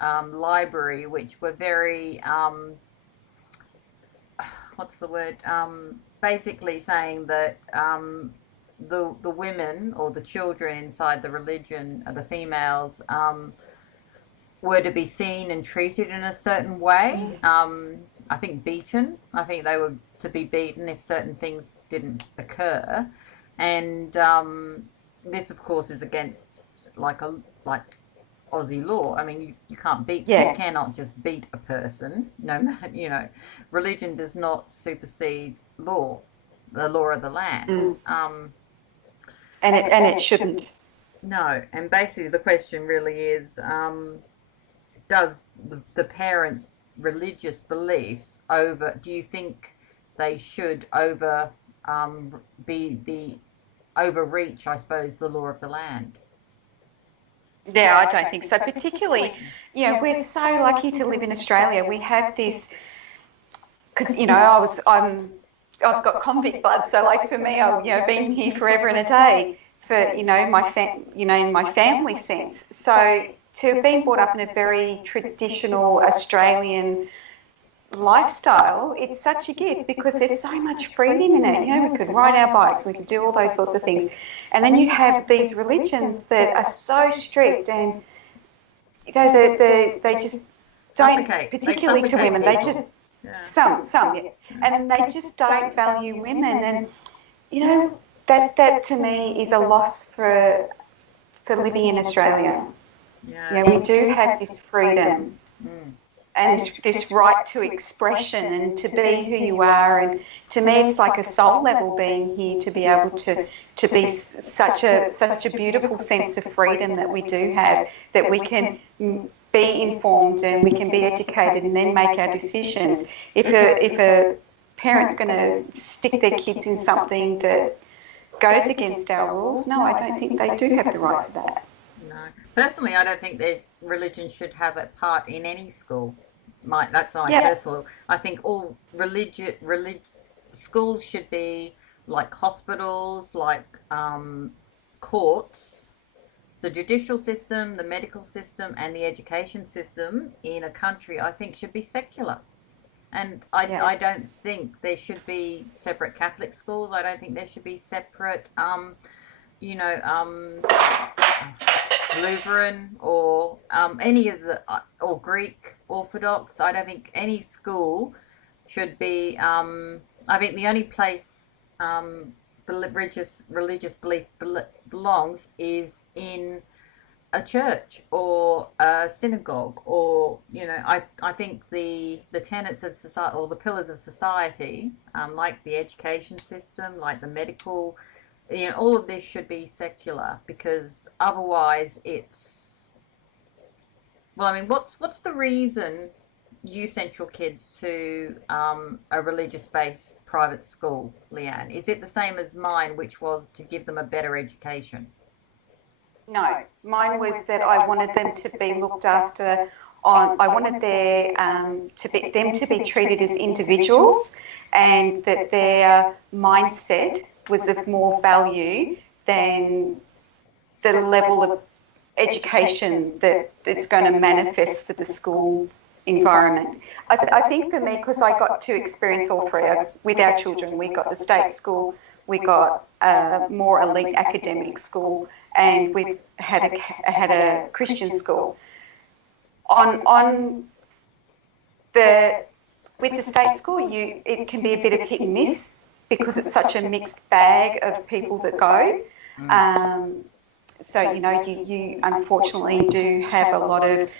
library which were very, what's the word, basically saying that the women or the children inside the religion, the females, were to be seen and treated in a certain way. I think beaten. I think they were to be beaten if certain things didn't occur, and this, of course, is against like Aussie law. I mean, you can't beat. Yeah. You cannot just beat a person. No matter, religion does not supersede law, the law of the land. And it shouldn't. No, and basically the question really is, does the parents' religious beliefs do you think they should overreach, I suppose, the law of the land? Yeah, I don't think so. Particularly, we're so lucky to live in Australia. We have this, because I've got convict blood, so like for me, I've been here forever and a day for in my family sense. So to have been brought up in a very traditional Australian lifestyle, it's such a gift because there's so much freedom in it. We could ride our bikes, we could do all those sorts of things, and then you have these religions that are so strict, and they just don't, particularly to women, they just some and they just don't value women, and that to me is a loss for living in Australia. We do have this freedom. And this right to expression and to be who you are, and to me it's like a soul level being here to be able to be such a beautiful sense of freedom that we do have, that we can be informed and we can be educated and then make our decisions. If a parent's going to stick their kids in something that goes against our rules, no, I don't think they do have the right for that. No, personally, I don't think that religion should have a part in any school. That's my personal. I think all schools should be like hospitals, like courts. The judicial system, the medical system, and the education system in a country, I think, should be secular. And I don't think there should be separate Catholic schools. I don't think there should be separate, Lutheran or any of the or Greek Orthodox. I don't think any school should be. I think the only place religious belief belongs is in a church or a synagogue, or I think the tenets of society, or the pillars of society, like the education system, like the medical, all of this should be secular, because otherwise it's, well, I mean, what's the reason you sent your kids to a religious-based private school, Leanne? Is it the same as mine, which was to give them a better education? No, mine was that I wanted them to be looked after. I wanted them to be treated as individuals, and that their mindset was of more value than the level of education that it's going to manifest for the school environment. I think for me, because I got to experience all three with our children, we got the state school, we got a more elite academic school, and we've had a Christian school. With the state school, it can be a bit of hit and miss, because it's such a mixed bag of people that go. So you unfortunately do have a lot of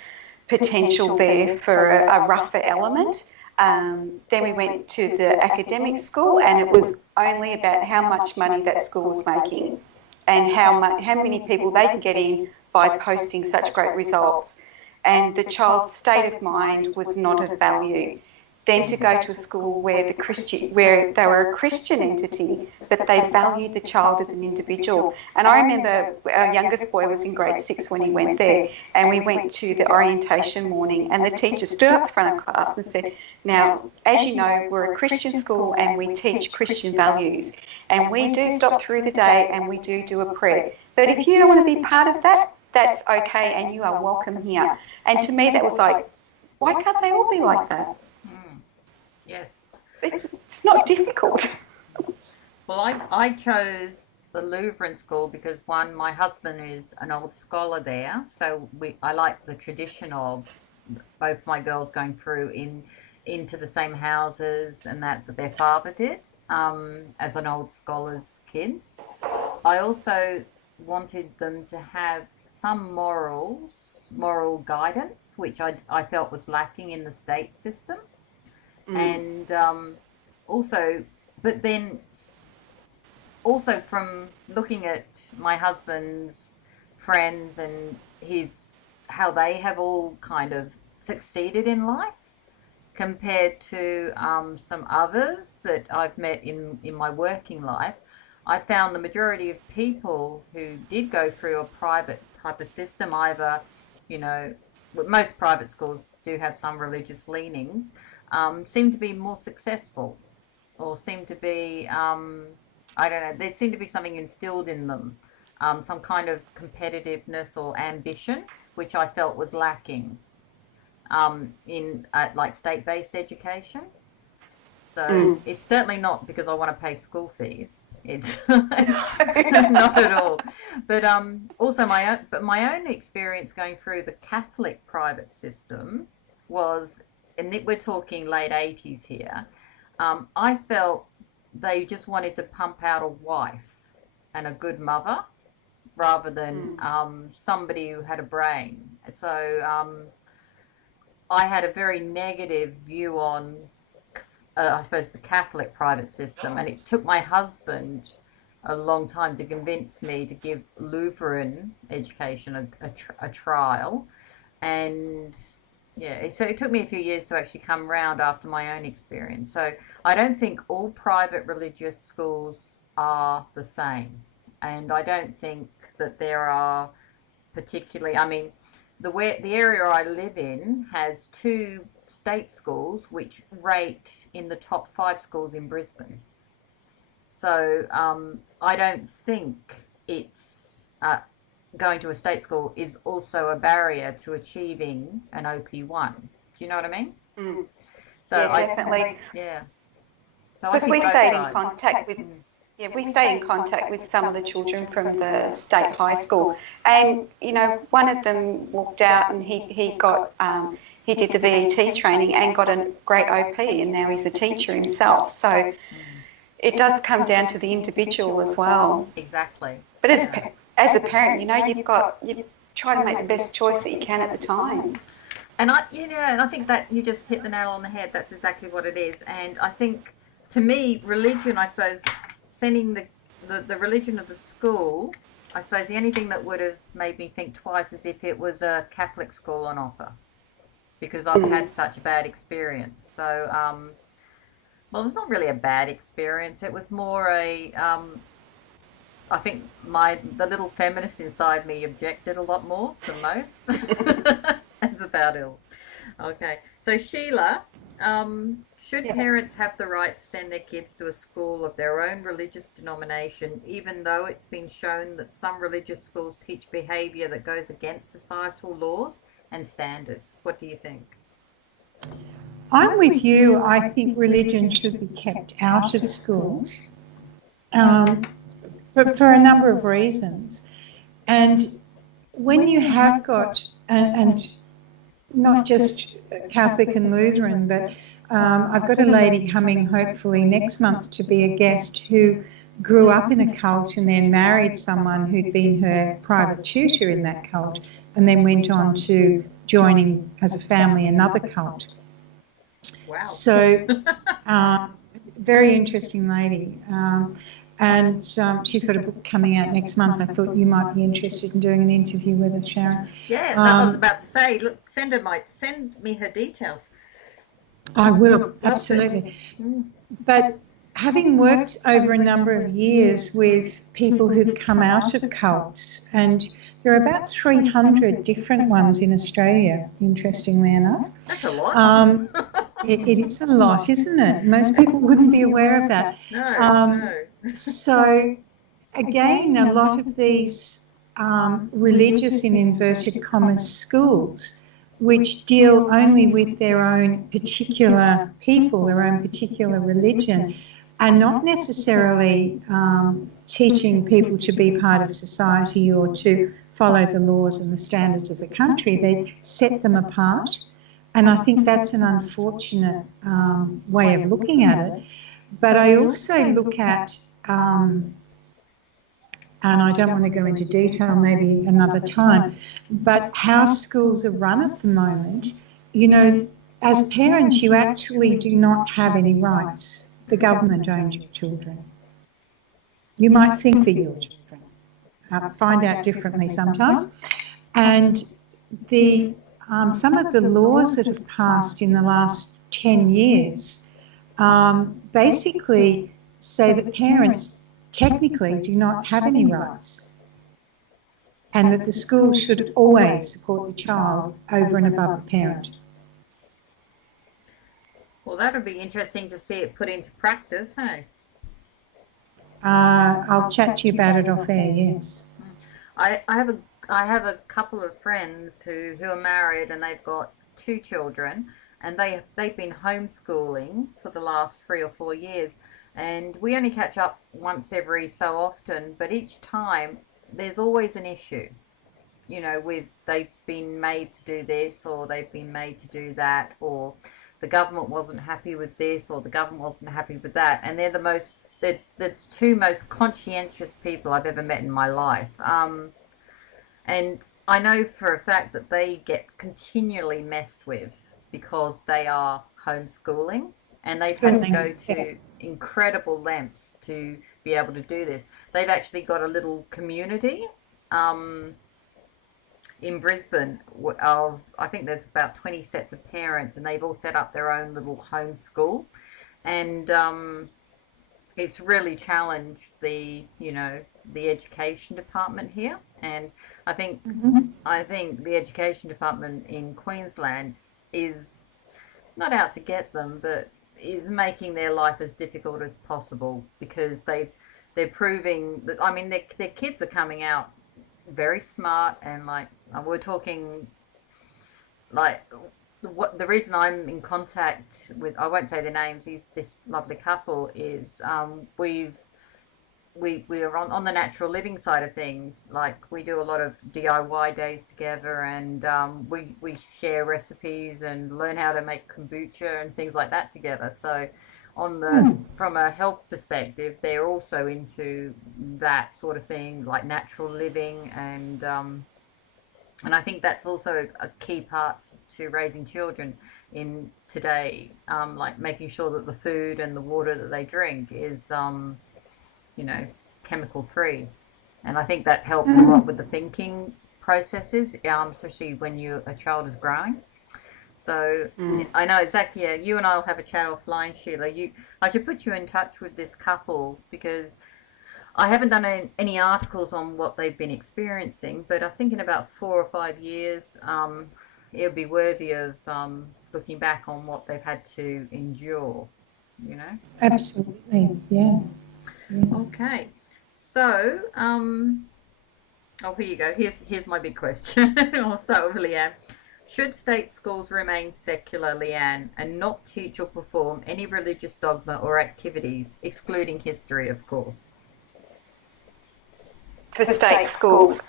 potential there for a rougher element. Then we went to the academic school, and it was only about how much money that school was making, and how many people they can get in by posting such great results. And the child's state of mind was not of value. then to go to a school where they were a Christian entity, but they valued the child as an individual. And I remember our youngest boy was in grade 6 when he went there, and we went to the orientation morning, and the teacher stood up in front of class and said, now, as you know, we're a Christian school and we teach Christian values, and we do stop through the day and we do a prayer. But if you don't want to be part of that, that's okay, and you are welcome here. And to me, that was like, why can't they all be like that? Yes. It's not difficult. Well, I chose the Lutheran school because, one, my husband is an old scholar there, so I like the tradition of both my girls going through into the same houses and that their father did as an old scholar's kids. I also wanted them to have some moral guidance, which I felt was lacking in the state system. And also from looking at my husband's friends and how they have all kind of succeeded in life compared to some others that I've met in my working life, I found the majority of people who did go through a private type of system, either, most private schools do have some religious leanings, seem to be more successful, or seem to be, I don't know, there seemed to be something instilled in them, some kind of competitiveness or ambition, which I felt was lacking in like state-based education. So it's certainly not because I want to pay school fees. It's not at all. But also my own experience going through the Catholic private system was, and we're talking late 80s here, I felt they just wanted to pump out a wife and a good mother rather than somebody who had a brain. So I had a very negative view on, I suppose, the Catholic private system, and it took my husband a long time to convince me to give Lutheran education a trial. And yeah, so it took me a few years to actually come round after my own experience. So I don't think all private religious schools are the same. And I don't think that there are particularly, I mean, the area I live in has 2 state schools which rate in the top 5 schools in Brisbane. So I don't think it's going to a state school is also a barrier to achieving an OP1. Do you know what I mean? So yeah, definitely. So because we stayed in contact with. Yeah, we stayed in contact with some of the children from the state high school, and one of them walked out and he got he did the VET training and got a great OP, and now he's a teacher himself. So it does come down to the individual as well. Exactly. But as a parent, you try to make the best choice that you can at the time. And I think that you just hit the nail on the head. That's exactly what it is. And I think, to me, religion, I suppose, sending the religion of the school, I suppose the only thing that would have made me think twice is if it was a Catholic school on offer, because I've had such a bad experience. So, well, it was not really a bad experience. It was more I think the little feminist inside me objected a lot more than most. That's about it. Okay. So, Sheila, should parents have the right to send their kids to a school of their own religious denomination, even though it's been shown that some religious schools teach behaviour that goes against societal laws and standards? What do you think? I'm with you. I think religion should be kept out of schools for a number of reasons. And when you have got, and not just Catholic and Lutheran, but I've got a lady coming hopefully next month to be a guest who grew up in a cult and then married someone who'd been her private tutor in that cult, and then went on to joining as a family another cult. Wow. So, very interesting lady. And she's got a book coming out next month. I thought you might be interested in doing an interview with her, Sharon. Yeah, I was about to say, look, send me her details. I will, absolutely. But having worked over a number of years with people who've come out of cults, and there are about 300 different ones in Australia, interestingly enough. That's a lot. It is a lot, isn't it? Most people wouldn't be aware of that. No. So, again, a lot of these religious, in inverted commas, schools, which deal only with their own particular people, their own particular religion, are not necessarily teaching people to be part of society or to follow the laws and the standards of the country. They set them apart, and I think that's an unfortunate way of looking at it. But I also look at, and I don't want to go into detail, maybe another time, but how schools are run at the moment. You know, as parents, you actually do not have any rights. The government owns your children. You might think that you're children. Find out differently sometimes. And the some of the laws that have passed in the last 10 years basically say that parents technically do not have any rights, and that the school should always support the child over and above the parent. Well, that would be interesting to see it put into practice, hey? I'll chat to you about it off air, yes. I have a couple of friends who are married, and they've got 2 children, and they've been homeschooling for the last 3 or 4 years, and we only catch up once every so often, but each time there's always an issue, you know, with they've been made to do this, or they've been made to do that, or the government wasn't happy with this, or the government wasn't happy with that, and they're the 2 most conscientious people I've ever met in my life. And I know for a fact that they get continually messed with because they are homeschooling, and they've had to go to incredible lengths to be able to do this. They've actually got a little community in Brisbane of, I think there's about 20 sets of parents, and they've all set up their own little home school, and it's really challenged the education department here. And I think the education department in Queensland is not out to get them, but is making their life as difficult as possible, because they're proving that, I mean, their kids are coming out very smart, and like we're talking, like, what the reason I'm in contact with, I won't say their names, this lovely couple, is we are on the natural living side of things. Like, we do a lot of DIY days together, and we share recipes and learn how to make kombucha and things like that together. So from a health perspective, they're also into that sort of thing, like natural living, and I think that's also a key part to raising children in today, like making sure that the food and the water that they drink is, chemical free. And I think that helps a lot with the thinking processes, especially when a child is growing. So I know exactly, yeah, you and I will have a chat offline, Sheila. I should put you in touch with this couple, because I haven't done any articles on what they've been experiencing, but I think in about 4 or 5 years, it would be worthy of looking back on what they've had to endure, you know? Absolutely, yeah. Okay, so, here you go. Here's my big question. I'll start with Leanne. Should state schools remain secular, Leanne, and not teach or perform any religious dogma or activities, excluding history, of course? For state schools,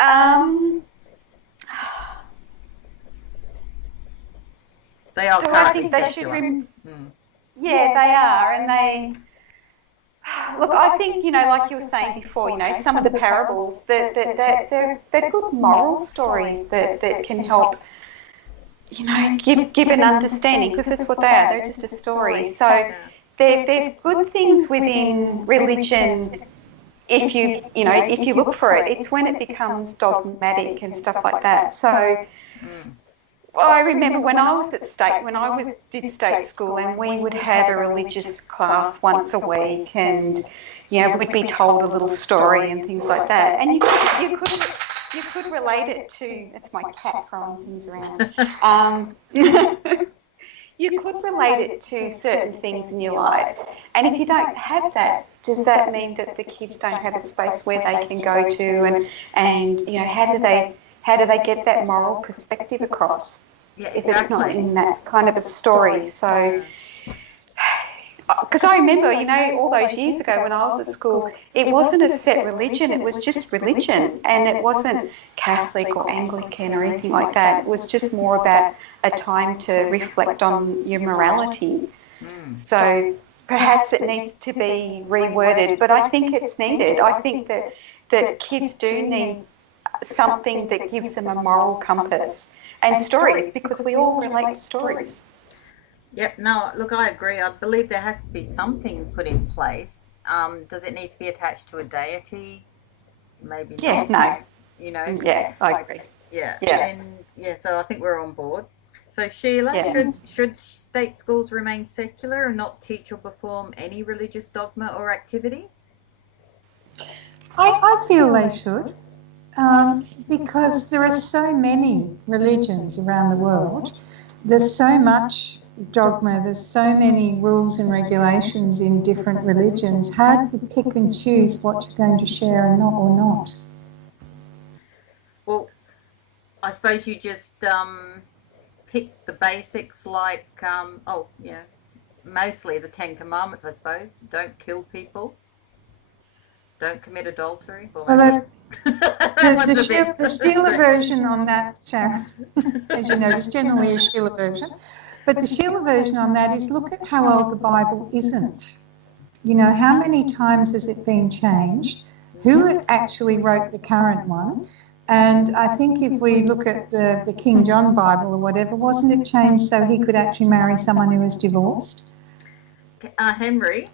they are currently secular. Yeah, they are, and they. Look, I think, like you were saying before, some of the parables, they're good moral stories that can help, give an understanding, because that's what they are. They're just a story. So there's good things within religion. If you look for it, it's when it becomes dogmatic and stuff like that. So Well, I remember when I was at did state school, and we would have a religious class once a week, and we'd be told a little story and things like that. And you could relate it to, it's my cat throwing things around. You could relate it to certain things in your life. And if you don't have that, does that mean that the kids don't have a space where they can go to, and how do they get that moral perspective across? Yeah, if it's not in that kind of a story? So, because I remember, all those years ago when I was at school, it wasn't a set religion, it was just religion, and it wasn't Catholic or Anglican or anything like that. It was just more about a time to reflect on your morality. So perhaps it needs to be reworded, but I think it's needed. I think that kids do need something that gives them a moral compass, and stories, because we all relate to stories. Yep, no, look, I agree. I believe there has to be something put in place. Does it need to be attached to a deity? Maybe not. No. Yeah, I agree. Yeah. And so I think we're on board. So Sheila, should state schools remain secular and not teach or perform any religious dogma or activities? I feel they should, because there are so many religions around the world. There's so much dogma, there's so many rules and regulations in different religions. How do you pick and choose what you're going to share and not or not? Well, I suppose you just pick the basics, like mostly the 10 Commandments, I suppose. Don't kill people. Don't commit adultery. Well, the Sheila version on that, Sharon, as you know, there's generally a Sheila version, but the Sheila version on that is, look at how old the Bible isn't. How many times has it been changed? Who actually wrote the current one? And I think if we look at the King John Bible or whatever, wasn't it changed so he could actually marry someone who was divorced? Henry.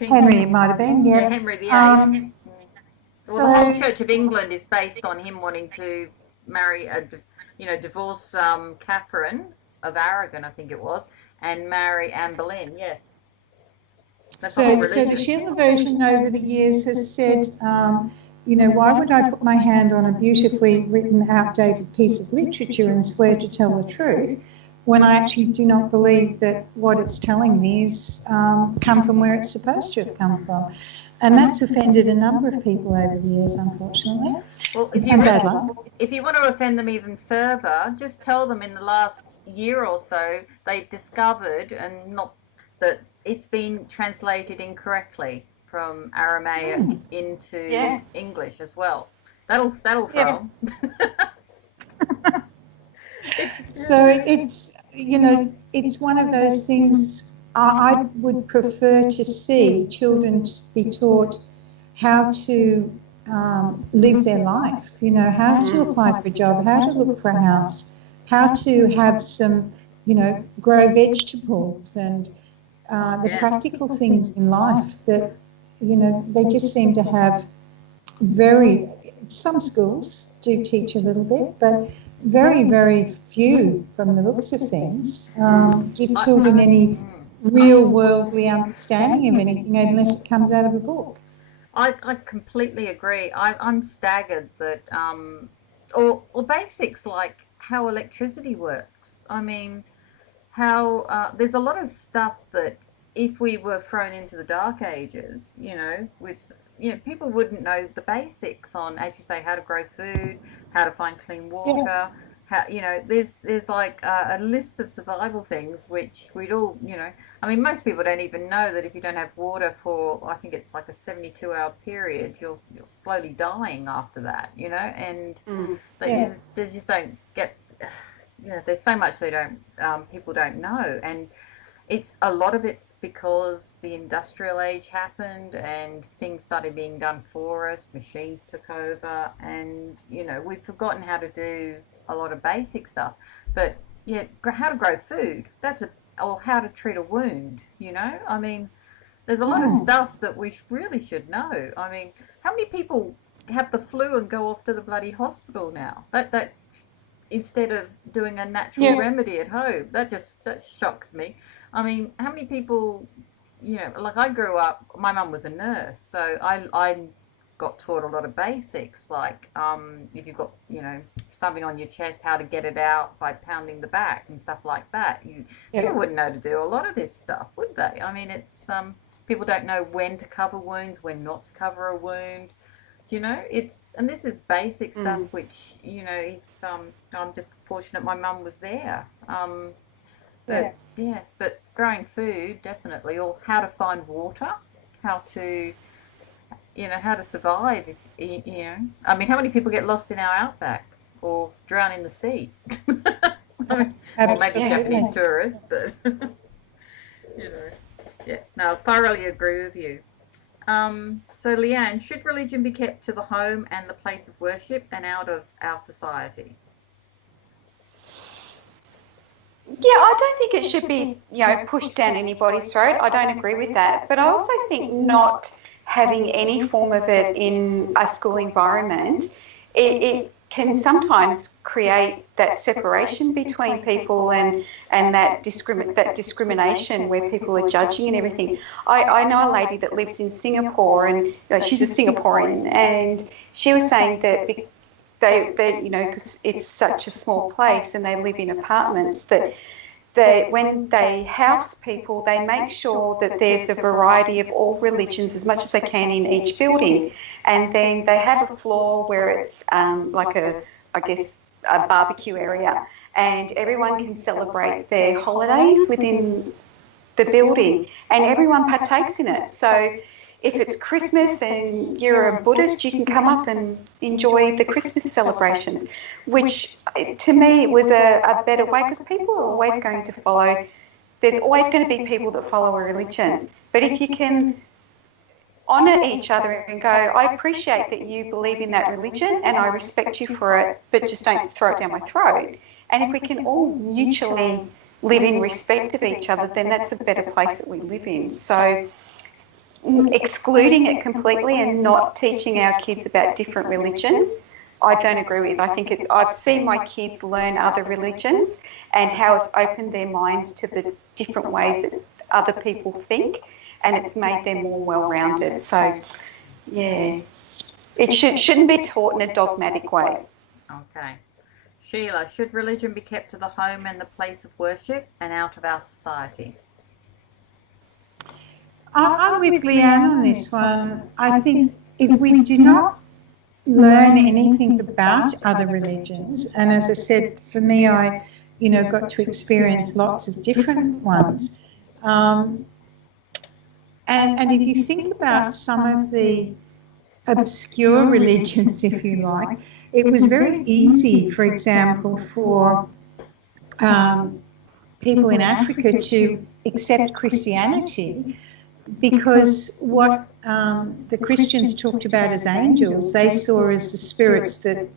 Henry, it might have been, yeah. Henry VIII. Well, the whole Church of England is based on him wanting to marry divorce Catherine of Aragon, I think it was, and marry Anne Boleyn. Yes. So the Sheila version over the years has said, why would I put my hand on a beautifully written, outdated piece of literature and swear to tell the truth when I actually do not believe that what it's telling me is come from where it's supposed to have come from? And that's offended a number of people over the years, unfortunately. Well, if you want to offend them even further, just tell them in the last year or so they've discovered that it's been translated incorrectly from Aramaic into English as well. That'll throw them. So it's one of those things. I would prefer to see children be taught how to live their life, how to apply for a job, how to look for a house, how to have some, grow vegetables, and the practical things in life that, they just seem to have some schools do teach a little bit, but very, very few from the looks of things give children any real worldly understanding of anything unless it comes out of a book. I completely agree. I'm staggered that, or basics like how electricity works. I mean, how there's a lot of stuff that if we were thrown into the dark ages, which people wouldn't know the basics on, as you say, how to grow food, how to find clean water. How, there's like a list of survival things which we'd all, I mean, most people don't even know that if you don't have water for, I think it's like a 72-hour period, you're slowly dying after that, and they just don't get, there's so much people don't know, and a lot of it's because the industrial age happened and things started being done for us, machines took over, and, we've forgotten how to do a lot of basic stuff. But how to grow food, or how to treat a wound, I mean, there's a lot of stuff that we really should know. I mean, how many people have the flu and go off to the bloody hospital now? That instead of doing a natural remedy at home. That shocks me. I mean, how many people, you know, like I grew up, my mum was a nurse, so I got taught a lot of basics, like if you've got, you know, something on your chest, how to get it out by pounding the back and stuff like that. People wouldn't know to do a lot of this stuff, would they? I mean, it's people don't know when to cover wounds, when not to cover a wound. You know, and this is basic stuff, which, you know, if I'm just fortunate my mum was there. But growing food, definitely, or how to find water, how to, you know, how to survive. If you know, I mean, how many people get lost in our outback or drown in the sea? I mean, or maybe Japanese tourists, but you know, yeah. No, I thoroughly agree with you. So Leanne, should religion be kept to the home and the place of worship and out of our society? Yeah, I don't think it should be, you know, pushed down anybody's throat. I don't agree with that. But I also think not having any form of it in a school environment, it can sometimes create that separation between people and that discrimination where people are judging and everything. I know a lady that lives in Singapore, and you know, she's a Singaporean, and she was saying that they you know, because it's such a small place and they live in apartments, that when they house people, they make sure that there's a variety of all religions as much as they can in each building. And then they have a floor where it's like a barbecue area, and everyone can celebrate their holidays within the building, and everyone partakes in it. So if it's Christmas and you're a Buddhist, you can come up and enjoy the Christmas celebrations, which to me was a better way, because people are always going to follow. There's always going to be people that follow a religion. But if you can honour each other and go, I appreciate that you believe in that religion and I respect you for it, but just don't throw it down my throat. And if we can all mutually live in respect of each other, then that's a better place that we live in. So excluding it completely and not teaching our kids about different religions, I don't agree with. I think I've seen my kids learn other religions and how it's opened their minds to the different ways that other people think, and it's made them more well-rounded. So, yeah, it shouldn't be taught in a dogmatic way. Okay. Sheila, should religion be kept to the home and the place of worship and out of our society? I'm with Leanne on this one. I think if we do not learn anything about other religions, and as I said, for me, I, you know, got to experience lots of different ones. And if you think about some of the obscure religions, if you like, it was very easy, for example, for people in Africa to accept Christianity, because what the Christians talked about as angels, they saw as the spirits that,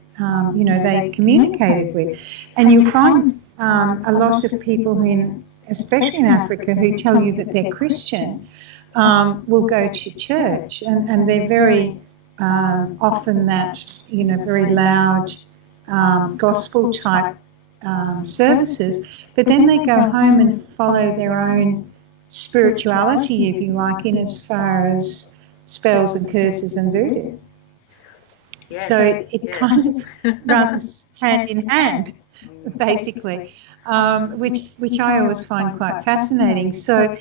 you know, they communicated with. And you'll find a lot of people, especially in Africa, who tell you that they're Christian, will go to church, and they're very often that, you know, very loud gospel type services, but then they go home and follow their own spirituality, if you like, in as far as spells and curses and voodoo. Yes, so it kind of runs hand in hand, basically, which I always find quite fascinating. So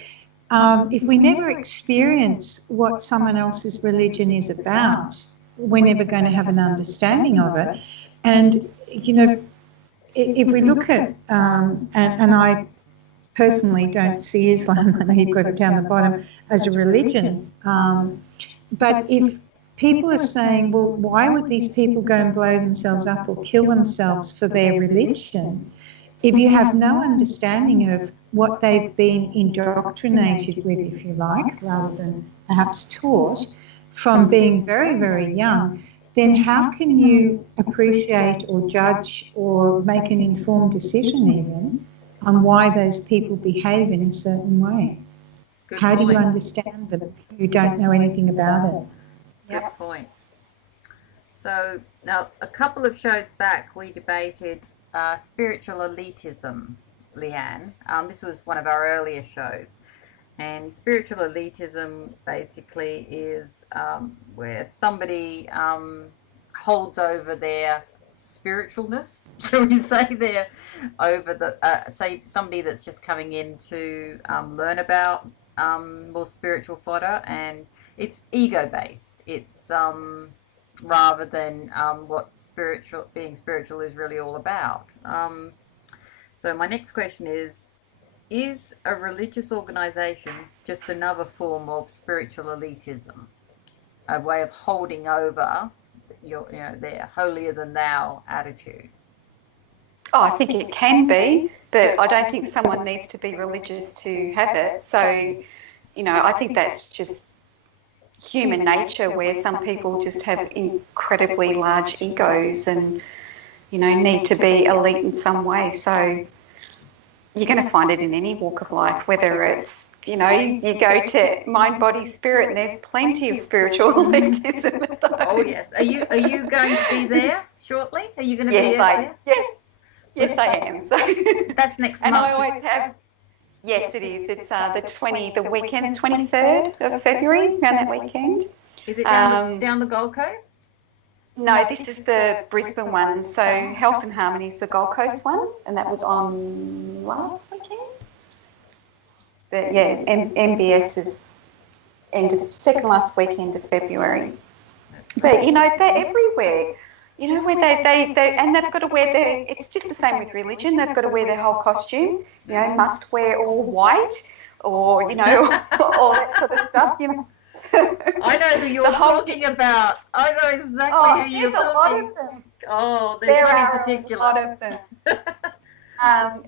if we never experience what someone else's religion is about, we're never going to have an understanding of it. And, you know, if we look at, and I personally don't see Islam, I know you've got it down the bottom, as a religion, but if people are saying, well, why would these people go and blow themselves up or kill themselves for their religion, if you have no understanding of what they've been indoctrinated with, if you like, rather than perhaps taught from being very, very young, then how can you appreciate or judge or make an informed decision even on why those people behave in a certain way? Good How point. do you understand them if you don't know anything about it? Good point. So now, a couple of shows back, we debated spiritual elitism, Leanne. This was one of our earlier shows. And spiritual elitism basically is where somebody holds over their spiritualness, shall we say, they're over the, say, somebody that's just coming in to learn about more spiritual fodder, and it's ego-based. It's rather than what being spiritual is really all about. So my next question is a religious organization just another form of spiritual elitism, a way of holding over their holier than thou attitude? Oh, I think it can be, but I don't think someone needs to be religious to have it. So, I think that's just human nature, where some people just have incredibly large egos and, need to be elite in some way. So you're going to find it in any walk of life, whether it's, you go to mind, body, spirit, and there's plenty of spiritual elitism. Oh, yes. Are you going to be there shortly? Are you going to be there? Yes, I am. So that's next month. And I always have. Yes, it is. It's the weekend, 23rd of February, around that weekend. Is it down the Gold Coast? No, this is the Brisbane one. So Health and Harmony is the Gold Coast one, and that was on last weekend. But yeah, MBS is second last weekend of February. But they're everywhere. Where they and they've got to wear it's just the same with religion. They've got to wear their whole costume. Must wear all white, or all that sort of stuff. I know who you're talking about. I know exactly who you're talking. Lot of them. Oh, there's one in particular. A lot of them.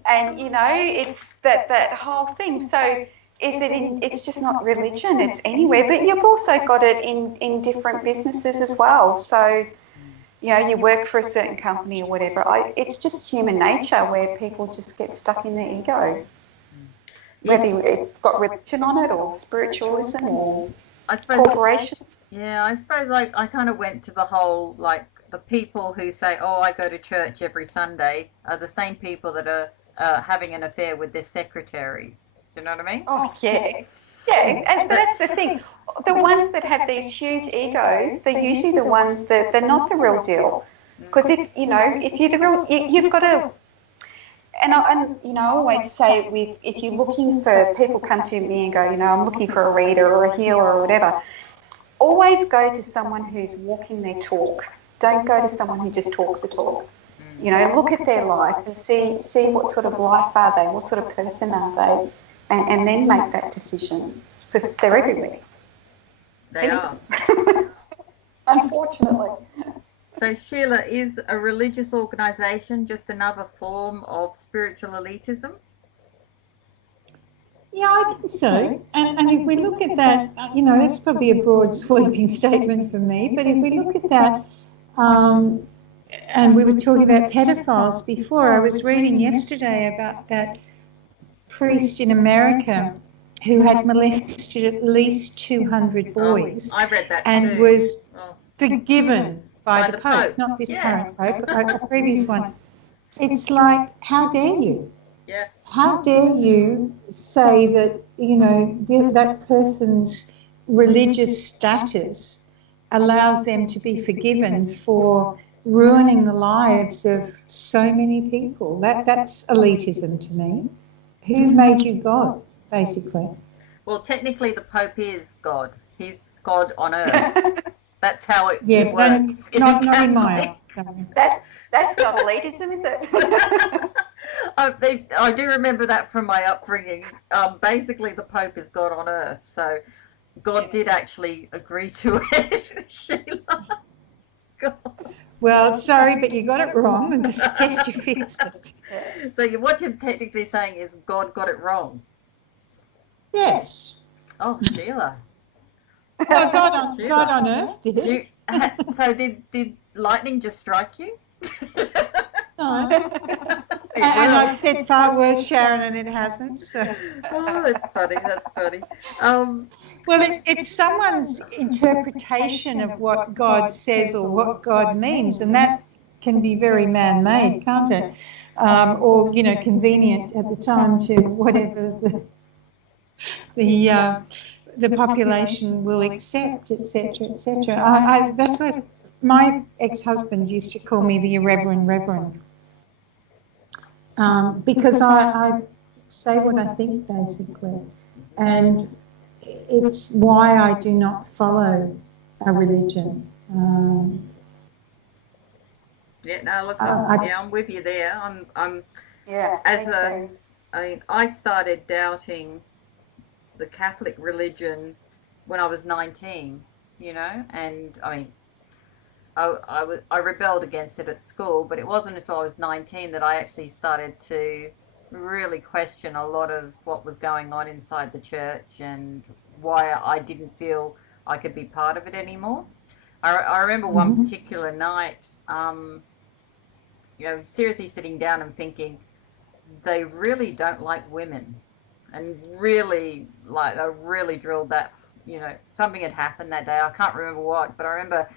And it's that whole thing. So it's just not religion. It's anywhere. But you've also got it in different businesses as well. So you work for a certain company or whatever. It's just human nature where people just get stuck in their ego, whether it's got religion on it or spiritualism or corporations. I suppose I kind of went to the whole, like, the people who say, oh, I go to church every Sunday are the same people that are having an affair with their secretaries. Do you know what I mean? Oh, yeah. Yeah, but that's the thing. The ones that have these huge egos, they're usually the ones that they're not the real deal. Because if you're the real, you've got to. And I always say, if you're looking for, people come to me and go, I'm looking for a reader or a healer or whatever. Always go to someone who's walking their talk. Don't go to someone who just talks a talk. Look at their life and see what sort of life are they, what sort of person are they. And then make that decision, because they're everywhere. They are. Unfortunately. So, Sheila, is a religious organisation just another form of spiritual elitism? Yeah, I think so. And if we look at that, that's probably a broad sweeping statement for me, but if we look at that, and we were talking about pedophiles before, I was reading yesterday about that priest in America who had molested at least 200 boys. I read that and too. Was forgiven by the Pope, not this current Pope, but a previous one. It's like, how dare you? Yeah. How dare you say that, that person's religious status allows them to be forgiven for ruining the lives of so many people? That's elitism to me. Who made you God, basically? Well, technically the Pope is God. He's God on earth. That's how it works. Not in my eye. That's not elitism, is it? I do remember that from my upbringing. Basically, the Pope is God on earth. So God did actually agree to it, Sheila. God. Well, sorry, but you got it wrong, and this test you fixed it. So what you're technically saying is God got it wrong. Yes. Oh, Sheila. Well, God on earth did. So did lightning just strike you? No. And I've said far worse, Sharon, and it hasn't. So. Oh, that's funny. That's funny. Well, it's someone's interpretation of what God says or what God means, and that can be very man-made, can't it? Or, you know, convenient at the time to whatever the population will accept, etc., etc. That's what my ex-husband used to call me, the irreverent reverend, because I say what I think, basically, and it's why I do not follow a religion. Yeah, no, look, I'm with you there. I started doubting the Catholic religion when I was 19, you know, and I mean, I rebelled against it at school, but it wasn't until I was 19 that I actually started to really question a lot of what was going on inside the church and why I didn't feel I could be part of it anymore. I remember one particular night, you know, seriously sitting down and thinking, they really don't like women. And really, like, I really drilled that, you know, something had happened that day. I can't remember what, but I remember,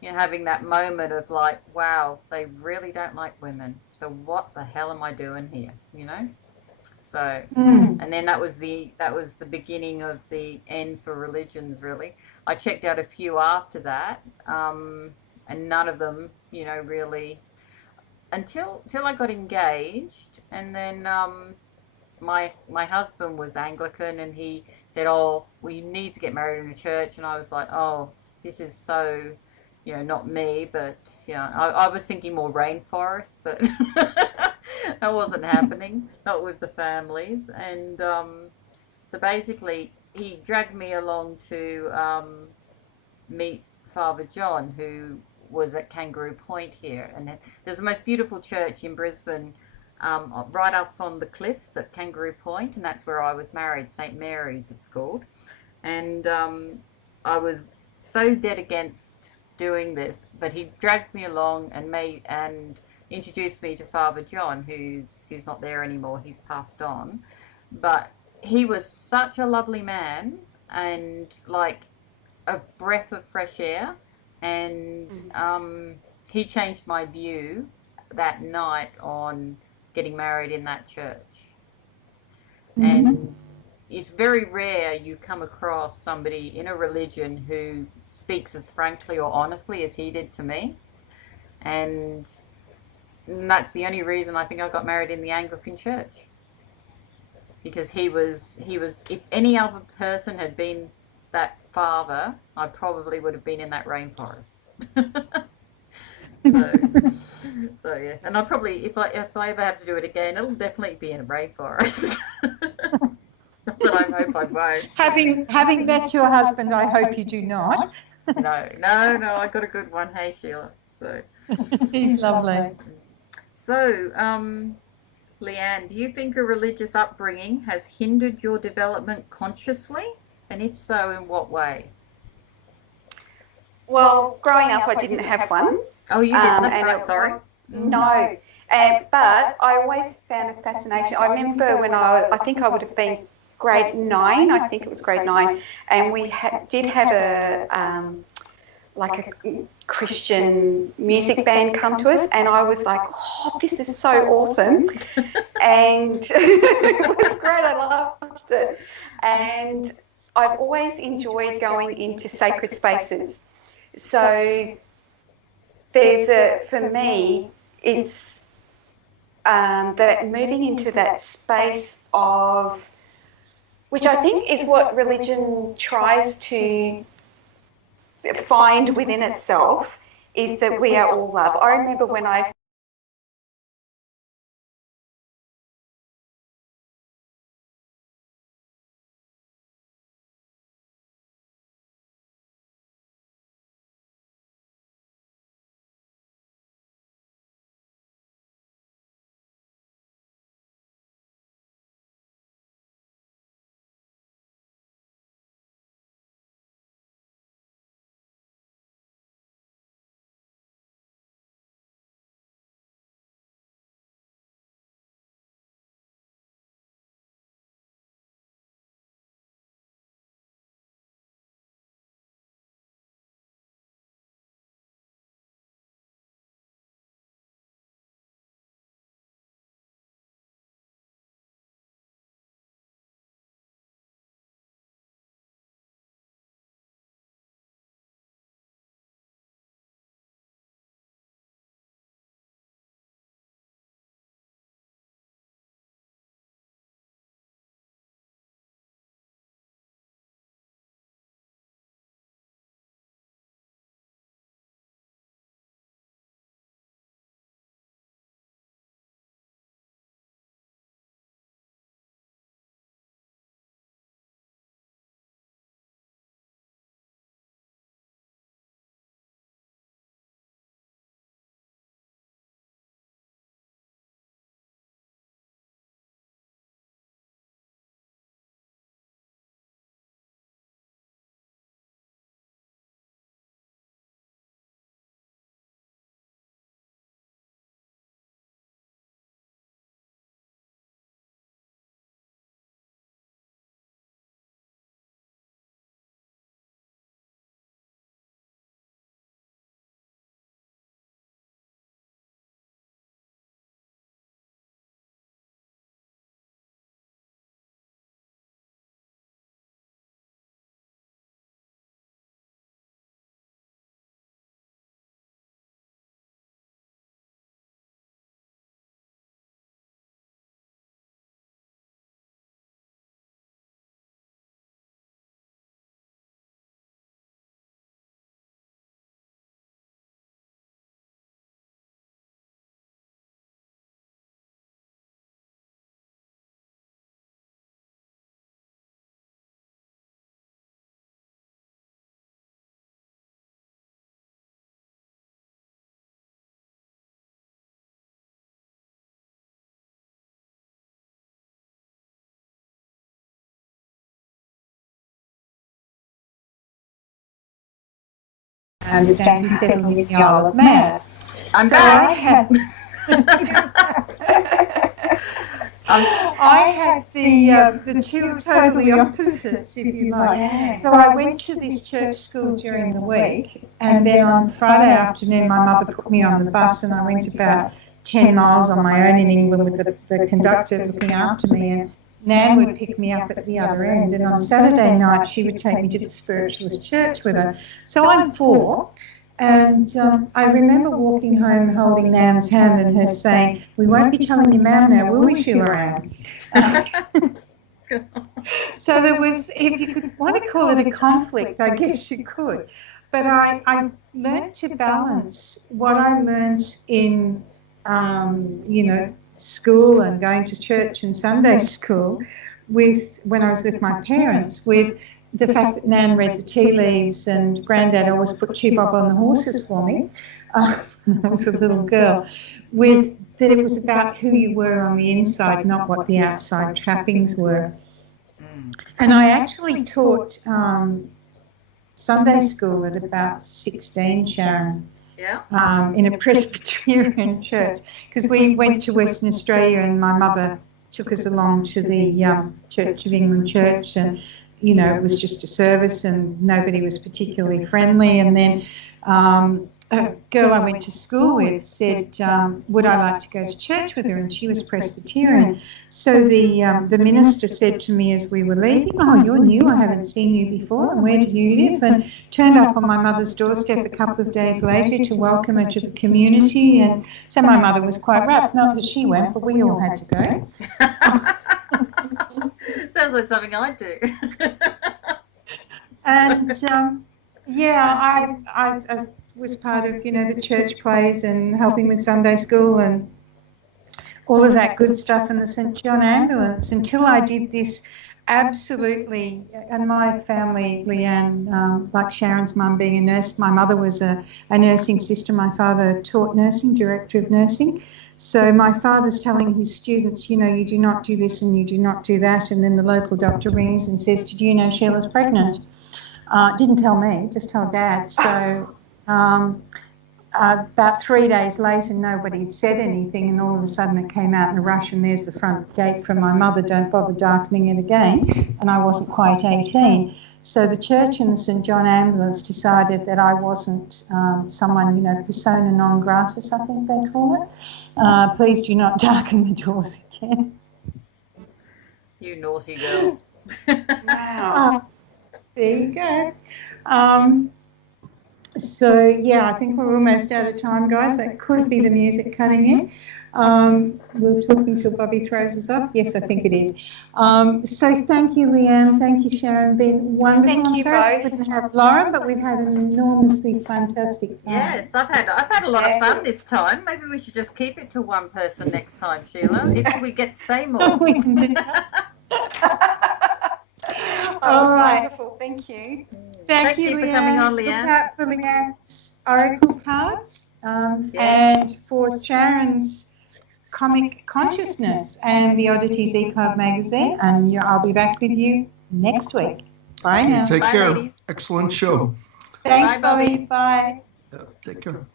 you know, having that moment of like, wow, they really don't like women. So what the hell am I doing here, you know? So, and then that was the beginning of the end for religions, really. I checked out a few after that, and none of them, you know, really, until I got engaged, and then my husband was Anglican, and he said, "Oh, we need to get married in a church," and I was like, "Oh, this is so, you know, not me." But you know, I was thinking more rainforest, but that wasn't happening, not with the families, and so basically, he dragged me along to meet Father John, who was at Kangaroo Point here, and there's the most beautiful church in Brisbane, right up on the cliffs at Kangaroo Point, and that's where I was married, St Mary's it's called, and I was so dead against doing this, but he dragged me along and introduced me to Father John, who's not there anymore, he's passed on, but he was such a lovely man, and like a breath of fresh air, and he changed my view that night on getting married in that church. And it's very rare you come across somebody in a religion who speaks as frankly or honestly as he did to me, and that's the only reason I think I got married in the Anglican church, because he was if any other person had been that father, I probably would have been in that rainforest. so yeah, and I probably, if I ever have to do it again, it'll definitely be in a rainforest. But I hope I won't. Having met your husband, I hope you do not. No, I got a good one. Hey, Sheila. So He's lovely. So, Leanne, do you think a religious upbringing has hindered your development consciously? And if so, in what way? Well, growing up, I didn't have one. Oh, you didn't? That's right, sorry. No. But I always found a fascination. I remember when I think I would have been grade 9, I think it was grade 9, and we did have a like a Christian music band come to us, and I was like, oh, this is so awesome. And it was great, I loved it. And I've always enjoyed going into sacred spaces. So for me, it's that moving into that space of, which I think is what religion tries to find within itself, is that we are all love. I remember when I I understand he settled in the Isle of Man. I'm So back. I had I had the two totally opposites, if you like. So I went to this church school during the week, and then on Friday afternoon my mother put me on the bus, and I went about 10 miles on my own in England with the conductor looking after me, and Nan would pick me up at the other end, and on Saturday night she would take me to the spiritualist church with her. So I'm 4. And I remember walking home holding Nan's hand and her saying, "We won't be telling your mum now, will we, Sheila Ann?" So there was, if you could want to call it a conflict, I guess you could. But I learned to balance what I learned in, school and going to church and Sunday school with, when I was with my parents, with the fact that Nan read the tea leaves and Granddad always put Chibop on the horses for me when I was a little girl, with that it was about who you were on the inside, not what the outside trappings were. And I actually taught Sunday school at about 16, Sharon, in a Presbyterian church, because we went to Western Australia and my mother took us along to the Church of England church, and it was just a service and nobody was particularly friendly. And then a girl I went to school with said, would I like to go to church with her? And she was Presbyterian. So the minister said to me as we were leaving, "Oh, you're new, I haven't seen you before, and where do you live?" And turned up on my mother's doorstep a couple of days later to welcome her to the community. And so my mother was quite rapt, not that she went, but we all had to go. Sounds like something I'd do. And I was part of the church plays and helping with Sunday school and all of that good stuff in the St John ambulance until I did this absolutely. And my family, Leanne, like Sharon's mum being a nurse, my mother was a nursing sister, my father taught nursing, director of nursing. So my father's telling his students, you do not do this and you do not do that. And then the local doctor rings and says, "Did you know Sheila's pregnant?" Didn't tell me, just told Dad. So about 3 days later, nobody had said anything, and all of a sudden it came out in a rush, and there's the front gate from my mother, "Don't bother darkening it again," and I wasn't quite 18. So the church and the St John ambulance decided that I wasn't someone, persona non gratis, I think they call it. Please do not darken the doors again. You naughty girl. Wow. There you go. So, yeah, I think we're almost out of time, guys. That could be the music cutting in. We'll talk until Bobby throws us off. Yes, I think it is. So thank you, Leanne. Thank you, Sharon. Been wonderful. Thank you sorry both. we didn't have Lauren, but we've had an enormously fantastic time. Yes, I've had a lot of fun this time. Maybe we should just keep it to one person next time, Sheila, until we get to say more. We can do that. All right. Wonderful. Thank you. Thank you for coming on, Leanne. Look out for Leanne's oracle cards and for Sharon's comic consciousness and the Oddities E-Club magazine. And I'll be back with you next week. Bye now. Take Bye, care. ladies. Excellent show. Thanks, Bye, Bobby. Bobby. Bye. Take care.